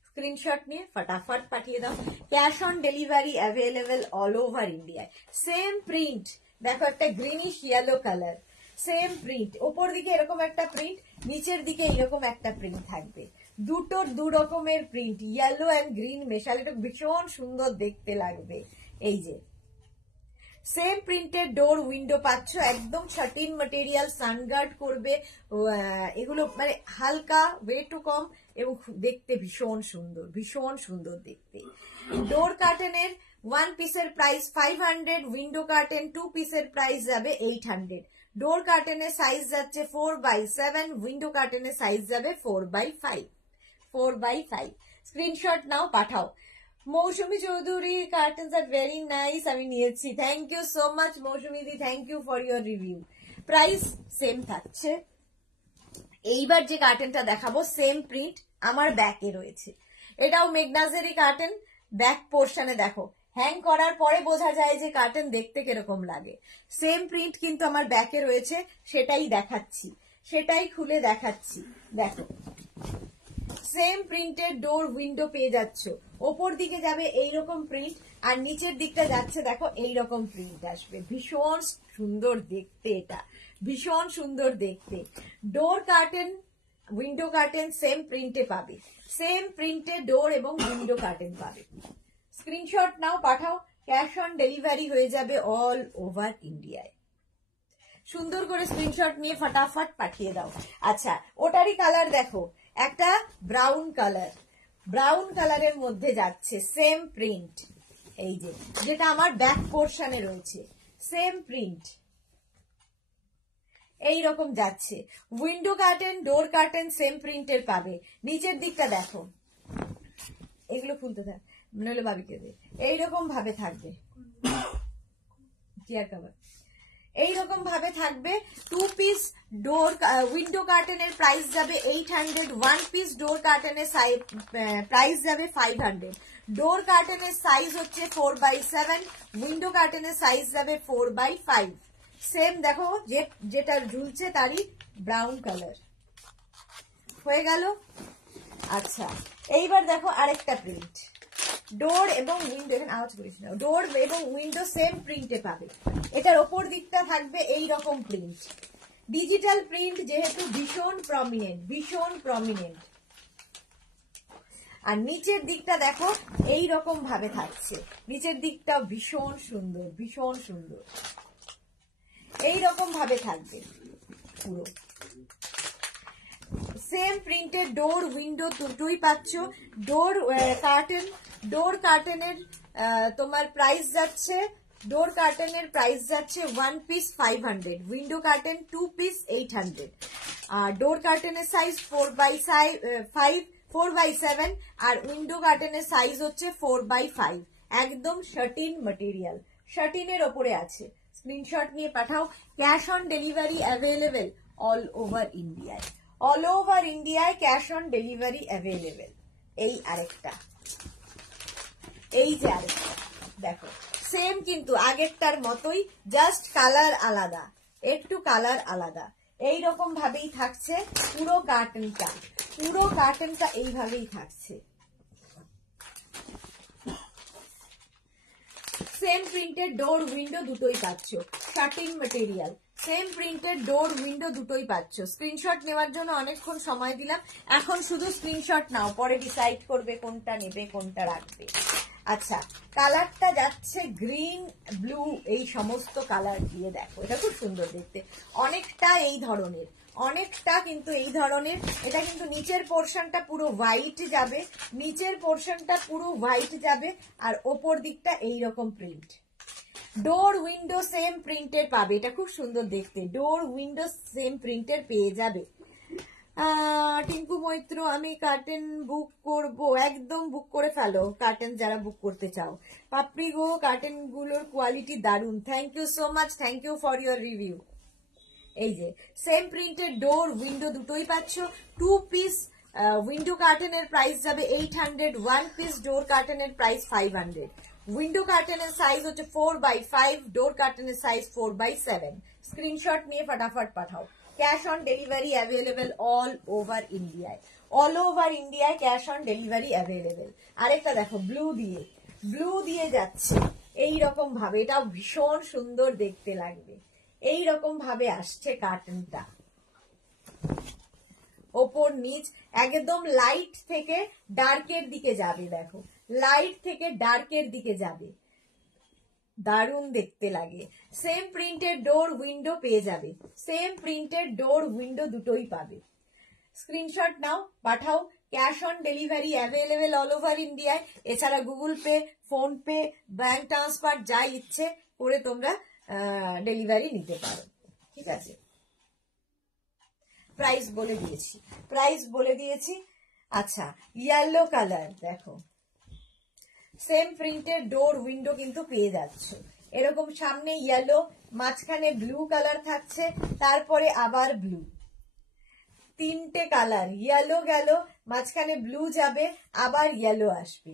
স্ক্রিনশট নিয়ে ফটাফট পাঠিয়ে দাও। Cash on delivery available all over ইন্ডিয়ায়। সেম প্রিন্ট, দেখো একটা greenish yellow colour, same print. ওপর দিকে এরকম একটা প্রিন্ট, নিচের দিকে এরকম একটা প্রিন্ট থাকবে। দুটোর দু রকমের প্রিন্ট, ইয়েলো অ্যান্ড গ্রিন মেশাল, এটা ভীষণ সুন্দর দেখতে লাগবে। এই যে সেম প্রিন্টের ডোর উইন্ডো পাচ্ছ, একদম শার্টিন ম্যাটেরিয়াল, সানগার্ড করবে। এগুলো মানে হালকা, ওয়েটও কম এবং দেখতে ভীষণ সুন্দর, ভীষণ সুন্দর দেখতে। ডোর কার্টেনের 1 পিসের প্রাইস 500, উইন্ডো কার্টেন 2 পিসের প্রাইস যাবে 800। ডোর কার্টেনের সাইজ যাচ্ছে 4x7, উইন্ডো কার্টেনের সাইজ যাবে 4x5, 4x5। স্ক্রিনশট নাও, পাঠাও। Mousumi Chowdhury, curtains are very nice, আমি নিয়েছি। Thank you so much Mousumi দি, thank you for your review. Price same থাকছে। এইবার যে কার্টেনটা দেখাবো সেম প্রিন্ট আমার ব্যাকে রয়েছে, এটাও মেগনাজেরই কার্টেন। ব্যাক পোর্শনে দেখো, হ্যাং করার পরে বোঝা যায় যে কার্টেন দেখতে কিরকম লাগে। সেম প্রিন্ট কিন্তু আমার ব্যাকে রয়েছে, সেটাই দেখাচ্ছি, সেটাই খুলে দেখাচ্ছি। দেখো সেম প্রিন্টের ডোর উইন্ডো পেয়ে যাচ্ছ। ওপর দিকে যাবে এইরকম প্রিন্ট, আর নিচের দিকটা যাচ্ছে দেখো এইরকম প্রিন্ট আসবে। ভীষণ সুন্দর দেখতে, এটা ভীষণ সুন্দর দেখতে। ডোর কার্টেন উইন্ডো কার্টেন সেম প্রিন্টে পাবে, সেম প্রিন্টে ডোর এবং উইন্ডো কার্টেন পাবে। স্ক্রিনশট নাও, পাঠাও। ক্যাশ অন ডেলিভারি হয়ে যাবে অল ওভার ইন্ডিয়ায়। সুন্দর করে স্ক্রিনশট নিয়ে ফটাফট পাঠিয়ে দাও। আচ্ছা, ওটারই কালার দেখো, একটা ব্রাউন কালার, ব্রাউন কালারের মধ্যে যাচ্ছে সেম প্রিন্ট। এই যে যেটা আমার ব্যাক পোর্শনে রয়েছে, সেম প্রিন্ট এই রকম যাচ্ছে। উইন্ডো কার্টেন ডোর কার্টেন সেম প্রিন্টের পাবে। নিচের দিকটা দেখো, এগুলো খুলতে থাক, নইলে ভাবিকে দে। এইরকম ভাবে থাকবে চেয়ার কভার, এইরকম ভাবে থাকবে। 2 পিস ডোর উইন্ডো কার্টেনের প্রাইস যাবে 800, 1 পিস ডোর কার্টেনের প্রাইস যাবে 500। ডোর কার্টেনের সাইজ হচ্ছে 4x7, উইন্ডো কার্টেনের সাইজ যাবে 4x5। সেম দেখো, যেটা ঝুলছে তারই ব্রাউন কালার হয়ে গেল। আচ্ছা, এইবার দেখো আরেকটা প্রিন্ট, ডোর এবং উইন্ডো, এখানে আওয়াজ করিস না, ডোর এবং উইন্ডো সেম প্রিন্টে পাবে। এটার ওপর দিকটা থাকবে এই রকম প্রিন্ট, ডিজিটাল প্রিন্ট, যেহেতু ভীষণ প্রমিনেন্ট, ভীষণ প্রমিনেন্ট। আর নিচের দিকটা দেখো এই রকম ভাবে থাকছে, নিচের দিকটা ভীষণ সুন্দর, ভীষণ সুন্দর। এই রকম ভাবে থাকবে পুরো। সেম প্রিন্টের ডোর উইন্ডো দুটোই পাচ্ছ। ডোর কার্টেনের তোমার প্রাইস যাচ্ছে, ডোর কার্টেনের প্রাইস যাচ্ছে 1 পিস 500, উইন্ডো কার্টেন 2 পিস 800। আর ডোর কার্টেনের সাইজ 4x7 আর উইন্ডো কার্টেনের সাইজ হচ্ছে 4x5। একদম শার্টিন ম্যাটেরিয়াল, শার্টিনের ওপরে আছে। স্ক্রিনশট নিয়ে পাঠাও। Cash on delivery available all over ইন্ডিয়ায়, অল ওভার ইন্ডিয়ায় ক্যাশ অন ডেলিভারি অ্যাভেলেবেল। এই আরেকটা, এই যে আরেকটা দেখো, সেম কিন্তু আগেরটার মতোই, জাস্ট কালার আলাদা, একটু কালার আলাদা। এইরকম ভাবেই থাকছে পুরো কার্টনটা, পুরো কার্টনটা এইভাবেই থাকছে। সেম প্রিন্টেড ডোর উইন্ডো দুটোই পাচ্ছ, shirting material. Same printed door window দুটোই পাচ্ছ। স্ক্রিনশট নেওয়ার জন্য অনেকক্ষণ সময় দিলাম, এখন শুধু স্ক্রিনশট নাও, পরে ডিসাইড করবে কোনটা নেবে কোনটা রাখবে। আচ্ছা, কালারটা যাচ্ছে গ্রিন ব্লু, এই সমস্ত কালার দিয়ে দেখো, এটা খুব সুন্দর দেখতে, অনেকটা এই ধরনের, অনেকটা কিন্তু এই ধরনের। এটা কিন্তু নিচের পোর্শনটা পুরো হোয়াইট যাবে, নিচের পোর্শনটা পুরো হোয়াইট যাবে, আর ওপর দিকটা এইরকম প্রিন্ট। ডোর উইন্ডো সেম প্রিন্টের পাবে, এটা খুব সুন্দর দেখতে, ডোর উইন্ডো সেম প্রিন্টের পেয়ে যাবে। টিঙ্কু মৈত্র, আমি কার্টেন বুক করব, একদম বুক করে ফেলো কার্টেন যারা বুক করতে চাও। পাপড়ি গো, কার্টেন গুলোর কোয়ালিটি দারুন, thank you so much, thank you for your review. এই যে সেম প্রিন্টের ডোর উইন্ডো দুটোই পাচ্ছ। 2 পিস উইন্ডো কার্টেনের প্রাইস যাবে 800, 1 পিস ডোর কার্টেনের প্রাইস 500। উইন্ডো কার্টেনের সাইজ হচ্ছে 4x5, ডোর কার্টেনের সাইজ 4x7। স্ক্রিনশট নিয়ে ফটাফট পাঠাও। Cash on delivery available all over ইন্ডিয়ায়, অল ওভার ইন্ডিয়ায় ক্যাশ অন ডেলিভারি অ্যাভেলেবেল। আরেকটা দেখো ব্লু দিয়ে, ব্লু দিয়ে যাচ্ছে এইরকম ভাবে, এটাও ভীষণ সুন্দর দেখতে লাগবে। এইরকম ভাবে আসছে কার্টনটা, ওপর নিচ একদম লাইট থেকে ডার্কের দিকে যাবে, দেখো লাইট থেকে ডার্কের দিকে যাবে, দারুণ দেখতে লাগে। সেম প্রিন্টের ডোর উইন্ডো পেয়ে যাবে, সেম প্রিন্টের ডোর উইন্ডো দুটোই পাবে। স্ক্রিনশট নাও, পাঠাও। Cash on delivery available all over ইন্ডিয়ায়। এছাড়া Google pay, phone pay, bank transfer যা ইচ্ছে করে তোমরা ডেলিভারি নিতে পারো, ঠিক আছে। প্রাইস বলে দিয়েছি, প্রাইস বলে দিয়েছি। আচ্ছা, ইয়েলো কালার দেখো, সেম প্রিন্টের ডোর উইন্ডো কিন্তু পেয়ে যাচ্ছ। এরকম সামনে ইয়েলো, মাঝখানে ব্লু কালার থাকছে, তারপরে আবার ব্লু, তিনটে কালার, ইয়েলো গেল, মাঝখানে ব্লু যাবে, আবার ইয়েলো আসবে।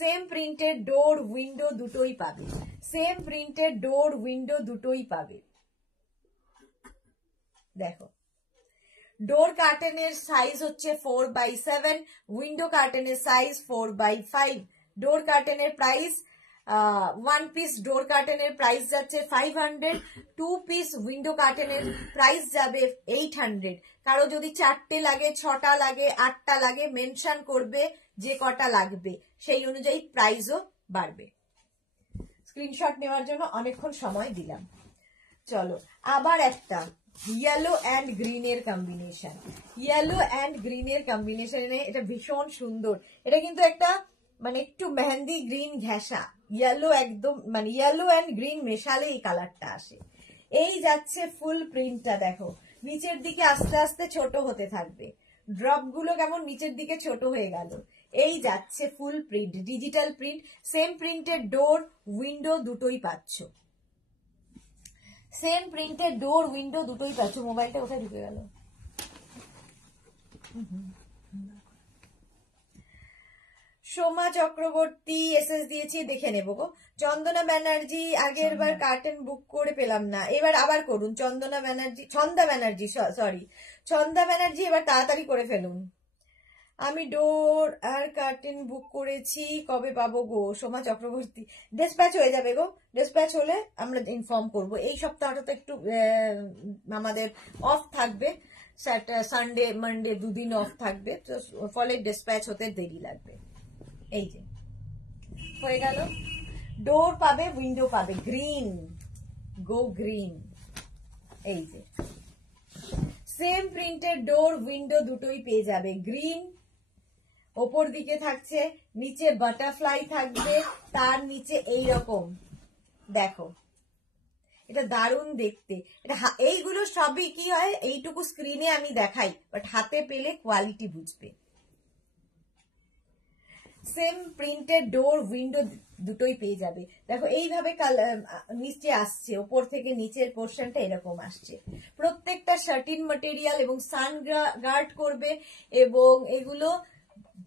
সেম প্রিন্টের ডোর উইন্ডো দুটোই পাবে, সেম প্রিন্টের ডোর উইন্ডো দুটোই পাবে। দেখো, ডোর কার্টেনের সাইজ হচ্ছে 4x7, উইন্ডো কার্টেনের সাইজ 4x5। ডোর কার্টেনের প্রাইস 1 পিস ডোর কার্টেনের প্রাইস যাচ্ছে 500, 2 পিস উইন্ডো কার্টেনের প্রাইস যাবে 800। কারো যদি 4টে লাগে, 6টা লাগে, 8টা লাগে, মেনশন করবে যে কটা লাগবে, সেই অনুযায়ী প্রাইসও বাড়বে। স্ক্রিনশট নেওয়ার জন্য অনেকক্ষণ সময় দিলাম। চলো আবার একটা ইয়েলো অ্যান্ড গ্রিনের কম্বিনেশন, ইয়েলো অ্যান্ড গ্রিনের কম্বিনেশনে, এটা ভীষণ সুন্দর। এটা কিন্তু একটা মানে একটু মেহেন্দি গ্রিন ঘেঁষা, ইয়েলো একদম মানে ইয়েলো অ্যান্ড গ্রিন মেশালে এই কালারটা আসে। এই যাচ্ছে ফুল প্রিন্টটা, দেখো নিচের দিকে আস্তে আস্তে ছোট হতে থাকবে, ড্রপ গুলো কেমন নিচের দিকে ছোট হয়ে গেল। এই যাচ্ছে ফুল প্রিন্ট, ডিজিটাল প্রিন্ট। সেম প্রিন্টের ডোর উইন্ডো দুটোই পাচ্ছ, সেম প্রিন্টের ডোর উইন্ডো দুটোই পাচ্ছ। মোবাইলটা কোথায় ঢুকে গেল? সোমা চক্রবর্তী এসএস দিয়েছি, দেখে নেবো গো। চন্দনা ব্যানার্জি, আগের বার কার্টেন বুক করে পেলাম না, এবার আবার করুন। চন্দনা ব্যানার্জি, ছন্দা ব্যানার্জি, সরি ছন্দা ব্যানার্জি, এবার তাড়াতাড়ি করে ফেলুন। আমি ডোর আর কার্টেন বুক করেছি, কবে পাবো গো? সোমা চক্রবর্তী, ডিসপ্যাচ হয়ে যাবে গো, ডিসপ্যাচ হলে আমরা ইনফর্ম করব। এই সপ্তাহটা তো একটু আমাদের অফ থাকবে, সানডে মানডে দুদিন অফ থাকবে, তো ফলে ডিসপ্যাচ হতে দেরি লাগবে। এই যে হয়ে গেল, ডোর পাবে, উইন্ডো পাবে, গ্রিন, গো গ্রিন। এই যে সেম প্রিন্টের ডোর উইন্ডো দুটোই পেয়ে যাবে। গ্রিন ওপর দিকে থাকছে, নিচে বাটারফ্লাই থাকবে, তার নিচে এই রকম দেখো, এটা দারুণ দেখতে। এটা এইগুলো সবই কি হয়, এইটুকু স্ক্রিনে আমি দেখাই, বাট হাতে পেলে কোয়ালিটি বুঝবে। সেম প্রিন্টের ডোর উইন্ডো দুটোই পেয়ে যাবে। দেখো এইভাবে নিচে আসছে, ওপর থেকে নিচের পোর্শনটা এরকম আসছে। প্রত্যেকটা শার্টিন ম্যাটেরিয়াল এবং সান গার্ড করবে, এবং এগুলো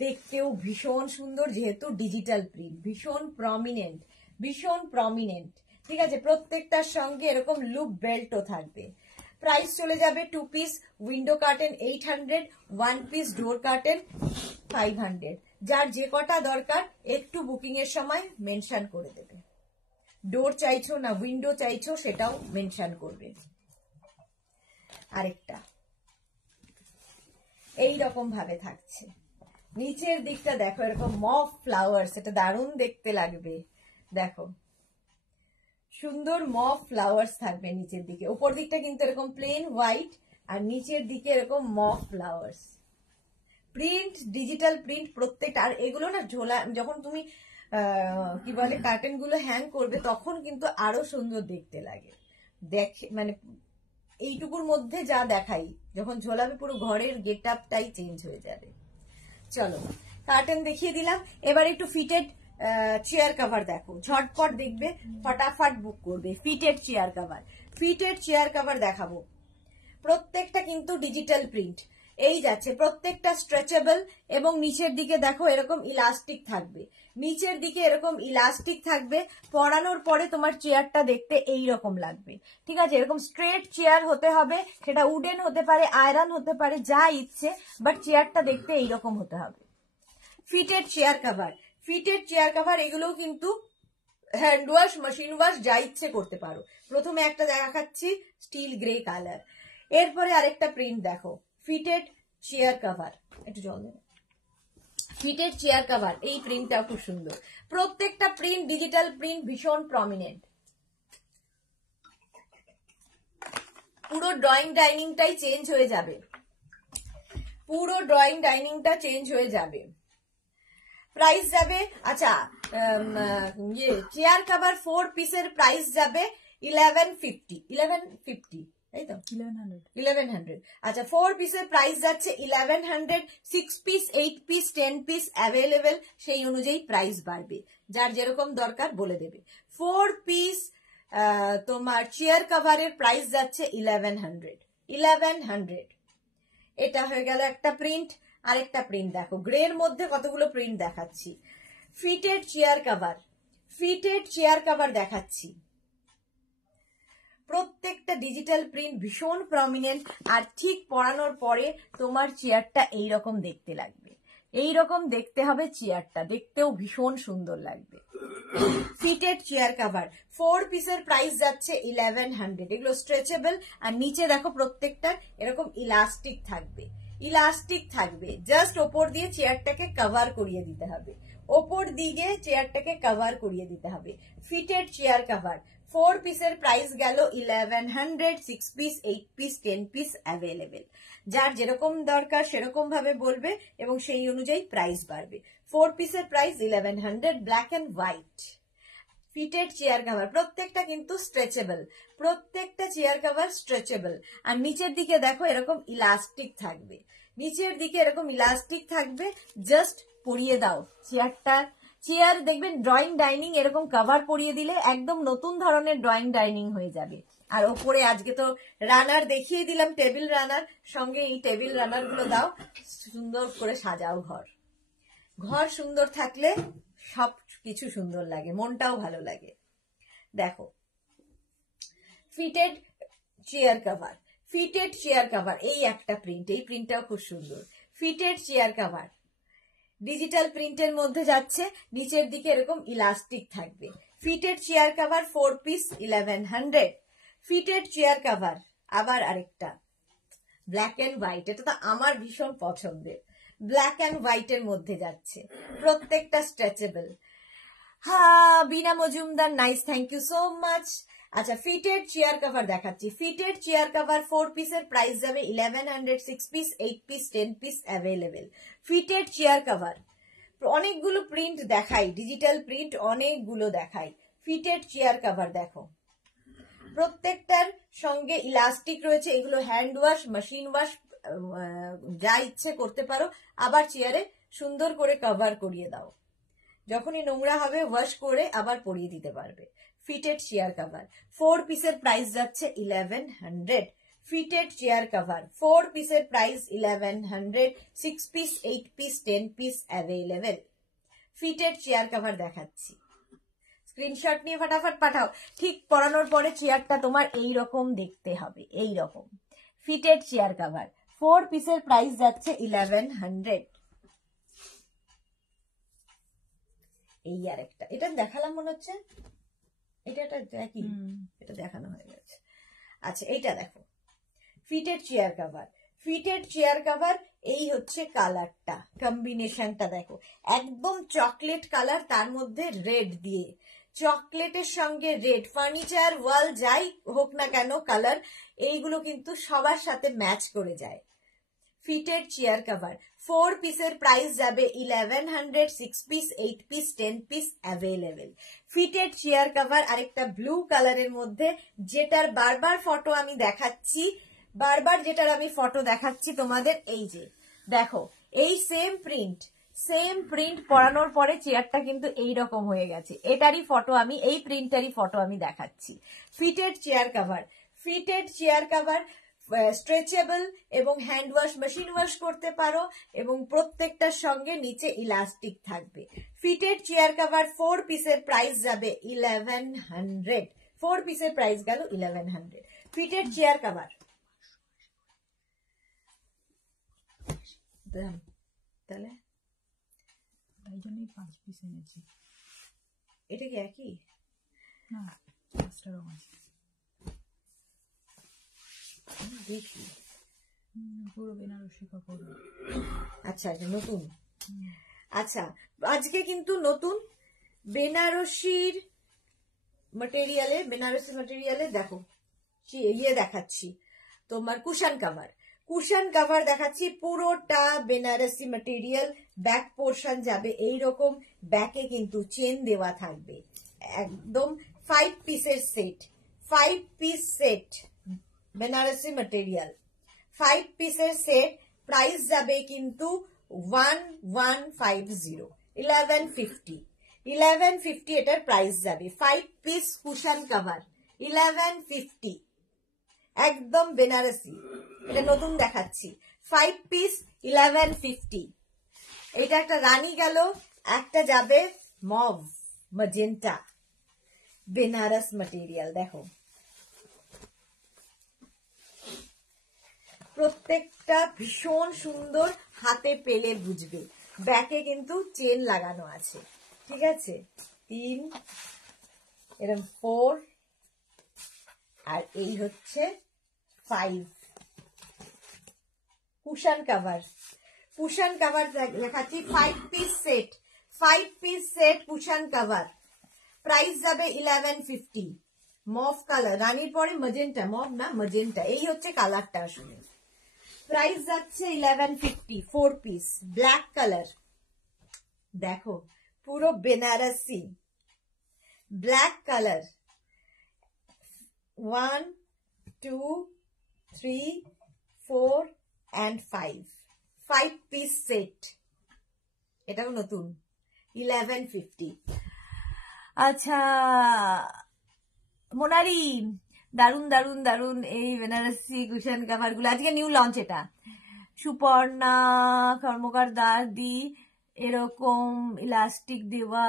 দেখতেও ভীষণ সুন্দর, যেহেতু ডিজিটাল প্রিন্ট, ভীষণ প্রমিনেন্ট। ঠিক আছে, প্রত্যেকটার সঙ্গে এরকম লুপ বেল্টও থাকবে। প্রাইস চলে যাবে 2 পিস উইন্ডো কার্টেন 800, 1 পিস ডোর কার্টেন 500। যার যে কটা দরকার একটু বুকিং এর সময় মেনশন করে দেবে। ডোর চাইছো না উইন্ডো চাইছো সেটাও মেনশন করবে। আরেকটা এই রকম ভাবে থাকছে, নিচের দিকটা দেখো এরকম মফ ফ্লাওয়ার্স, এটা দারুণ দেখতে লাগবে। দেখো সুন্দর মফ ফ্লাওয়ার্স থাকবে নিচের দিকে, উপর দিকটা কিন্তু এরকম প্লেন হোয়াইট, আর নিচের দিকে এরকম মফ ফ্লাওয়ার্স। প্রিন্ট ডিজিটাল প্রিন্ট প্রত্যেকটা। আর এগুলো না ঝোলা, যখন তুমি কি বলে কার্টেন গুলো হ্যাং করবে তখন কিন্তু আরো সুন্দর দেখতে লাগে। মানে এইটুকুর মধ্যে যা দেখাই, যখন ঝোলাবে পুরো ঘরের গেট আপটাই চেঞ্জ হয়ে যাবে। চলো কার্টেন দেখিয়ে দিলাম, এবার একটু ফিটেড চেয়ার কভার দেখো, ঝটপট দেখবে, ফটাফট বুক করবে। ফিটেড চেয়ার কভার দেখাবো, প্রত্যেকটা কিন্তু ডিজিটাল প্রিন্ট। এই যাচ্ছে, প্রত্যেকটা স্ট্রেচেবল, এবং নিচের দিকে দেখো এরকম ইলাস্টিক থাকবে, পরানোর পরে তোমার চেয়ারটা দেখতে এই রকম লাগবে। ঠিক আছে, এরকম স্ট্রেট চেয়ার হতে হবে, সেটা উডেন হতে পারে, আয়রন হতে পারে, যা ইচ্ছে, বাট চেয়ারটা দেখতে এইরকম হতে হবে। ফিটেড চেয়ার কভার এগুলোও কিন্তু হ্যান্ড ওয়াশ, মেশিন ওয়াশ, যা ইচ্ছে করতে পারো। প্রথমে একটা দেখাচ্ছি স্টিল গ্রে কালার, এরপরে আরেকটা প্রিন্ট দেখো, ফিটেড চেয়ার কভার। একটু জল দেবে। ফিটেড চেয়ার কভার, এই প্রিন্টটাও খুব সুন্দর। প্রত্যেকটা প্রিন্ট ডিজিটাল প্রিন্ট, ভীষণ প্রমিনেন্ট। পুরো ড্রয়িং ডাইনিংটাই চেঞ্জ হয়ে যাবে, প্রাইস যাবে। আচ্ছা, চেয়ার কভার 4 পিসের প্রাইস যাবে 1150, তাই তো 1100। আচ্ছা, 4 পিসের প্রাইস যাচ্ছে 1100। 6 পিস, 8 পিস, 10 পিস অ্যাভেলেবেল, সেই অনুযায়ী প্রাইস বাড়বে, যার যেরকম দরকার বলে দেবে। 4 পিস তোমার চেয়ার কভারের প্রাইস যাচ্ছে 1100। এটা হয়ে গেল একটা প্রিন্ট। আরেকটা প্রিন্ট দেখো, গ্রের মধ্যে কতগুলো প্রিন্ট দেখাচ্ছি। ফিটেড চেয়ার কভার দেখাচ্ছি, প্রত্যেকটা ডিজিটাল প্রিন্ট, ভীষণ প্রমিনেন্ট। আর ঠিক পরানোর পরে তোমার চেয়ারটা এইরকম দেখতে লাগবে, এইরকম দেখতে হবে চেয়ারটা, দেখতেও ভীষণ সুন্দর লাগবে। ফিটেড চেয়ার কভার 4 পিসের প্রাইস যাচ্ছে 1100। এগুলো স্ট্রেচেবল, আর নিচে দেখো প্রত্যেকটা এরকম ইলাস্টিক থাকবে, জাস্ট ওপর দিয়ে চেয়ারটাকে কভার করিয়ে দিতে হবে, ফিটেড চেয়ার কভার 4 পিসের প্রাইস গেল 1100। 6 পিস, 8 পিস, 10 পিস অ্যাভেলেবেল, যার যেরকম দরকার সেরকম ভাবে বলবে এবং সেই অনুযায়ী প্রাইস বাড়বে। 4 পিসের price 1100, black and white. Fitted chair cover প্রত্যেকটা কিন্তু স্ট্রেচেবল, আর নিচের দিকে দেখো এরকম ইলাস্টিক থাকবে, জাস্ট পরিয়ে দাও চেয়ার দেখবেন ড্রয়িং ডাইনিং এরকম কভার পরিয়ে দিলে একদম নতুন ধরনের ড্রয়িং ডাইনিং হয়ে যাবে। আর ওপরে আজকে তো রানার দেখিয়ে দিলাম, টেবিল রানার, সঙ্গে এই টেবিল রানার গুলো দাও, সুন্দর করে সাজাও ঘর সুন্দর থাকলে সব কিছু সুন্দর লাগে, মনটাও ভালো লাগে। দেখো ফিটেড চেয়ার কভার, এই একটা প্রিন্ট, এই প্রিন্টটাও খুব সুন্দর। ফিটেড চেয়ার কভার ডিজিটাল প্রিন্টের মধ্যে যাচ্ছে, নিচের দিকে এরকম ইলাস্টিক থাকবে। Fitted chair cover 4 piece 1100। Fitted chair cover আবার আরেকটা ব্ল্যাক এন্ড হোয়াইট, এটা তো আমার ভীষণ পছন্দের, ব্ল্যাক এন্ড হোয়াইটের মধ্যে যাচ্ছে, প্রত্যেকটা stretchable. Bina Majumdar, nice, thank you so much. আচ্ছা, ফিটেড চেয়ার কভার দেখাচ্ছি। ফিটেড চেয়ার কভার 4 পিসের প্রাইস যাবে 1100, 6 piece, 8 piece, 10 piece available. Fitted chair cover অনেকগুলো প্রিন্ট দেখাই, ডিজিটাল প্রিন্ট অনেকগুলো দেখাই। ফিটেড চেয়ার কভার দেখো, প্রত্যেকটার সঙ্গে ইলাস্টিক রয়েছে। এগুলো হ্যান্ড ওয়াশ, মেশিন ওয়াশ, যা ইচ্ছে করতে পারো। আবার চেয়ারে সুন্দর করে কভার করিয়ে দাও, যখনই নোংরা হবে ওয়াশ করে আবার পরিয়ে দিতে পারবে। ফিটেড চেয়ার কভার 4 পিসের প্রাইস যাচ্ছে 1100। ফিটেড চেয়ার কভার 4 পিসের price 1100, 6 piece, 8 piece, 10 piece available. Fitted chair cover দেখাচ্ছি, স্ক্রিনশট নিয়ে ফটাফট পাঠাও। ঠিক পরানোর পরে চেয়ারটা তোমার এই রকম দেখতে হবে, এই রকম। ফিটেড চেয়ার কভার 4 পিসের প্রাইস যাচ্ছে 1100। এই আর একটা, এটা দেখালাম মনে হচ্ছে, এটা কি, এটা দেখানো হয়ে গেছে। আচ্ছা, এইটা দেখো, fitted chair cover. Fitted chair cover এই হচ্ছে কালারটা, কম্বিনেশনটা দেখো, একদম চকলেট কালার, তার মধ্যে রেড দিয়ে, চকলেটের সঙ্গে রেড, ফার্নিচার ওয়াল যাই হোক না কেন কালার, এইগুলো কিন্তু সবার সাথে ম্যাচ করে যায়। ফিটেড চেয়ার কভার 4 পিসের প্রাইস যাবে 1100, 6 piece, 8 piece, 10 piece available. Fitted chair cover আরেকটা ব্লু কালারের মধ্যে, যেটার বারবার ফটো আমি দেখাচ্ছি, যেটার আমি ফটো দেখাচ্ছি তোমাদের। এই যে দেখো, এই সেম প্রিন্ট পরানোর পরে চেয়ারটা কিন্তু এই রকম হয়ে গেছে। এটারই ফটো আমি, এই প্রিন্টারই ফটো আমি দেখাচ্ছি। Fitted chair cover, fitted chair cover stretchable এবং হ্যান্ড ওয়াশ, মেশিন ওয়াশ করতে পারো, এবং প্রত্যেকটার সঙ্গে নিচে ইলাস্টিক থাকবে। ফিটেড চেয়ার কভার 4 পিসের প্রাইস যাবে 1100। 4 পিসের প্রাইস গেল 1100। ফিটেড চেয়ার কভার তাহলে তাই জন্যই 5 পিস এনেছি। এটা কি একই? না, 5টা রং আছে। দেখি, পুরো বেনারসি কাপড়। আচ্ছা, এটা নতুন। আচ্ছা, আজকে কিন্তু নতুন বেনারসির ম্যাটেরিয়ালে দেখো, ইয়ে দেখাচ্ছি তোমার কুশন কভার দেখাচ্ছি, পুরোটা বেনারসি ম্যাটেরিয়াল। ব্যাক পোর্শন যাবে এইরকম, ব্যাকে কিন্তু চেন দেওয়া থাকবে, একদম 5 পিসের set, 5 piece set Banarasi material, 5 পিসের সেট। প্রাইস যাবে কিন্তু 1150, 1150 এটার প্রাইস যাবে। 5 পিস কুশন কভার 1150, একদম বেনারসি। এটা নতুন দেখাচ্ছি, 5 পিস 1150। এটা একটা রানী গেল, একটা যাবে মভ ম্যাজেন্টা, বেনারস ম্যাটেরিয়াল। দেখো, প্রত্যেকটা ভীষণ সুন্দর, হাতে পেলে বুঝবে। ব্যাকে কিন্তু চেন লাগানো আছে, ঠিক আছে, 3, এরকম 4, আর এই হচ্ছে 5। কুশন কভার দেখাচ্ছি, 5 piece set, 5 piece set cushion cover. Price যাবে 1150। মভ কালার, রানীর পরে ম্যাজেন্টা, মভ না ম্যাজেন্টা, এই হচ্ছে কালারটা আসলে। প্রাইস যাচ্ছে 1150, 4 পিস। ব্ল্যাক কালার দেখো, পুরো Banarasi black colour, 1, 2, 3, 4 and 5 piece set. এটাও নতুন, 1150। আচ্ছা মোনারি, দারুন দারুন দারুন এই বেনারসি কুশন কভার গুলো আজকে নিউ লঞ্চ। এটা সুপর্ণা কর্মকার দাদি, এরকম ইলাস্টিক দেওয়া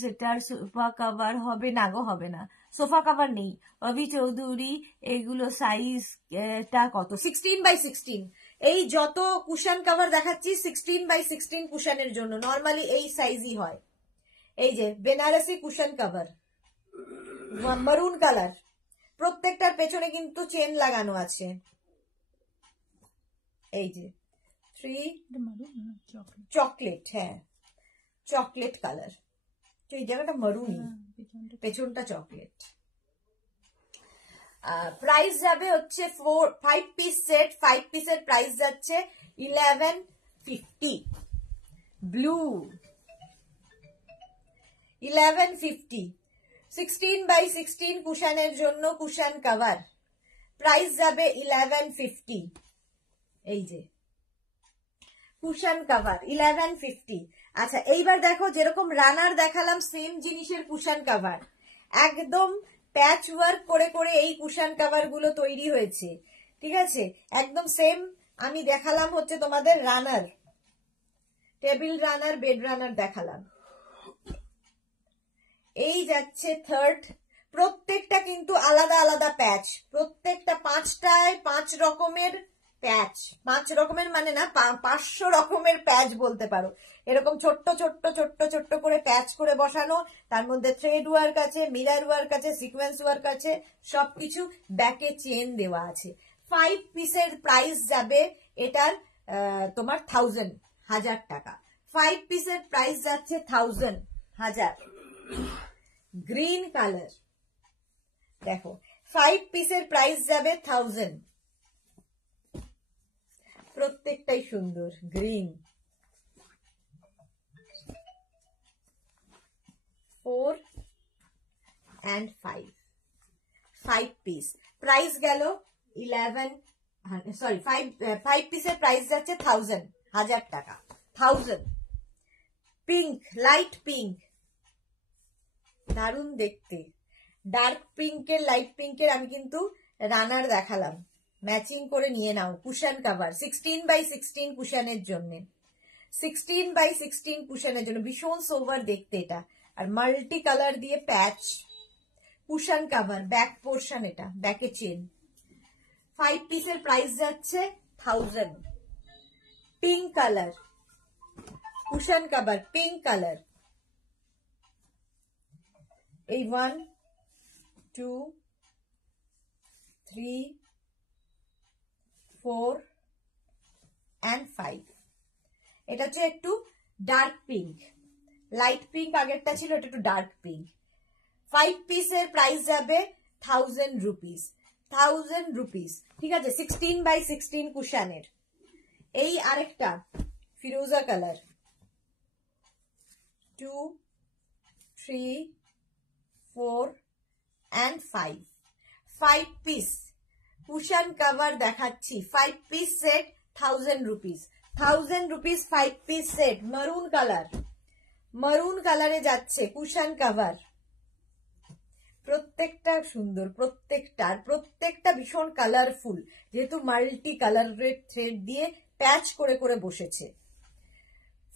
সেটার সোফা কভার হবে না গো, হবে না, সোফা কভার নেই। রবি চৌধুরী, এগুলো সাইজটা কত? 16x16। এই যত কুশন কভার দেখাচ্ছি 16x16 কুশনের জন্য, নর্মালি এই সাইজই হয়। এই যে Banarasi cushion cover, maroon colour, প্রত্যেকটার পেছনে কিন্তু চেন লাগানো আছে। এই যে 3 চকলেট, হ্যাঁ চকলেট কালার, এই জায়গাটা মারুন, পেছনটা চকলেট। প্রাইস যাবে হচ্ছে 5 পিস সেট, 5 পিসের প্রাইস যাচ্ছে 1150। ব্লু 1150। 16x16 কুশনের জন্য কুশন কভার, প্রাইস যাবে 1150। এই যে কুশন কভার 1150। আচ্ছা এইবার দেখো, যেরকম রানার দেখালাম সেম জিনিসের কুশন কভার, একদম প্যাচ ওয়ার্ক করে করে এই কুশন কভার গুলো তৈরি হয়েছে, ঠিক আছে? একদম সেম আমি দেখালাম হচ্ছে তোমাদের রানার, টেবিল রানার, বেড রানার দেখালাম। এই যাচ্ছে থার্ড, প্রত্যেকটা কিন্তু আলাদা আলাদা প্যাচ, প্রত্যেকটা 5টায় 5 রকমের প্যাচ, 5 রকমের মানে না, 500 রকমের প্যাচ বলতে পারো। এরকম ছোট্ট ছোট্ট ছোট্ট ছোট্ট করে প্যাচ করে বসানো, তার মধ্যে থ্রেড ওয়ার্ক আছে, মিরর ওয়ার্ক আছে, সিকোয়েন্স ওয়ার্ক আছে, সবকিছু ব্যাকে চেন দেওয়া আছে। 5 পিসের প্রাইস যাবে এটার তোমার 1000 টাকা। 5 পিসের প্রাইস যাচ্ছে 1000। গ্রিন কালার দেখো, 5 পিসের প্রাইস যাবে 1000। প্রত্যেকটাই সুন্দর গ্রিন। 4 and 5, 5 পিস প্রাইস গেল 11, সরি 5 পিসের প্রাইস যাচ্ছে 1000 টাকা। 1000। পিঙ্ক, লাইট পিঙ্ক, দারুণ দেখতে। ডার্ক পিঙ্কের, লাইট পিঙ্কের আমি কিন্তু রানার দেখালাম, ম্যাচিং করে নিয়ে নাও। কুশন কভার 16x16 কুশনের জন্য, 16x16 কুশনের জন্য ভীষণ সোভার দেখতে এটা। আর মাল্টি কালার দিয়ে প্যাচ, কুশন কভার, ব্যাক পোর্শন, এটা ব্যাকে চেন। 5 পিসের প্রাইস যাচ্ছে 1000। Pink colour cushion cover, pink colour. এই 1 2 3 4 and 5। এটা হচ্ছে একটু ডার্ক পিঙ্ক, লাইট পিঙ্ক আগেরটা ছিল, এটা একটু ডার্ক পিঙ্ক। 5 পিসের প্রাইস যাবে 1000 রুপিস। 1000 রুপিস, ঠিক আছে? 16x16 কুশনের। এই আরেকটা ফিরোজা colour, 2 3 4 and 5। 5 piece cushion cover দেখাচ্ছি, 5 piece set 1000 rupees. 1000 rupees 5 piece set. Maroon colour, maroon কালারে যাচ্ছে কুশন কভার। প্রত্যেকটা সুন্দর, প্রত্যেকটা ভীষণ কালারফুল, যেহেতু মাল্টি কালারের থ্রেড দিয়ে প্যাচ করে করে বসেছে।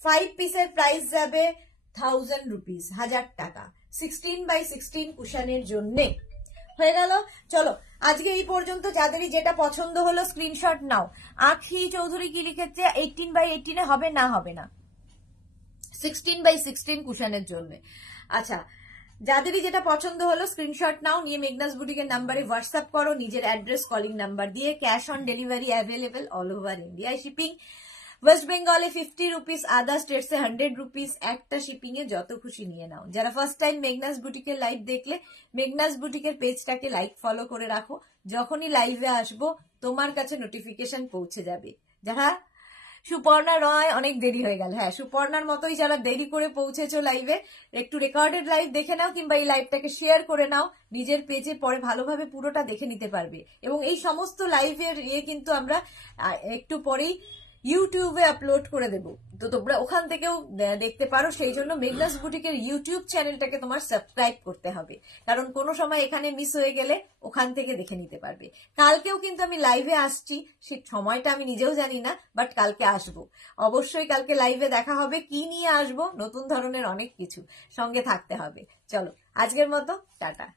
5 পিসের প্রাইস যাবে 1000 রুপিস, 1000 টাকা। 16x16 কুশনের জন্য হয়ে গেল। চলো আজকে এই পর্যন্ত। যাদেরই যেটা পছন্দ হলো স্ক্রিনশট নাও। আখি চৌধুরী কি লিখেছে, 18x18 হবে না, হবে না, 16x16 কুশনের জন্য। আচ্ছা, যাদেরই যেটা পছন্দ হলো স্ক্রিনশট নাও, নিয়ে মেঘনাস বুটিকের নাম্বারে হোয়াটসঅ্যাপ করো, নিজের অ্যাড্রেস, কলিং নাম্বার দিয়ে। Cash on delivery available all over ইন্ডিয়ায়। শিপিং ওয়েস্ট বেঙ্গলে 50 রুপিস, আদার স্টেটসে 100 রুপিস। একটা শিপিং এ যত খুশি নিয়ে নাও। যারা ফার্স্ট টাইম মেঘনাস বুটিকের লাইভ দেখলে, মেঘনাস বুটিকের পেজটাকে লাইক ফলো করে রাখো, যখনই লাইভে আসবো তোমার কাছে নোটিফিকেশন পৌঁছে যাবে। যারা সুপর্ণা রয়, অনেক দেরি হয়ে গেল, হ্যাঁ সুপর্ণার মতোই যারা দেরি করে পৌঁছেছো লাইভে, একটু রেকর্ডেড লাইভ দেখে নাও, কিংবা এই লাইভটাকে শেয়ার করে নাও নিজের পেজে, পরে ভালোভাবে পুরোটা দেখে নিতে পারবে। এবং এই সমস্ত লাইভের কিন্তু আমরা একটু পরেই ইউটিউবে আপলোড করে দেব, তো তোমরা ওখান থেকেও দেখতে পারো। সেই জন্য মেঘনাস বুটিকের ইউটিউব চ্যানেলটাকে তোমার সাবস্ক্রাইব করতে হবে, কারণ কোনো সময় এখানে মিস হয়ে গেলে ওখান থেকে দেখে নিতে পারবে। কালকেও কিন্তু আমি লাইভে আসছি, সেই সময়টা আমি নিজেও জানি না, বাট কালকে আসবো অবশ্যই। কালকে লাইভে দেখা হবে, কি নিয়ে আসবো, নতুন ধরনের অনেক কিছু, সঙ্গে থাকতে হবে। চলো আজকের মতো টাটা।